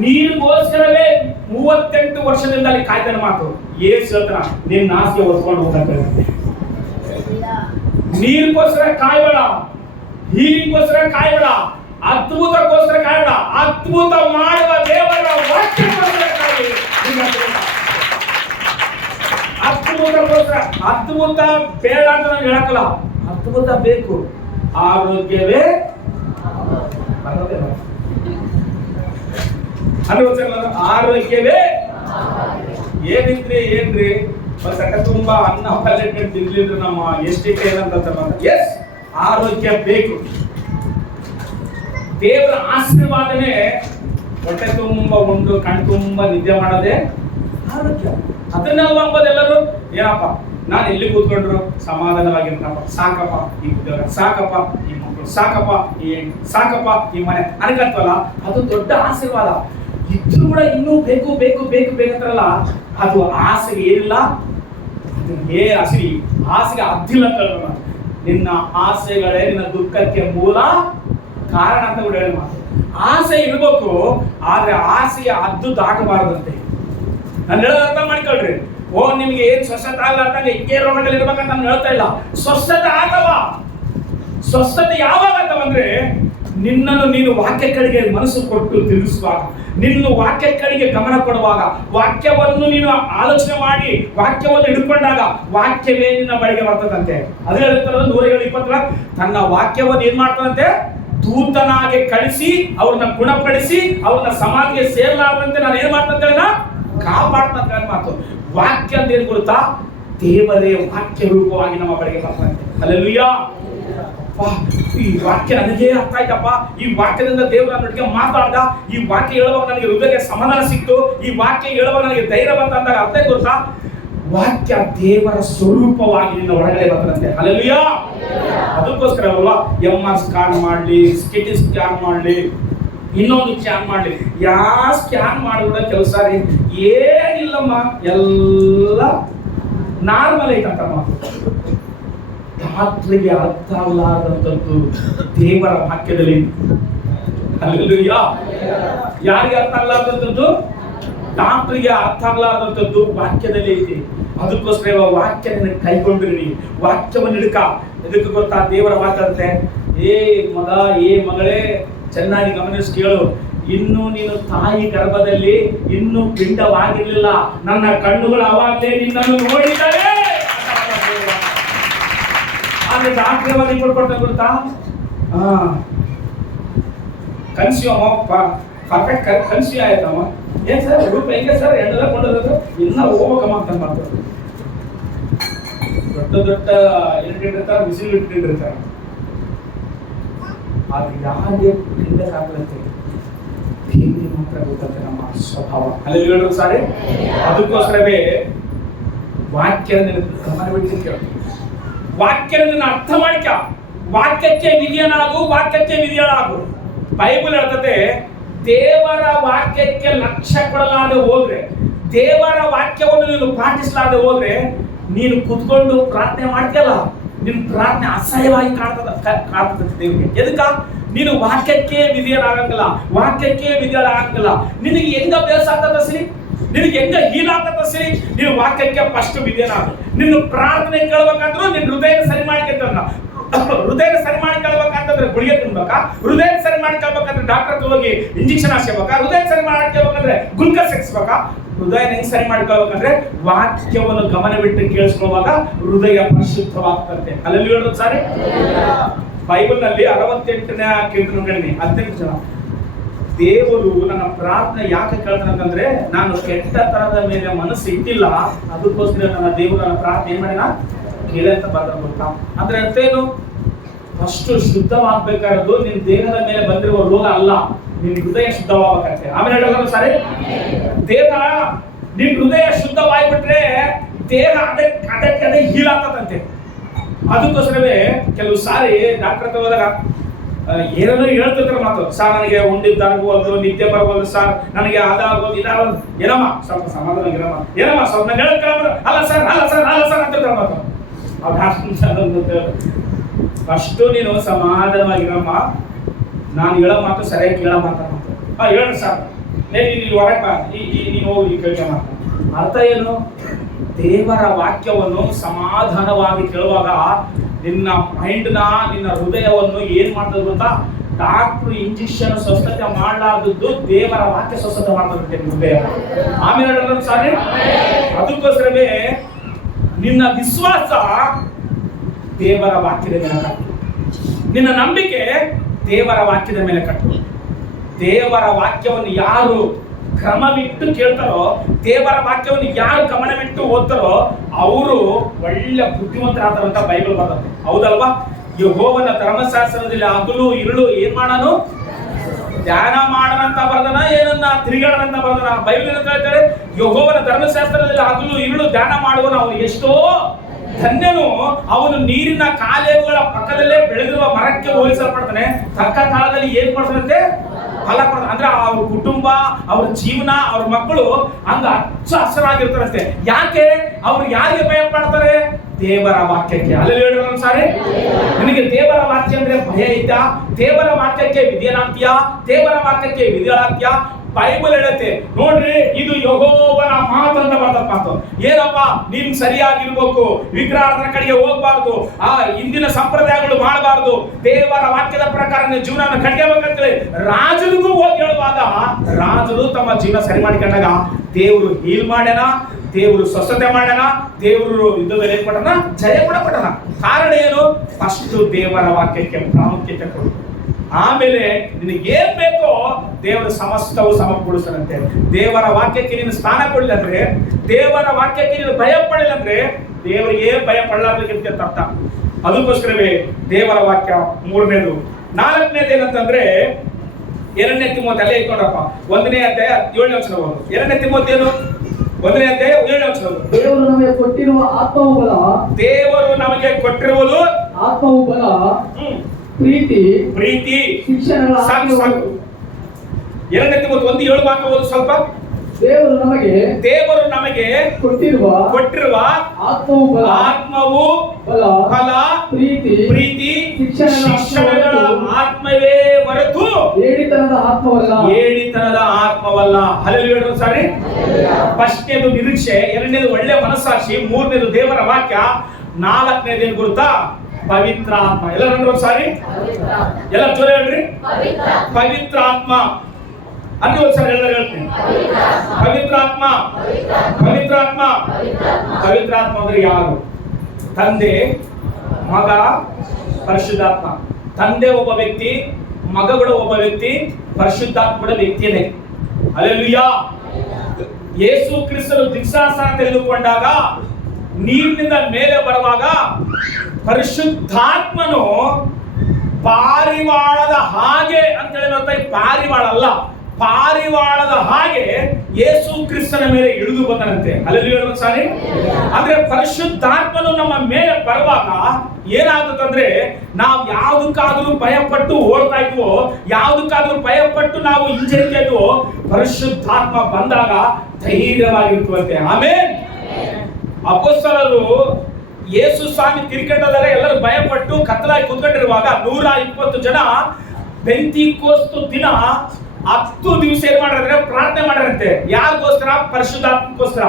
ನೀರಿಗೋಸ್ಕರವೇ 38 ವರ್ಷದಿಂದ ಅಲ್ಲಿ ಕಾಯ್ತಾನೆ ಮಾತು. ಏಸು ಹೇಳ್ತಾನ, ನಿನ್ನ ನಾಸಿಗೆ ಹೊತ್ಕೊಂಡು ಹೋಗ್ತಾರೆ. ನೀರಿಗೋಸ್ಕರ ಕಾಯ್ಬೇಡ, ಹೀರಿಗೋಸ್ಕರ ಕಾಯ್ಬೇಡ, ಅದ್ಭುತಕ್ಕೋಸ್ಕರ ಕಾಯ್ಬೇಡ. ಅದ್ಭುತ ಮಾಡುವ ದೇವರ ವಾಕ್ಯಕ್ಕೋಸ್ಕರ ಕಾಯಿ. ಅದ್ಭುತಕ್ಕೋಸ್ಕರ. ಅದ್ಭುತ ಬೇಡ ಅಂತ ನಾನು ಹೇಳಕ್ಕಲ್ಲ, ಅದ್ಭುತ ಬೇಕು. ಆರೋಗ್ಯವೇ ಆರೋಗ್ಯವೇ ಏನ್ರಿ ಸಕ ತುಂಬಾ ಅನ್ನ ಪಲ್ಯ ತಿನ್ಲಿದ್ರೆ ನಮ್ಮ ಎಷ್ಟಕ್ಕೆ ಏನಂತ ಎಸ್ ಆರೋಗ್ಯ ಬೇಕು. ದೇವರ ಆಶೀರ್ವಾದನೆ ಹೊಟ್ಟೆ ತುಂಬ ಉಂಡು ಕಣ್ ತುಂಬ ನಿದ್ದೆ ಮಾಡೋದೇ ಆರೋಗ್ಯ. ಅದನ್ನೆಲ್ಲ ಅಂಬೋದೆಲ್ಲರೂ ಏನಪ್ಪ ನಾನು ಎಲ್ಲಿ ಕೂತ್ಕೊಂಡ್ರು ಸಮಾಧಾನವಾಗಿರ್ತಾಪ, ಸಾಕಪ್ಪ ಈ ಉದ್ಯೋಗ, ಸಾಕಪ್ಪ ಈ ಮಕ್ಕಳು, ಸಾಕಪ್ಪ ಈ ಸಾಕಪ್ಪ ಈ ಮನೆ ಅನ್ಕತ್ವಲ್ಲ, ಅದು ದೊಡ್ಡ ಆಶೀರ್ವಾದ. ಇದ್ರೂ ಕೂಡ ಇನ್ನೂ ಬೇಕು ಬೇಕು ಬೇಕು ಬೇಕಂತಾರಲ್ಲ, ಅದು ಆಸೆಗೆ ಏನಿಲ್ಲ, ಆಸೆಗೆ ಅದ್ದಿಲ್ಲ ಅಂತ. ನಿನ್ನ ಆಸೆಗಳೇ ನಿನ್ನ ದುಃಖಕ್ಕೆ ಮೂಲ ಕಾರಣ ಅಂತ ಕೂಡ ಹೇಳಿ ಮಾತು. ಆಸೆ ಇರ್ಬೇಕು, ಆದ್ರೆ ಆಸೆಯ ಹದ್ದು ದಾಟಬಾರದಂತೆ. ನಾನು ಹೇಳೋದು ಅರ್ಥ ಮಾಡ್ಕೊಳ್ರಿ. ನಿಮ್ಗೆ ಏನ್ ಸ್ವಸ್ಥತೆ ಆಗ್ಲಾರ್ದಂಗೆ ಇಕ್ಕೇ ರೋಗದಲ್ಲಿ ಇರ್ಬೇಕಂತ ನಾನು ಹೇಳ್ತಾ ಇಲ್ಲ. ಸ್ವಸ್ಥತೆ ಆಗವ. ಸ್ವಸ್ಥತೆ ಯಾವಾಗ ಆಗವಂದ್ರೆ ನಿನ್ನನ್ನು ನೀನು ವಾಕ್ಯ ಕಡೆಗೆ ಮನಸ್ಸು ಕೊಟ್ಟು ತಿಳಿಸುವಾಗ, ನಿನ್ನ ವಾಕ್ಯ ಕಡೆಗೆ ಗಮನ ಕೊಡುವಾಗ, ವಾಕ್ಯವನ್ನು ನೀನು ಆಲೋಚನೆ ಮಾಡಿ ವಾಕ್ಯವನ್ನು ಹಿಡ್ಕೊಂಡಾಗ ವಾಕ್ಯವೇ ನಿನ್ನ ಬಳಿಗೆ ಬರ್ತದಂತೆ. ಅದೇ ಹೇಳ್ತಾರಲ್ಲ 120 ತನ್ನ ವಾಕ್ಯವನ್ನು ಏನ್ ಮಾಡ್ತಾರಂತೆ, ದೂತನಾಗೆ ಕಳಿಸಿ ಅವ್ರನ್ನ ಗುಣಪಡಿಸಿ ಅವ್ರನ್ನ ಸಮಾಧಿಗೆ ಸೇರಲಾರದಂತೆ ನಾನು ಏನ್ ಮಾಡ್ತಂತ ಕಾಪಾಡ್ತಂತ ಮಾತು. ವಾಕ್ಯ ಅಂತ ಏನ್ ಗೊತ್ತಾ, ದೇವರೇ ವಾಕ್ಯ ರೂಪವಾಗಿ ನಮ್ಮ ಬಳಿಗೆ ಬರ್ತಂತೆ. ಹಲ್ಲೆಲೂಯಾ. ಈ ವಾಕ್ಯ ನನಗೆ ಅರ್ಥ ಆಯ್ತಪ್ಪ, ಈ ವಾಕ್ಯದಿಂದ ದೇವರ ನೊಟ್ಟಿಗೆ ಮಾತಾಡ್ದ, ಈ ವಾಕ್ಯ ಹೇಳುವಾಗ ನನಗೆ ಹೃದಯಕ್ಕೆ ಸಮಾಧಾನ ಸಿಕ್ತು, ಈ ವಾಕ್ಯ ಹೇಳುವಾಗ ನನಗೆ ಧೈರ್ಯ ಬಂತ ಅಂದಾಗ ಅರ್ಥ ಗೊತ್ತಾ, ವಾಕ್ಯ ದೇವರ ಸ್ವರೂಪವಾಗಿ ನಿನ್ನ ಹೊರಗಡೆ ಬರ್ತದಂತೆ. ಹಲ್ಲೆಲೂಯಾ. ಅದಕ್ಕೋಸ್ಕರ ಅಲ್ವಾ MR ಸ್ಕ್ಯಾನ್ ಮಾಡ್ಲಿ, CT ಸ್ಕ್ಯಾನ್ ಮಾಡ್ಲಿ, ಇನ್ನೊಂದು ಸ್ಕ್ಯಾನ್ ಮಾಡ್ಲಿ, ಯಾವ ಸ್ಕ್ಯಾನ್ ಮಾಡಿದ್ರೆ ಕೆಲಸ ರೀ ಏನಿಲ್ಲಮ್ಮ, ಎಲ್ಲ ನಾರ್ಮಲ್ ಐತಂತಮ್ಮ. ಡಾಕ್ಟ್ರಿಗೆ ಅರ್ಥ ಆಗಲಾರದಂತದ್ದು ದೇವರ ವಾಕ್ಯದಲ್ಲಿ. ಹಲ್ಲೆಲೂಯಾ. ಯಾರಿಗೆ ಅರ್ಥ ಆಗಲಾರದಂತದ್ದು? ಡಾಕ್ಟ್ರಿಗೆ ಅರ್ಥ ಆಗಲಾರದಂತದ್ದು ವಾಕ್ಯದಲ್ಲಿ ಐತಿ. ಅದಕ್ಕೋಸ್ಕರ ವಾಕ್ಯನ ಕೈಗೊಂಡ್ರಿ, ವಾಕ್ಯವನ್ನು ಹಿಡ್ಕ. ಇದಕ್ಕೆ ಗೊತ್ತಾ, ದೇವರ ಮಾತಾಡುತ್ತೆ, ಏ ಮಗ, ಏ ಮಗಳೇ, ಚೆನ್ನಾಗಿ ಗಮನಿಸಿ ಕೇಳು. ಇನ್ನು ನೀನು ತಾಯಿ ಗರ್ಭದಲ್ಲಿ ಇನ್ನೂ ಪಿಂಡವಾಗಿರ್ಲಿಲ್ಲ, ನನ್ನ ಕಣ್ಣುಗಳು ಅವಾಗಲೇ ನಿನ್ನನ್ನು ನೋಡಿದ್ದಾರೆ. ಆದ್ರೆ ಡಾಕ್ಟರ್ ಕೊಡ್ಕೊಡ್ತಾ ಗೊತ್ತಾ, ಕನ್ಸ್ಯೂಮ್ ಪರ್ಫೆಕ್ಟ್ ಕನ್ಸ್ಯೂಮ್ ಆಯ್ತಮ್ಮ. ಏನ್ ಸರ್ ಹುಡುಗ ಹೆಂಗೆ ಸರ್ ಎಣ್ಣೆಲ್ಲ ಕೊಂಡೋದ್ರು ಇನ್ನ ಹೋಗ್ಬೇಕಮ್ಮ ಅಂತ ಮಾಡ್ತಾರೆ. ದೊಡ್ಡ ಇಟ್ಟಿರ್ತಾರೆ, ಬಿಸಿಲು ಇಟ್ಟಿರ್ತಾರೆ. ಆದ್ರೆ ಯಾರಿಗೆ ಸಾಕಂತೆ ದೇವರಿಗೆ ಮಾತ್ರ ಗೊತ್ತಂತೆ ನಮ್ಮ ಸ್ವಭಾವ. ಅಲ್ಲಿ ಹೇಳಿದ್ರು ಸಾರಿ, ಅದಕ್ಕೋಸ್ಕರವೇ ವಾಕ್ಯ ಗಮನವಿಟ್ಟು ಕೇಳಿ, ವಾಕ್ಯ ಅರ್ಥ ಮಾಡಿಕ, ವಾಕ್ಯಕ್ಕೆ ವಿಧಿಯನಾಗು, ವಾಕ್ಯಕ್ಕೆ ವಿಧಿಯನಾಗು. ಬೈಬಲ್ ಹೇಳ್ತದೆ, ದೇವರ ವಾಕ್ಯಕ್ಕೆ ಲಕ್ಷ್ಯ ಕೊಡಲಾದೆ ಹೋದ್ರೆ, ದೇವರ ವಾಕ್ಯವನ್ನು ನೀನು ಪಾಟಿಸಲಾದೆ ಹೋದ್ರೆ, ನೀನು ಕುತ್ಕೊಂಡು ಪ್ರಾರ್ಥನೆ ಮಾಡ್ತೀಯಲ್ಲ, ನಿನ್ನ ಪ್ರಾರ್ಥನೆ ಅಸಹ್ಯವಾಗಿ ಕಾಣ್ತದೆ ದೇವರಿಗೆ. ಎದಕ್ಕ? ನೀನು ವಾಕ್ಯಕ್ಕೆ ವಿಧಿಯರಾಗಂಗಿಲ್ಲ, ವಾಕ್ಯಕ್ಕೆ ವಿಧಿಯರಾಗಂಗಿಲ್ಲ. ನಿನಗೆ ಹೆಂಗ ಅಭ್ಯಾಸ ಆಗ್ತದ ಸರಿ, ನಿನಗೆ ಹೆಂಗ ಹೀಲ್ ಆಗ್ತದ ಸರಿ, ನೀನು ವಾಕ್ಯಕ್ಕೆ ಫಸ್ಟ್ ವಿಧಿಯನಾಗ. ನಿನ್ನ ಪ್ರಾರ್ಥನೆ ಕೇಳ್ಬೇಕಂದ್ರೂ ನಿನ್ನ ಹೃದಯ ಸರಿ ಮಾಡಿಕೊಂಡ, ಹೃದಯ ಸರಿ ಮಾಡ್ಕೊಳ್ಬೇಕಂತಂದ್ರೆ ಗುಳಿಗೆ ತಿನ್ಬೇಕಾ, ಹೃದಯ ಸರಿ ಮಾಡ್ಕೊಳ್ಬೇಕಂದ್ರೆ ಡಾಕ್ಟರ್ ಹೋಗಿ ಇಂಜೆಕ್ಷನ್ ಹಾಕ್ಸ್ಬೇಕಾ, ಹೃದಯ ಸರಿ ಮಾಡ್ಕೊಳ್ಬೇಕಂದ್ರೆ ಗ್ಲುಕೋಸ್ ಹಾಕ್ಸ್ಬೇಕಾ? ಹೃದಯ ಹೆಂಗ್ ಸರಿ ಮಾಡ್ಕೊಳ್ಬೇಕಂದ್ರೆ ವಾಕ್ಯವನ್ನು ಗಮನವಿಟ್ಟು ಕೇಳಿಸ್ಕೊಳ್ಳುವಾಗ ಹೃದಯ ಪರಿಶುದ್ಧವಾಗ್ತದೆ. ಅಲ್ಲಿ ಹೇಳೋದು ಸಾರಿ, ಬೈಬಲ್ ನಲ್ಲಿ 68ನೇ ಕೀರ್ತನೆಗಳಲ್ಲಿ 18 ಜನ, ದೇವರು ನನ್ನ ಪ್ರಾರ್ಥನೆ ಯಾಕೆ ಕೇಳ್ತಾನೆ ಅಂತಂದ್ರೆ, ನಾನು ಕೆಟ್ಟತನದ ಮೇಲೆ ಮನಸ್ಸು ಇಟ್ಟಿಲ್ಲ, ಅದಕ್ಕೋಸ್ಕರ ನನ್ನ ದೇವರು ನನ್ನ ಪ್ರಾರ್ಥನೆ ಏನ್ ಮಾಡಿನ ಕೇಳಿ ಅಂತ ಬರ್ತಾರೆ. ಗೊತ್ತಾ? ಅಂದ್ರೆ ಅರ್ಥ ಏನು? ಫಸ್ಟ್ ಶುದ್ಧವಾಗಬೇಕಾಗಿರೋದು ನಿನ್ನ ದೇಹದ ಮೇಲೆ ಬಂದಿರುವ ರೋಗ ಅಲ್ಲ, ನಿನ್ನ ಹೃದಯ ಶುದ್ಧವಾಗಬೇಕಂತೆ. ಆಮೇಲೆ ಹೇಳೋದು ಸಾರಿ, ದೇಹ ನಿನ್ ಹೃದಯ ಶುದ್ಧವಾಗಿಬಿಟ್ರೆ ದೇಹ ಅದಕ್ಕೆ ಹೀಲಾಗ್ತದಂತೆ. ಅದಕ್ಕೋಸ್ಕರವೇ ಕೆಲವು ಸಾರಿ ಡಾಕ್ಟರ್ ಹತ್ರ ಹೋದಾಗ ಏನೇನೋ ಹೇಳ್ತಿರ್ತಾರೆ ಮಾತು. ಸರ್ ನನಗೆ ಉಂಡಿದ್ದಾಗಬಹುದು, ನಿದ್ದೆ ಬರಬಹುದು ಸರ್, ನನಗೆ ಅದಾಗೋದು ಇದಾಗೋದು. ಏನಮ್ಮ ಸ್ವಲ್ಪ ಸಮಾಧಾನ ಇರಮ್ಮ, ಏನಮ್ಮ ಸ್ವಲ್ಪ ನಾನು ಹೇಳಕ್ ಅಲ್ಲ ಸರ್ ಅಲ್ಲ ಸರ್ ಅಲ್ಲ ಸರ್ ಅಂತಿರ್ತಾರೆ ಮಾತು. ಫಸ್ಟ್ ನೀನು ಸಮಾಧಾನವಾಗಿರಮ್ಮ, ನಾನು ಹೇಳೋ ಮಾತು ಸರಿಯಾಗಿ ಕೇಳೋ ಮಾತು. ಹೇಳಿ ಸರ್, ನೀನು ಹೊರಗೆ ನೀನು ಹೋಗಿ ಕೇಳ್ಕ ಮಾತು. ಅರ್ಥ ಏನು? ದೇವರ ವಾಕ್ಯವನ್ನು ಸಮಾಧಾನವಾಗಿ ಕೇಳುವಾಗ ನಿನ್ನ ಮೈಂಡ್ನ, ನಿನ್ನ ಹೃದಯವನ್ನು ಏನ್ ಮಾಡ್ತದೆ ಗೊತ್ತಾ? ಡಾಕ್ಟರ್ ಇಂಜೆಕ್ಷನ್ ಸ್ವಸ್ಥತೆ ಮಾಡಲಾರ್ದದ್ದು ದೇವರ ವಾಕ್ಯ ಸ್ವಸ್ಥತೆ ಮಾಡ್ತದೆ ಹೃದಯ. ಆಮೇಲೆ ಸಾರಿ, ಅದಕ್ಕೋಸ್ಕರವೇ ನಿನ್ನ ವಿಶ್ವಾಸ ದೇವರ ವಾಕ್ಯದ ಮೇಲೆ ಕಟ್ಟು, ನಿನ್ನ ನಂಬಿಕೆ ದೇವರ ವಾಕ್ಯದ ಮೇಲೆ ಕಟ್ಟು. ದೇವರ ವಾಕ್ಯವನ್ನು ಯಾರು ಕ್ರಮವಿಟ್ಟು ಕೇಳ್ತಾರೋ, ದೇವರ ವಾಕ್ಯವನ್ನು ಯಾರು ಗಮನವಿಟ್ಟು ಓದ್ತಾರೋ ಅವರು ಒಳ್ಳೆ ಬುದ್ಧಿವಂತರಾದಂತ ಬೈಬಲ್ ಬರ್ತದೆ. ಹೌದಲ್ವಾ? ಯೆಹೋವನ ಧರ್ಮಶಾಸ್ತ್ರದಲ್ಲಿ ಹಗಲು ಇರುಳು ಏನ್ ಮಾಡನು? ಧ್ಯಾನ ಮಾಡನಂತ ಬರ್ದನ, ಏನನ್ನ ತಿರುಗಾಡನಂತ ಬರ್ದನ. ಬೈಬಲ್ ಅಂತ ಹೇಳ್ತಾರೆ, ಯೆಹೋವನ ಧರ್ಮಶಾಸ್ತ್ರದಲ್ಲಿ ಹಗಲು ಇರುಳು ಧ್ಯಾನ ಮಾಡುವನು ಅವನು ಎಷ್ಟೋ ಧನ್ಯನು. ಅವನು ನೀರಿನ ಕಾಲೇವುಗಳ ಪಕ್ಕದಲ್ಲೇ ಬೆಳೆದಿರುವ ಮರಕ್ಕೆ ಹೋಲಿಸಲ್ಪಡ್ತಾನೆ. ತಕ್ಕ ಕಾಲದಲ್ಲಿ ಏನ್ ಮಾಡ್ತಾನಂತೆ? ಫಲ ಕೊಡ್ತಾನೆ. ಅಂದ್ರೆ ಅವ್ರ ಕುಟುಂಬ, ಅವ್ರ ಜೀವನ, ಅವ್ರ ಮಕ್ಕಳು ಹಂಗ ಹಚ್ಚ ಹಸರಾಗಿರ್ತಾರಂತೆ. ಯಾಕೆ? ಅವ್ರು ಯಾರಿಗೆ ಭಯ ಪಡ್ತಾರೆ? ದೇವರ ವಾಕ್ಯಕ್ಕೆ. ಅಲ್ಲಿ ಹೇಳೋಣ ಸಾರಿ, ನಿನಗೆ ದೇವರ ವಾಕ್ಯ ಅಂದ್ರೆ ಭಯ ಐತಾ? ದೇವರ ವಾಕ್ಯಕ್ಕೆ ವಿಧಿಯನಾಗ್ತೀಯಾ? ದೇವರ ವಾಕ್ಯಕ್ಕೆ ವಿಧಿಯನಾಗ್ತೀಯಾ? ಬೈಬಲ್ ಹೇಳುತ್ತೆ ನೋಡ್ರಿ, ಇದು ಯೆಹೋವನ ಮಾತು ಅಂತ ಬರ್ತದ ಮಾತು. ಏನಪ್ಪ, ನೀನ್ ಸರಿಯಾಗಿರ್ಬೇಕು, ವಿಗ್ರಹಾರಾಧನೆ ಕಡೆಗೆ ಹೋಗ್ಬಾರ್ದು, ಆ ಇಂದಿನ ಸಂಪ್ರದಾಯಗಳು ಮಾಡಬಾರ್ದು, ದೇವರ ವಾಕ್ಯದ ಪ್ರಕಾರ ಜೀವನ ಕಟ್ಕೋಬೇಕಂತೇಳಿ ರಾಜರಿಗೂ ಹೋಗಿ ಹೇಳುವಾಗ ರಾಜರು ತಮ್ಮ ಜೀವನ ಸರಿ ಮಾಡಿಕೊಂಡಾಗ ದೇವರು ಹೀಲ್ ಮಾಡ್ಯಾನ, ದೇವರು ಸ್ವಸ್ಥತೆ ಮಾಡ್ಯಾನ, ದೇವರು ಯುದ್ಧದಲ್ಲಿ ಏನ್ ಕೊಟ್ಟನ? ಜಯ ಕೂಡ ಕೊಟ್ಟನ. ಕಾರಣ ಏನು? ಫಸ್ಟ್ ದೇವರ ವಾಕ್ಯಕ್ಕೆ ಪ್ರಾಮುಖ್ಯತೆ ಕೊಡು. ಆಮೇಲೆ ನಿನಗೇನ್ ಬೇಕೋ ದೇವರ ಸಮಸ್ತವು ಸಮಕೂಡಿಸದಂತೆ. ದೇವರ ವಾಕ್ಯಕ್ಕೆ ನೀನು ಸ್ಥಾನ ಕೊಡಲಿಲ್ಲ ಅಂದ್ರೆ, ದೇವರ ವಾಕ್ಯಕ್ಕೆ ನೀನು ಭಯ ಪಡಲಿಲ್ಲ ಅಂದ್ರೆ, ದೇವರಿಗೆ ಭಯ ಪಡಲಾರ್ದಕ್ಕಿಂತ ಅರ್ಥ. ಅದಕ್ಕೋಸ್ಕರವೇ ದೇವರ ವಾಕ್ಯ ಮೂರನೇದು. ನಾಲ್ಕನೇದು ಏನಂತಂದ್ರೆ, 2ನೇ ತಿಮೋಥೆ ಅಲ್ಲೇ ಇಟ್ಕೊಂಡ್ರಪ್ಪ, 1ನೇ ಅಧ್ಯಾಯ 7ನೇ ವಚನ ಓದು. 2ನೇ ತಿಮೋಥೆ ಏನು? 1ನೇ ಅಧ್ಯಾಯ 7ನೇ ವಚನ ಓದು. ದೇವರು ನಮಗೆ ಕೊಟ್ಟಿರುವ ಆತ್ಮವು ಬಲ, ದೇವರು ನಮಗೆ ಕೊಟ್ಟಿರುವುದು ಆತ್ಮವು ಬಲ, ಪ್ರೀತಿ, ಶಿಕ್ಷಣಗಳ. 2ನೇ ತಿಮೋಥೆ 1:7 ಮಾತ್ರ ಓದು ಸ್ವಲ್ಪ. ದೇವರು ನಮಗೆ ಕೊಟ್ಟಿರುವ ಆತ್ಮವು ಬಲ, ಪ್ರೀತಿ, ಶಿಕ್ಷಣಗಳ ಆತ್ಮವೇ ಹೊರತು ಏಳಿತನದ ಆತ್ಮವಲ್ಲ. ಹಲ್ಲೆಲೂಯಾ. ಸಾರಿ, ಫಸ್ಟ್ನೇದು ನಿರೀಕ್ಷೆ, 2ನೇದು ಒಳ್ಳೆ ಮನಸ್ಸಾಕ್ಷಿ, 3ನೇದು ದೇವರ ವಾಕ್ಯ, 4ನೇದು ಏನು ಗುರುತಾ? ಪವಿತ್ರ ಆತ್ಮ. ಎಲ್ಲ ನೋಡ್ರಿ ಸಾರಿ, ಎಲ್ಲ ಜೋರ ಹೇಳ್ರಿ, ಪವಿತ್ರ ಆತ್ಮ. ಅಲ್ಲಿ ಒಂದ್ಸರಿ ಎಲ್ಲರೂ ಹೇಳ್ತೀನಿ, ಪವಿತ್ರ ಆತ್ಮ. ಪವಿತ್ರ ಆತ್ಮ, ಪವಿತ್ರ ಆತ್ಮ ಅಂದ್ರೆ ಯಾರು? ತಂದೆ, ಮಗ, ಪರಿಶುದ್ಧಾತ್ಮ. ತಂದೆ ಒಬ್ಬ ವ್ಯಕ್ತಿ, ಮಗಗಳು ಒಬ್ಬ ವ್ಯಕ್ತಿ, ಪರಿಶುದ್ಧಾತ್ಮ ಕೂಡ ವ್ಯಕ್ತಿಯೇ. ಹಲ್ಲೆಲೂಯಾ. ಯೇಸು ಕ್ರಿಸ್ತರು ದೀಕ್ಷಾಸ್ನಾನ ತೆಗೆದುಕೊಂಡಾಗ ನೀರಿನಿಂದ ಮೇಲೆ ಬರುವಾಗ ಪರಿಶುದ್ಧಾತ್ಮನು ಪಾರಿವಾಳದ ಹಾಗೆ ಅಂತ ಹೇಳಿ, ಪಾರಿವಾಳ ಅಲ್ಲ, ಪಾರಿವಾಳದ ಹಾಗೆ ಯೇಸು ಕ್ರಿಸ್ತನ ಮೇಲೆ ಇಳಿದು ಬಂದನಂತೆ. ಹಲ್ಲೆಲೂಯಾ ಸಾರಿ. ಅಂದ್ರೆ ಪರಿಶುದ್ಧಾತ್ಮನು ನಮ್ಮ ಮೇಲೆ ಬರುವಾಗ ಏನಾಗುತ್ತಂದ್ರೆ, ನಾವು ಯಾವುದಕ್ಕಾದ್ರೂ ಭಯಪಟ್ಟು ಓಡ್ತಾ ಇದ್ವೋ, ಯಾವುದಕ್ಕಾದ್ರೂ ಭಯಪಟ್ಟು ನಾವು ಹಿಂಜರಿತಾ ಇದ್ವೋ, ಪರಿಶುದ್ಧಾತ್ಮ ಬಂದಾಗ ಧೈರ್ಯವಾಗಿರುತ್ತಂತೆ. ಆಮೇಲೆ ಅಪೊಸ್ತಲರು ಯೇಸು ಸ್ವಾಮಿ ತಿರುಗಂಡದಾಗ ಎಲ್ಲರೂ ಭಯಪಟ್ಟು ಕತ್ತಲಾಗಿ ಕೂತ್ಕೊಂಡಿರುವಾಗ 120 ಜನ ಪೆಂತಿಕೋಸ್ತು ದಿನ 10 ದಿವಸ ಏನ್ ಮಾಡಿದ್ರೆ ಪ್ರಾರ್ಥನೆ ಮಾಡಿರಂತೆ. ಯಾರಿಗೋಸ್ಕರ? ಪರಿಶುದ್ಧಾತ್ಮಕ್ಕೋಸ್ಕರ.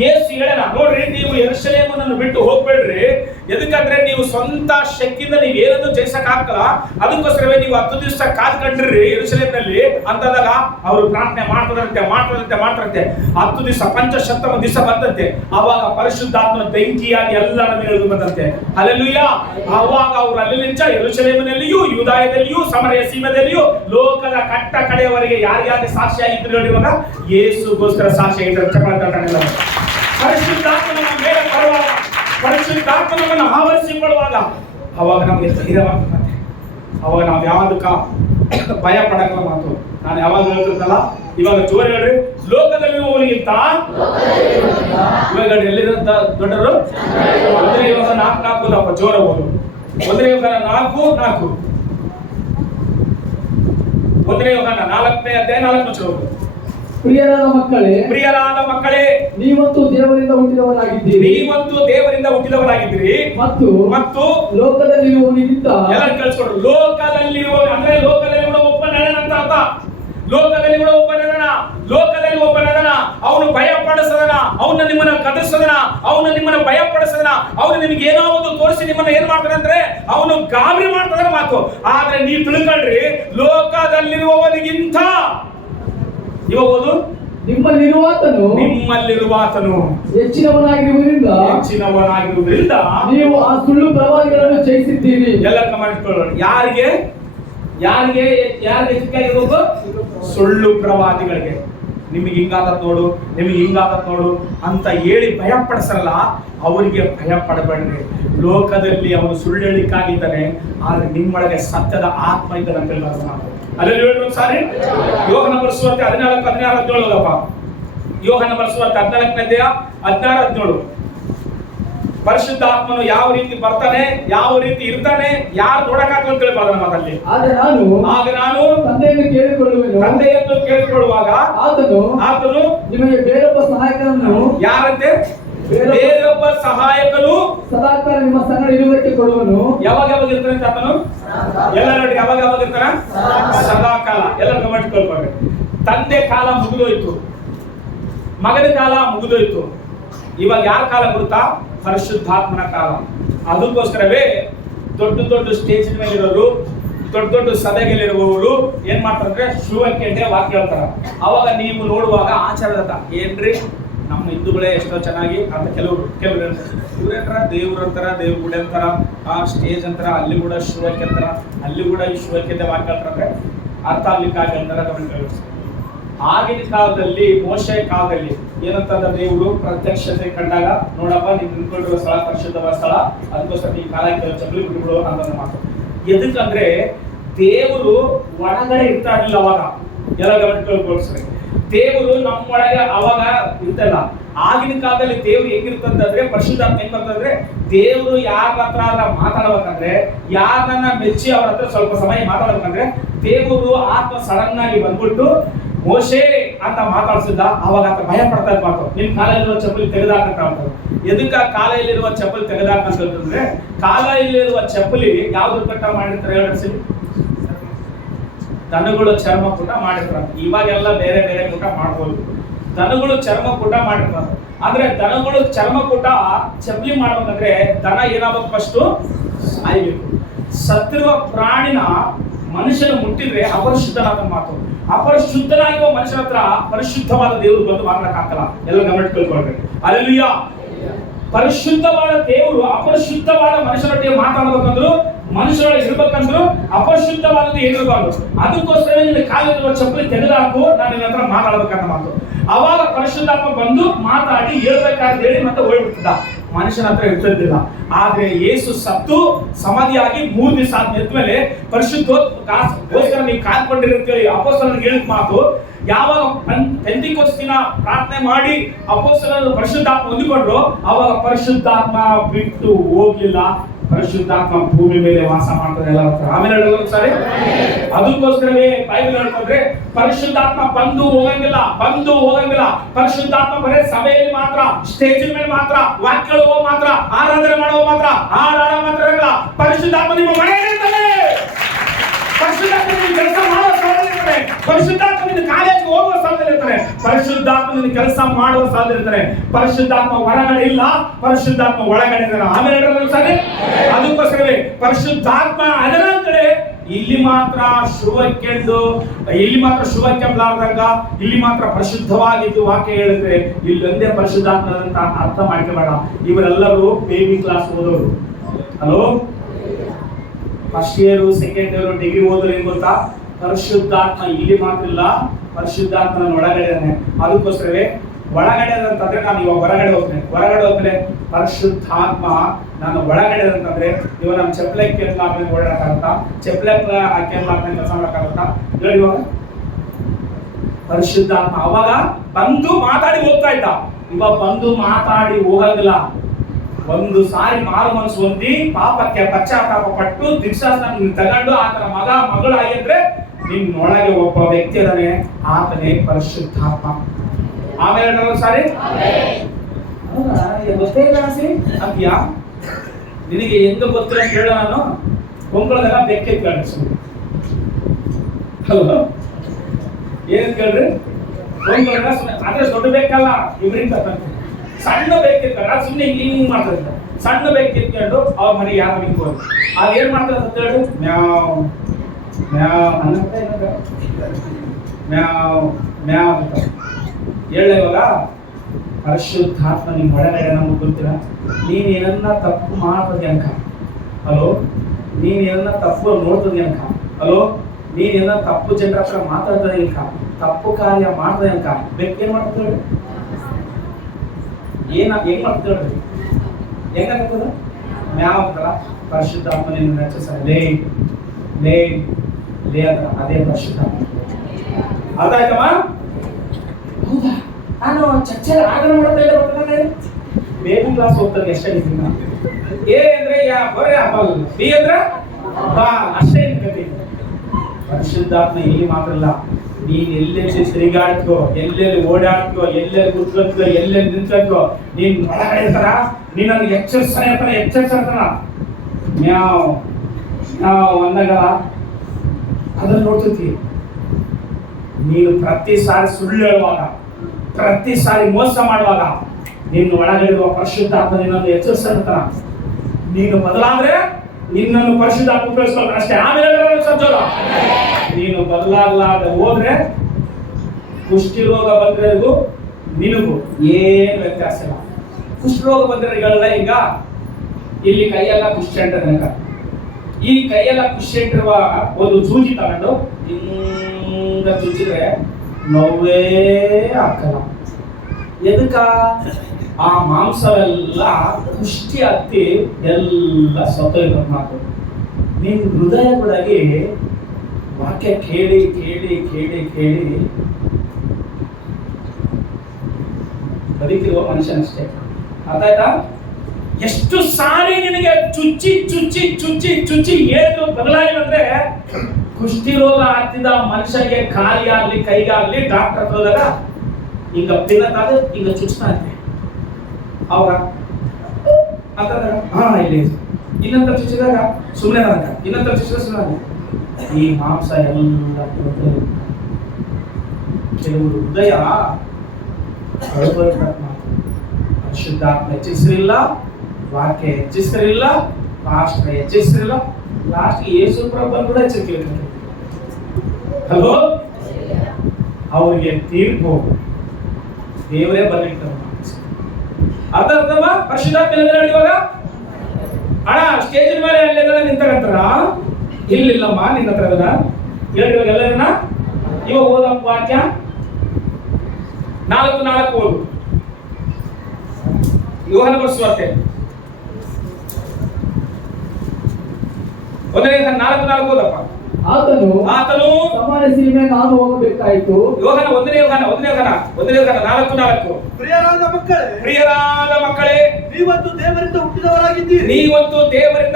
ಯೇಸು ಹೇಳೋಣ, ನೋಡ್ರಿ, ನೀವು ಯೆರೂಸಲೇಮನ್ನು ಬಿಟ್ಟು ಹೋಗ್ಬೇಡ್ರಿ. ಎದಕ್ಕಂದ್ರೆ ನೀವು ಸ್ವಂತ ಶಕ್ತಿಯಿಂದ ನೀವು ಏನನ್ನು ಜಯಿಸಕ್ ಆಗಲ್ಲ, ಅದಕ್ಕೋಸ್ಕರವೇ ನೀವು 10 ದಿವಸ ಕಾದ್ಕೊಂಡ್ರಿ ಯೆರೂಸಲೇಮಿನಲ್ಲಿ ಅಂತಂದಾಗ ಅವರು ಪ್ರಾರ್ಥನೆ ಮಾಡ್ತಾರಂತೆ. 10 ದಿವಸ ಪಂಚಶತಮ ದಿವಸ ಬಂದಂತೆ. ಅವಾಗ ಪರಿಶುದ್ಧಾತ್ಮನ ಬೆಂಕಿಯಾಗಿ ಎಲ್ಲರ ಮೇಲೆ ಇಳಿದು ಬಂದಂತೆ. ಹಲ್ಲೆಲೂಯಾ. ಅವಾಗ ಅವರು ಅಲ್ಲಿಂದ ಯೆರೂಸಲೇಮಿನಲ್ಲಿಯೂ, ಯೂದಾಯದಲ್ಲಿಯೂ, ಸಮರಯ ಸೀಮೆಯಲ್ಲಿಯೂ, ಲೋಕದ ಕಟ್ಟ ಕಡೆಯವರೆಗೆ ಯಾರ್ಯಾರಿಗೆ ಸಾಕ್ಷಿಯಾಗಿದ್ರು ನೋಡಿ. ಇವಾಗ ಯೇಸುಗೋಸ್ಕರ ಸಾಕ್ಷಿಯಾಗಿದ್ದಾರೆ. ಪರಿಶುದ್ಧಾತ್ಮನ ಮೇಲೆ ಬರುವಾಗ, ಪರಿಶುದ್ಧಾತ್ಮನನ್ನು ಆವರಿಸಿಕೊಳ್ಳುವಾಗ ಅವಾಗ ನಮಗೆ ಧೈರ್ಯವಾಗ್ತದೆ. ಅವಾಗ ನಾವು ಯಾವುದಕ್ಕ ಭಯ ಪಡಕಲ್ಲ. ಮಾತು ನಾನು ಯಾವಾಗ ಹೇಳ್ತಿದ್ದಲ್ಲ, ಇವಾಗ ಜೋರ ಹೇಳ್ರಿ, ಲೋಕದಲ್ಲಿ ಹೋಗಲಿಗಿಂತ ಇವಾಗ ಎಲ್ಲಿರಂತ ದೊಡ್ಡರು 1 ಯೋಹಾನ 4:4 ಜೋರ ಹೋದು. 1 ಯೋಹಾನ 4:4 1 ಯೋಹಾನ 4ನೇ ಅಧ್ಯಾಯ 4ನೇ ವಚನ. ಪ್ರಿಯರಾದ ಮಕ್ಕಳೇ, ನೀವಂತೂ ದೇವರಿಂದ ಹುಟ್ಟಿದವರಾಗಿದ್ದೀರಿ ಮತ್ತು ಲೋಕದಲ್ಲಿರುವವನಿಗಿಂತ, ಎಲ್ಲರೂ ಕೇಳಿಸ್ಕೊಂಡು, ಲೋಕದಲ್ಲಿರುವ ಅಂದ್ರೆ ಲೋಕದಲ್ಲಿ ಒಬ್ಬ ನರನಂತ ಅರ್ಥ. ಲೋಕದಲ್ಲಿ ಒಬ್ಬ ನರನ, ಅವನು ಭಯ ಪಡಿಸದನ, ಅವನು ನಿಮ್ಮನ್ನ ಕದರ್ಸದನ, ಅವನು ನಿಮ್ಮನ್ನ ಭಯ ಪಡಿಸದನ, ಅವನು ನಿಮ್ಗೆ ಏನೋ ಒಂದು ತೋರಿಸಿ ನಿಮ್ಮನ್ನ ಏನ್ ಮಾಡ್ತಾನೆ ಅಂದ್ರೆ ಅವನು ಗಾಬರಿ ಮಾಡ್ತಾನೆ ಮಾತು. ಆದ್ರೆ ನೀವು ತಿಳ್ಕೊಳ್ರಿ, ಲೋಕದಲ್ಲಿರುವವನಿಗಿಂತ ಇವಾಗ ನಿಮ್ಮಲ್ಲಿರುವಾತನು ಹೆಚ್ಚಿನವನಾಗಿರುವುದರಿಂದ ನೀವು ಆ ಸುಳ್ಳು ಪ್ರವಾದಿಗಳನ್ನು ಜಯಿಸಿದ್ದೀರಿ. ಎಲ್ಲ ಗಮನಿಸಿಕೊಳ್ಳೋಣ. ಯಾರಿಗೆ ಹೆಚ್ಚಿಗಾಗಿರ್ಬೇಕು? ಸುಳ್ಳು ಪ್ರವಾದಿಗಳಿಗೆ. ನಿಮಗೆ ಹಿಂಗಾದತ್ ನೋಡು ಅಂತ ಹೇಳಿ ಭಯ ಪಡಿಸಲ್ಲ, ಅವರಿಗೆ ಭಯ ಪಡಬೇಡ್ರಿ. ಲೋಕದಲ್ಲಿ ಅವನು ಸುಳ್ಳು ಹೇಳಿಕ್ಕಾಗಿದ್ದಾನೆ, ಆದ್ರೆ ನಿಮ್ಮೊಳಗೆ ಸತ್ಯದ ಆತ್ಮ ಇದ್ದಾನೆ ಅಂತ ಹೇಳಿ ಅಲ್ಲಿ ಸಾರಿ. ಯೋಹಾನ ಬರೆಸುವಂತೆ 14:16-17 ಯೋಹಾನ ಬರೆಸುವಂತೆ 14ನೇ ಅಧ್ಯಾಯ 16-17. ಪರಿಶುದ್ಧಾತ್ಮನು ಯಾವ ರೀತಿ ಬರ್ತಾನೆ, ಯಾವ ರೀತಿ ಇರ್ತಾನೆ, ಯಾರು ನೋಡಕ್ಕಾಗಲ್ಲ ಅಂತ ಹೇಳಿ ಬರೋಣ ಮಾತಲ್ಲಿ. ಆಗ ನಾನು ತಂದೆಯನ್ನು ಕೇಳಿಕೊಳ್ಳುವಾಗ ಆತನು ನಿಮಗೆ ಬೇರೊಬ್ಬ ಸಹಾಯಕನನ್ನು, ಯಾರಂತೆ? ಬೇರೊಬ್ಬ ಸಹಾಯಕನು ಸದಾಕಾಲ ನಿಮ್ಮ ಸಂಗಡ ಇರುವುದಕ್ಕೆ ಕೊಡುವನು. ಯಾವಾಗ ಇರ್ತಾನೆ ಅಂತ ಆತನು? ಎಲ್ಲ ನೋಡಿ, ಯಾವಾಗ ಇರ್ತಾನ? ಸದಾಕಾಲ. ಎಲ್ಲ ಗಮನಿಸ್ಕೊಳ್ಬೇಡ್ರಿ. ತಂದೆ ಕಾಲ ಮುಗಿದೋಯ್ತು, ಮಗನ ಕಾಲ ಮುಗಿದೋಯ್ತು. ಇವಾಗ ಯಾರ ಕಾಲ ಗೊತ್ತಾ? ಪರಿಶುದ್ಧಾತ್ಮನ ಕಾಲ. ಅದಕ್ಕೋಸ್ಕರವೇ ದೊಡ್ಡ ಸ್ಟೇಜ್ ಮೇಲೆ ಇರೋರು, ದೊಡ್ಡ ಸಭೆಗಳಿರುವವರು ಏನ್ ಮಾಡ್ತಾರೆ? ಶಿವಕ್ಕೆ ವಾಕ್ಯ ಹೇಳ್ತಾರ. ಅವಾಗ ನೀವು ನೋಡುವಾಗ ಆಚಾರದ ಏನ್ರಿ, ನಮ್ಮ ಹಿಂದೂಗಳೇ ಎಷ್ಟೋ ಚೆನ್ನಾಗಿ ಅಂತ ಕೆಲವರು ಇವ್ರೇಂತರ ದೇವ್ರ ಅಂತಾರ, ದೇವ್ರ ಗುಡಿ ಅಂತಾರ, ಆ ಸ್ಟೇಜ್ ಅಂತಾರ, ಅಲ್ಲಿ ಕೂಡ ಶಿವಕ್ಕೆ ಅಂತಾರ, ಅಲ್ಲಿ ಕೂಡ ಈ ಶಿವಕ್ಕೆ ವಾಕ್ಯ ಹೇಳ್ತಾರೆ. ಅರ್ಥ ಆಗ್ಲಿಕ್ಕಾಗಿ ಅಂತಾರ. ಆಗಿನ ಕಾಲದಲ್ಲಿ, ಮೋಶೆ ಕಾಲದಲ್ಲಿ ಏನಂತಂದ್ರೆ, ದೇವರು ಪ್ರತ್ಯಕ್ಷತೆ ಕಂಡಾಗ, ನೋಡಪ್ಪ ನೀವು ನಿಂತ್ಕೊಂಡಿರುವ ಸ್ಥಳ ಪರಿಶುದ್ಧವಾದ ಸ್ಥಳ, ಅದಕ್ಕೋಸ್ಕರ ಈ ಕಾಲ ಚಪ್ಪಲಿ ಬಿಟ್ಬಿಡು ಅಂತ ಮಾತು. ಎದಕ್ಕಂದ್ರೆ ದೇವರು ಒಳಗಡೆ ಇರ್ತಾ ಇರಲಿಲ್ಲ ಅವಾಗ. ಎಲ್ಲ ಗಮನಿಸ್ಕೊಳ್ಳಿ, ದೇವರು ನಮ್ಮೊಳಗೆ ಅವಾಗ ಇರ್ತಲ್ಲ. ಆಗಿನ ಕಾಲದಲ್ಲಿ ದೇವ್ರು ಹೆಂಗಿರ್ತಂದ್ರೆ, ಪರಿಶುದ್ಧಾತ್ಮ ಹೆಂಗಂತಂದ್ರೆ, ದೇವರು ಯಾರ ಹತ್ರ ಮಾತಾಡ್ಬೇಕಂದ್ರೆ, ಯಾರನ್ನ ಮೆಚ್ಚಿ ಅವ್ರ ಹತ್ರ ಸ್ವಲ್ಪ ಸಮಯ ಮಾತಾಡ್ಬೇಕಂದ್ರೆ, ದೇವರು ಆತ್ಮ ಸಡನ್ ಆಗಿ ಬಂದ್ಬಿಟ್ಟು ಮೋಶೆ ಅಂತ ಮಾತಾಡ್ಸಿದ್ದ. ಅವಾಗ ಆತ ಭಯ ಪಡ್ತಾ ಇರ್ಬಾರ್ದು. ನಿಮ್ ಕಾಲಲ್ಲಿರುವ ಚಪ್ಪಲಿ ತೆಗೆದಾಕಂತ ಹೇಳ್ತಾರೆ. ಎದಕ್ಕ ಕಾಲಲ್ಲಿರುವ ಚಪ್ಪಲಿ ತೆಗೆದಾಕಂತಂದ್ರೆ, ಕಾಲಲ್ಲಿರುವ ಚಪ್ಪಲಿ ಯಾವ್ದು ಕಟ್ಟ ಮಾಡಿರ್ತಾರೆ ಹೇಳಿ? ದನಗಳು ಚರ್ಮ ಕೂಟ ಮಾಡಿರ್ತಾರೆ. ಇವಾಗೆಲ್ಲ ಬೇರೆ ಬೇರೆ ಕೂಟ ಮಾಡ್ಬೋದು. ದನಗಳು ಚರ್ಮ ಕೂಟ ಮಾಡಿರ್ತಾರೆ. ಅಂದ್ರೆ ದನಗಳು ಚರ್ಮ ಕೂಟ ಚಪ್ಪಲಿ ಮಾಡ್ಬೇಕಂದ್ರೆ ದನ ಏನಾಗಬೇಕು? ಫಸ್ಟ್ ಸಾಯ್ಬೇಕು. ಸತ್ತಿರುವ ಪ್ರಾಣಿನ ಮನುಷ್ಯನ ಮುಟ್ಟಿದ್ರೆ ಅಪರಿಶುದ್ಧನಾದ ಮಾತು. ಅಪರಿಶುದ್ಧನಾಗಿರುವ ಮನುಷ್ಯನ ಹತ್ರ ಪರಿಶುದ್ಧವಾದ ದೇವರು ಬಂದು ಮಾತಾಡಕ್ಕಾಗಲ್ಲ. ಎಲ್ಲ ಗಮನಿಟ್ಕೊಳ್ಕೊಳ್ರಿ. ಹಲ್ಲೆಲೂಯಾ. ಪರಿಶುದ್ಧವಾದ ದೇವರು ಅಪರಿಶುದ್ಧವಾದ ಮನುಷ್ಯನೊಟ್ಟಿಗೆ ಮಾತಾಡಬೇಕಂದ್ರು ಮನುಷ್ಯರೊಳಗೆ ಇರ್ಬೇಕಂದ್ರು ಅಪರಿಶುದ್ಧವಾದದ್ದು ಏನಿರಬಾರ್ದು. ಅದಕ್ಕೋಸ್ಕರ ನಿನ್ನ ಕಾಲಿರುವ ಚಪ್ಪಲಿ ತೆಗೆದುಹಾಕು, ನಾನು ನಿನ್ನ ಹತ್ರ ಮಾತಾಡ್ಬೇಕಂತ ಮಾತು. ಅವಾಗ ಪರಿಶುದ್ಧಾತ್ಮ ಬಂದು ಮಾತಾಡಿ ಹೇಳ್ಬೇಕಾದ್ರೆ ಹೇಳಿ ಮತ್ತೆ ಹೋಗ್ಬಿಡ್ತಿದ್ದ, ಮನುಷ್ಯನ ಹತ್ರ ಇರ್ತಿದ್ದಿಲ್ಲ. ಆದ್ರೆ ಯೇಸು ಸತ್ತು ಸಮಾಧಿಯಾಗಿ 3 ದಿವಸ ಆದ್ಮೇಲೆ ಪರಿಶುದ್ಧೋಸ್ಕರ ನೀವು ಕಾದ್ಕೊಂಡಿರ್ತೀವಿ ಅಪೊಸ್ತಲರಿಗೆ ಹೇಳಿದ ಮಾತು. ಯಾವಾಗ ಪೆಂತೆಕೋಸ್ತಿನ ಪ್ರಾರ್ಥನೆ ಮಾಡಿ ಅಪೊಸ್ತಲರು ಪರಿಶುದ್ಧಾತ್ಮ ಹೊಂದಿಕೊಂಡ್ರು, ಅವಾಗ ಪರಿಶುದ್ಧಾತ್ಮ ಬಿಟ್ಟು ಹೋಗ್ಲಿಲ್ಲ. ಪರಿಶುದ್ಧಾತ್ಮ ಭೂಮಿ ಮೇಲೆ ವಾಸ ಮಾಡ್ತಾರೆ ಎಲ್ಲ ಹತ್ರ. ಆಮೇಲೆ ಹೇಳೋದು ಸರಿ. ಅದಕ್ಕೋಸ್ಕರವೇ ಬೈಬಲ್ ಹೇಳ್ಕೊಂಡ್ರೆ ಪರಿಶುದ್ಧಾತ್ಮ ಬಂದು ಹೋಗಂಗಿಲ್ಲ. ಪರಿಶುದ್ಧಾತ್ಮ ಬರೇ ಸಭೆಯಲ್ಲಿ ಮಾತ್ರ, ಸ್ಟೇಜ್ ಮೇಲೆ ಮಾತ್ರ, ವಾಕ್ಯಗಳು ಮಾತ್ರ, ಆರಾಧನೆ ಮಾಡುವ ಮಾತ್ರ, ಹಾಡಾಡ ಮಾತ್ರ ಇರಲ್ಲ. ಪರಿಶುದ್ಧಾತ್ಮ ನಿಮ್ಮ ಮನೆಯಲ್ಲಿ ಇರ್ತಾನೆ. ಪರಿಶುದ್ಧಾತ್ಮ ನಿಮ್ಮ ಕೆಲಸ ಮಾಡುವ ಸ್ಥಳದಲ್ಲಿ ಇರ್ತಾರೆ. ಪರಿಶುದ್ಧಾತ್ಮ ನಿಮ್ಮ ಕಾಲೇಜಿಗೆ ಹೋಗುವ ಸ್ಥಳದಲ್ಲಿ ಇರ್ತಾರೆ. ಪರಿಶುದ್ಧಾತ್ಮ ನಿಮ್ಮ ಕೆಲಸ ಮಾಡುವ ಸ್ಥಳದಲ್ಲಿ ಇರ್ತಾರೆ. ಪರಿಶುದ್ಧಾತ್ಮ ಹೊರಗಡೆ ಇಲ್ಲ, ಪರಿಶುದ್ಧಾತ್ಮ ಒಳಗಡೆ ಇದ್ದಾರೆ. ಆಮೇಲೆ ಹೇಳೋದು ಸರಿ. ಅದಕ್ಕೋಸ್ಕರವೇ ಪರಿಶುದ್ಧಾತ್ಮ ಅದರ ಕಡೆ ಇಲ್ಲಿ ಮಾತ್ರ ಶುಭಕ್ಕೆಂಬಲಾರ್ದಾಗ ಇಲ್ಲಿ ಮಾತ್ರ ಪರಿಶುದ್ಧವಾಗಿದ್ದು ವಾಕ್ಯ ಹೇಳಿದ್ರೆ ಇಲ್ಲೊಂದೇ ಪರಿಶುದ್ಧಾತ್ಮ ಅಂತ ಅರ್ಥ ಮಾಡ್ಕೋಬೇಡ. ಇವರೆಲ್ಲರೂ ಬೇಬಿ ಕ್ಲಾಸ್ ಓದೋರು. Hello, first year, second year, degree ಓದೋರು ಏನ್ ಗೊತ್ತಾ? ಪರಿಶುದ್ಧಾತ್ಮ ಇಲ್ಲಿ ಮಾತ್ರ ಇಲ್ಲ, ಪರಿಶುದ್ಧಾತ್ಮನ ಒಳಗಡೆ ಇದ್ದಾನೆ. ಅದಕ್ಕೋಸ್ಕರವೇ ಒಳಗಡೆ ಅಂತಂದ್ರೆ ನಾನು ಇವಾಗ ಹೊರಗಡೆ ಹೋಗ್ತೇನೆ. ಪರಿಶುದ್ಧಾತ್ಮ ನಾನು ಒಳಗಡೆ ಅಂತಂದ್ರೆ ಇವಾಗ ನಮ್ಮ ಚಪ್ಪಲೆ ಕೆತ್ತಲಾರ್ದೆ ಓಡಾಡಕ್ಕಾಗತ್ತಾ? ಚಪ್ಪಲೆ ಕೆತ್ತಲಾರ್ದೆ ಕೆಲಸ ಮಾಡಕ್ಕಾಗತ್ತಾ? ಹೇಳಿ. ಇವಾಗ ಪರಿಶುದ್ಧಾತ್ಮ ಅವಾಗ ಬಂದು ಮಾತಾಡಿ ಹೋಗ್ತಾ ಇದ್ದ, ಇವಾಗ ಬಂದು ಮಾತಾಡಿ ಹೋಗಂಗಿಲ್ಲ. ಒಂದು ಸಾರಿ ಮಾರು ಮನಸ್ಸು ಹೊಂದಿ ಪಾಪಕ್ಕೆ ಪಶ್ಚಾತ್ತಾಪ ಪಟ್ಟು ದೀಕ್ಷಾಸ್ನಾನ ತಗೊಂಡು ಆತನ ಮಗಳಾಗಿ ಅಂದ್ರೆ ನಿನ್ನೊಳಗೆ ಒಬ್ಬ ವ್ಯಕ್ತಿ ಅದನೆ, ಆತನೇ ಪರಿಶುದ್ಧಾತ್ಮ. ಆಮೇಲೆ ಸಾರಿ ಗೊತ್ತೇ ಇಲ್ಲ ಅಂತೀಯಾ? ನಿನಗೆ ಎಂದ ಗೊತ್ತಿಲ್ಲ ಅಂತ ಹೇಳ. ನಾನು ಕೊಂಕಳದೆಲ್ಲ ಬೆಕ್ಕಿದ್ ಕಾಣಿಸು. ಅಲ್ವಾ? ಏನ್ ಕೇಳ್ರಿ? ಕೊಂಕಳದ ಅದ್ರೆ ದೊಡ್ಡ ಬೇಕಲ್ಲ, ಇವ್ರಿಂದ ಸಣ್ಣ ಬೇಕಿರ್ತಾರೆ. ಅದು ಸುಮ್ಮನೆ ಹಿಂಗ್ ಮಾಡ್ತಾರೆ. ಸಣ್ಣ ಬೇಕಿತ್ಕೊಂಡು ಅವ್ರ ಮನೆಗೆ ಯಾರು ನಿಂತ್ಕೊಂಡು ಅದೇನ್ ಮಾಡ್ತಾರೆ ಅಂತ ಹೇಳಿ ಮ್ಯಾವ್ ಮ್ಯಾವ್ ಮ್ಯಾವ್ ಮ್ಯಾವ್ ಅಂತ ಹೇಳ. ಇವಾಗ ಪರಿಶುದ್ಧಾತ್ಮ ನಿಮ್ಮ ಒಳಗಡೆ ನಮಗೆ ಗೊತ್ತಿಲ್ಲ. ನೀನೇನನ್ನ ತಪ್ಪು ಮಾಡ್ತದೆ ಅನ್ಕ. ಹಲೋ, ನೀನೇನನ್ನ ತಪ್ಪು ನೋಡ್ತದೆ ಅನ್ಕ. ಹಲೋ, ನೀನೇನ ತಪ್ಪು ಜನರ ಹತ್ರ ಮಾತಾಡ್ತದೆ ಅನ್ಕ, ತಪ್ಪು ಕಾರ್ಯ ಮಾಡ್ತದೆ ಅನ್ಕ. ಬೇಕೇನ್ ಮಾಡ್ತೇವೆ? ಹೆಂಗ್ ಮಾಡ್ತೇಳ್ರಿ? ಹೆಂಗಾಗ್ತದ? ಮ್ಯಾವ್ ಅಂತಲ್ಲ. ಪರಿಶುದ್ಧಾತ್ಮ ನಿನ್ನ ರಚಿಸ್ತಾರೆ. ಲೇ ಅಂತ ಅದೇ ಪರಿಶುದ್ಧಾತ್ಮ. ಅದಾಯ್ತಮ್ಮ? ಹೌದಾ? ನಾನು ಚರ್ಚೆಯಲ್ಲಿ ಆಧಾರ ಮಾಡ್ತಾ ಇಲ್ಲ. ಗೊತ್ತಾಗ ಬೇಬಿ ಕ್ಲಾಸ್ ಹೋಗ್ತಾರೆ ಎಷ್ಟೇ ನಿಂತ. ಎ ಅಂದ್ರೆ ಬರೀ ಹಬ್ಬಲ್ಲ, ಬಿ ಅಂದ್ರೆ ಬಾ ಅಷ್ಟೇ ಕತೆ. ಪರಿಶುದ್ಧಾತ್ಮ ಇಲ್ಲಿ ಮಾತ್ರ ಇಲ್ಲ. ನೀನ್ ಎಲ್ಲೆಲ್ಲಿ ತಿರುಗಾಡ್ಕೋ, ಎಲ್ಲೆಲ್ಲಿ ಓಡಾಡ್ಕೋ, ಎಲ್ಲೆಲ್ಲಿ ಕೂತ್ಕೋ, ಎಲ್ಲೆಲ್ಲಿ ನಿಂತ್ಕೋ, ನೀನ್ ಒಳಗಡೆ ಇರ್ತಾರ. ನೀನನ್ನು ಎಚ್ಚರಿಸ್ತಾನ ನಾವು ಅಂದಾಗ ಅದನ್ನ ನೋಡ್ತೀವಿ. ನೀನು ಪ್ರತಿ ಸಾರಿ ಸುಳ್ಳು ಹೇಳುವಾಗ, ಪ್ರತಿ ಸಾರಿ ಮೋಸ ಮಾಡುವಾಗ ನಿನ್ನ ಒಳಗಿರುವ ಪರಿಶುದ್ಧಾತ್ಮ ನಿನ್ನನ್ನು ಎಚ್ಚರಿಸ್ತಾನ. ನೀನು ಬದಲಾದ್ರೆ ನಿನ್ನನ್ನು ಪರಿಶುದ್ಧಾತ್ಮ ಉಪಯೋಗಿಸ್ಬೇಕು ಅಷ್ಟೇ. ಆಮೇಲೆ ಸಂಜೋಗ ನೀನು ಬದಲಾಗಲಾರ್ದೆ ಹೋದ್ರೆ ಕುಷ್ಠಿ ರೋಗ ಬಂದಿರೋದು ನಿನಗೂ ಏನು ವ್ಯತ್ಯಾಸ ಇಲ್ಲ. ಕುಷ್ಠ ರೋಗ ಬಂದಿರೋಲ್ಲ. ಈಗ ಇಲ್ಲಿ ಕೈಯೆಲ್ಲ ಕುಷ್ಠಿ ಅಂಟದ, ಈ ಕೈಯೆಲ್ಲ ಕುಷ್ಠಿ ಅಂಟಿರುವ ಒಂದು ಸೂಜಿ ತಗೊಂಡು ಹಿಂಗ ಚುಚ್ಚಿದ್ರೆ ನೋವೇ ಆಗ್ತಲ್ಲ. ಎದಕ್ಕ? ಆ ಮಾಂಸವೆಲ್ಲ ಕುಷ್ಠಿ ಹತ್ತಿ ಎಲ್ಲ ಸತ್ತೋಯ್ತು ಮಾತು. ನಿನ್ ಹೃದಯದೊಳಗೆ ವಾಕ್ಯ ಕೇಳಿ ಕೇಳಿ ಕೇಳಿ ಕೇಳಿ ಬದುಕಿರುವ ಮನುಷ್ಯನಷ್ಟೇ. ಅರ್ಥಾಯ್ತಾ? ಎಷ್ಟು ಸಾರಿ ನಿನಗೆ ಚುಚ್ಚಿ ಚುಚ್ಚಿ ಚುಚ್ಚಿ ಚುಚ್ಚಿ ಏನು ಬದಲಾಗಿಲ್ಲ ಅಂದ್ರೆ, ಕುಷ್ಠಿ ರೋಗ ಹತ್ತಿದ ಮನುಷ್ಯನಿಗೆ ಕಾಲಿಗಾಗ್ಲಿ ಕೈಗಾಗ್ಲಿ ಡಾಕ್ಟರ್ ಹತ್ರ ಹೋದಾಗ ಹಿಂಗ ಪಿನ್ನತಾದ ಹಿಂಗ ಚುಚ್ತಾ ಇರ್ತೆ. ಅವಾಗ ಅಂತಂದಾಗ ಇಲ್ಲಿ ಇನ್ನಂತ ಚುಚ್ಚಿದಾಗ ಸುಮ್ಮನೆ ನನಗ, ಇನ್ನಂತ ಚುಚ್ಚಿದ ಸುಮ್ಮನೆ. ಈ ಮಾಂಸ ಎಲ್ಲ ಕೆಲವರು ಹೃದಯ ಪರಿಶುದ್ಧಾತ್ಮ ಹೆಚ್ಚಿಸಿರಲಿಲ್ಲ, ವಾಕ್ಯ ಹೆಚ್ಚಿಸಿರಲಿಲ್ಲ, ಪಾಸ್ಟರ್ ಹೆಚ್ಚಿಸಿರಲಿಲ್ಲ. ಲಾಸ್ಟ್ ಯೇಸು ಪ್ರಭು ಕೂಡ ಹೆಚ್ಚಿರಲಿಲ್ಲ. ಹಲೋ, ಅವರಿಗೆ ತೀರ್ಪು ದೇವರೇ ಬರ್ಲಿಕ್ಕೆ ಅರ್ಥ ಅರ್ಥವಾ? ಪರಿಶುದ್ಧಾತ್ಮ ಇವಾಗ ಅಣ್ಣ ಸ್ಟೇಜ್ ಮೇಲೆ ಅಲ್ಲೆಲ್ಲ ಎಂತ ಹೇಳ್ತಾರ, ಇಲ್ಲಿಲ್ಲಮ್ಮ ನಿನ್ನ ಹತ್ರ ಅದನ್ನ ಹೇಳ್ರಿ ಇವಾಗ ಎಲ್ಲರನ್ನ. ಇವಾಗ ಓದಪ್ಪ ವಾಕ್ಯ 4:4 ಓದು. ಯೋಹಾನ ಸುವಾರ್ತೆ 4:4 ಓದಪ್ಪ. ಆತನು ಸಮಾನ ಸೀಮೆ ನಾನು ಹೋಗಬೇಕಾಯಿತು. ಯೋಹಾನ 4:4. ಪ್ರಿಯರಾದ ಮಕ್ಕಳೇ, ನೀವಂತೂ ದೇವರಿಂದ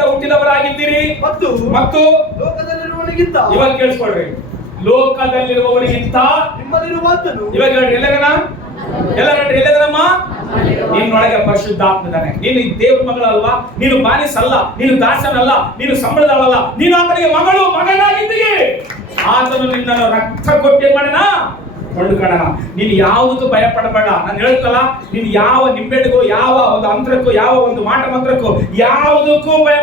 ಹುಟ್ಟಿದವರಾಗಿದ್ದೀರಿ ಮತ್ತು ಲೋಕದಲ್ಲಿರುವವನಿಗಿಂತ, ಇವಾಗ ಕೇಳಿಸ್ಕೊಳ್ರಿ, ಲೋಕದಲ್ಲಿರುವವನಿಗಿಂತ ನಿಮ್ಮಲ್ಲಿರುವಾತನು, ಇವಾಗ ಹೇಳ್ರಿ ಎಲ್ಲರಮ್ಮ ನಿನ್ನೊಳಗೆ ಪರಿಶುದ್ಧಾತ್ಮದಾನೆ. ನೀನು ದೇವ್ರ ಮಗಳಲ್ವಾ, ನೀನು ಬಾನಿಸಲ್ಲ, ನೀನು ದಾಸನಲ್ಲ, ನೀನು ಸಂಬಳದವಳಲ್ಲ, ನೀನು ಆತನಿಗೆ ಮಗನಾಗಿದ್ದೀರಿ. ಆತನು ನಿನ್ನನ್ನು ರಕ್ತ ಕೊಟ್ಟೆ ಮಾಡಣ ಕೊಂಡುಕಣ. ನೀನು ಯಾವುದಕ್ಕೂ ಭಯ ಪಡಬೇಡ. ನಾನು ಹೇಳ್ತಲ್ಲ, ನೀನು ಯಾವ ನಿಂಬೆಡಿಗೂ, ಯಾವ ಒಂದು ಅಂತರಕ್ಕೂ, ಯಾವ ಒಂದು ಮಾಟ ಮಂತ್ರಕ್ಕೂ ಯಾವುದಕ್ಕೂ ಭಯ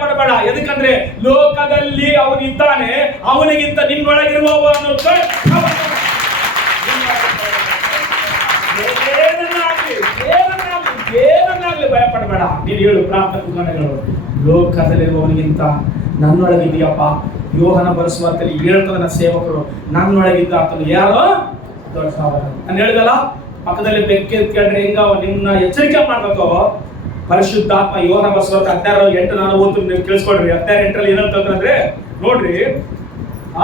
ಪಡಬೇಡ. ಎದಕ್ಕಂದ್ರೆ ಲೋಕದಲ್ಲಿ ಅವನಿದ್ದಾನೆ, ಅವನಿಗಿಂತ ನಿನ್ನೊಳಗಿರುವವನು ಏನನ್ನಾಗ್ಲಿ ಭಯ ಪಡಬೇಡ. ನೀನು ಹೇಳು ಪ್ರಾರ್ಥನೆಗಳು, ಲೋಕದಲ್ಲಿರುವವನಿಗಿಂತ ನನ್ನೊಳಗಿದೆಯಪ್ಪ. ಯೋಹಾನ ಬರೆಸುವಾರ್ತೆಯಲ್ಲಿ ಹೇಳ್ತದನ್ನ ಸೇವಕರು, ನನ್ನೊಳಗಿದ್ದ ಆತನು ಯಾರೋ ದೊಡ್ಡ. ನಾನು ಹೇಳಿದಲ್ಲ, ಪಕ್ಕದಲ್ಲಿ ಬೆಕ್ಕೆತ್ಕೊಂಡ್ರೆ ಹೆಂಗ ನಿನ್ನ ಎಚ್ಚರಿಕೆ ಮಾಡ್ಬೇಕು. ಪರಿಶುದ್ಧಾತ್ಮ ಯೋಹಾನ ಬರೆಸುವಾರ್ತೆ 16:8 ನಾನು ಓದ್ತೀನಿ, ನೀವು ಕೇಳಿಸ್ಕೊಡ್ರಿ. 16:8 ಏನಂತಂದ್ರೆ ನೋಡ್ರಿ,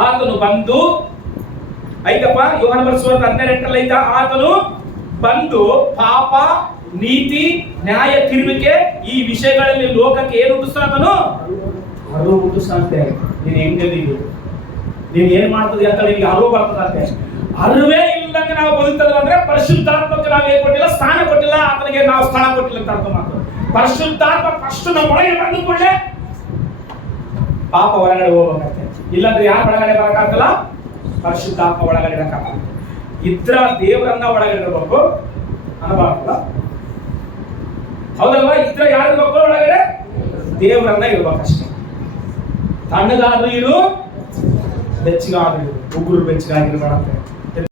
ಆತನು ಬಂದು ಐತಪ್ಪ, ಯೋಹಾನ ಬರೆಸುವಾರ್ತೆ 16:8 ಐತಾ, ಆತನು ಬಂದು ಪಾಪ, ನೀತಿ, ನ್ಯಾಯ, ತಿರುವಿಕೆ ಈ ವಿಷಯಗಳಲ್ಲಿ ಲೋಕಕ್ಕೆ ಏನು ಹುಟ್ಟಿಸ್ತಾನೋ ಅರಿವು ಹುಟ್ಟಿಸ್ತಾನಂತೆ. ನೀನು ಹೆಂಗದೀವಿ, ನೀನು ಏನ್ ಮಾಡ್ತದೆ ಅಂತ ನಿನ್ಗೆ ಅರಿವು ಬರ್ತದಂತೆ. ಅರಿವೇ ಇಲ್ಲದಂಗೆ ನಾವು ಬದುಕ್ತದ ಅಂದ್ರೆ ಪರಿಶುದ್ಧಾತ್ಮಕ್ಕೆ ನಾವು ಏನ್ ಕೊಟ್ಟಿಲ್ಲ, ಸ್ಥಾನ ಕೊಟ್ಟಿಲ್ಲ, ಆತನಿಗೆ ನಾವು ಸ್ಥಾನ ಕೊಟ್ಟಿಲ್ಲ ಅಂತ ಅರ್ಥ ಮಾಡ್ತದೆ. ಪರಿಶುದ್ಧಾತ್ಮ ಫಸ್ಟ್ ನಮ್ಮ ಒಳಗೆ ಬಂದು ಕೂಡಲೇ ಪಾಪ ಹೊರಗಡೆ ಹೋಗ್ಬೇಕಂತೆ. ಇಲ್ಲಾಂದ್ರೆ ಯಾರು ಒಳಗಡೆ ಬರಕಾಗಲ್ಲ, ಪರಿಶುದ್ಧಾತ್ಮ ಒಳಗಡೆ ಇರಕ್ಕಾಗಲ್ಲ. ಇದ್ರ ದೇವರನ್ನ ಒಳಗಡೆ ಇರಬೇಕು ಅನ್ನಬಾರ್ದಲ್ಲ, ಹೌದಲ್ವಾ? ಇದ್ರ ಯಾರು ಇರ್ಬೇಕು ಒಳಗಡೆ? ದೇವರನ್ನ ಇರ್ಬೇಕಷ್ಟೇ. ತಣ್ಣಗಾದ್ರೂ ಇರು, ಬೆಚ್ಚಗಾದ್ರೂ ಇರು, ಉಗುರು ಬೆಚ್ಚಗಾಗಿರ್ಬೇಡಂತೆ.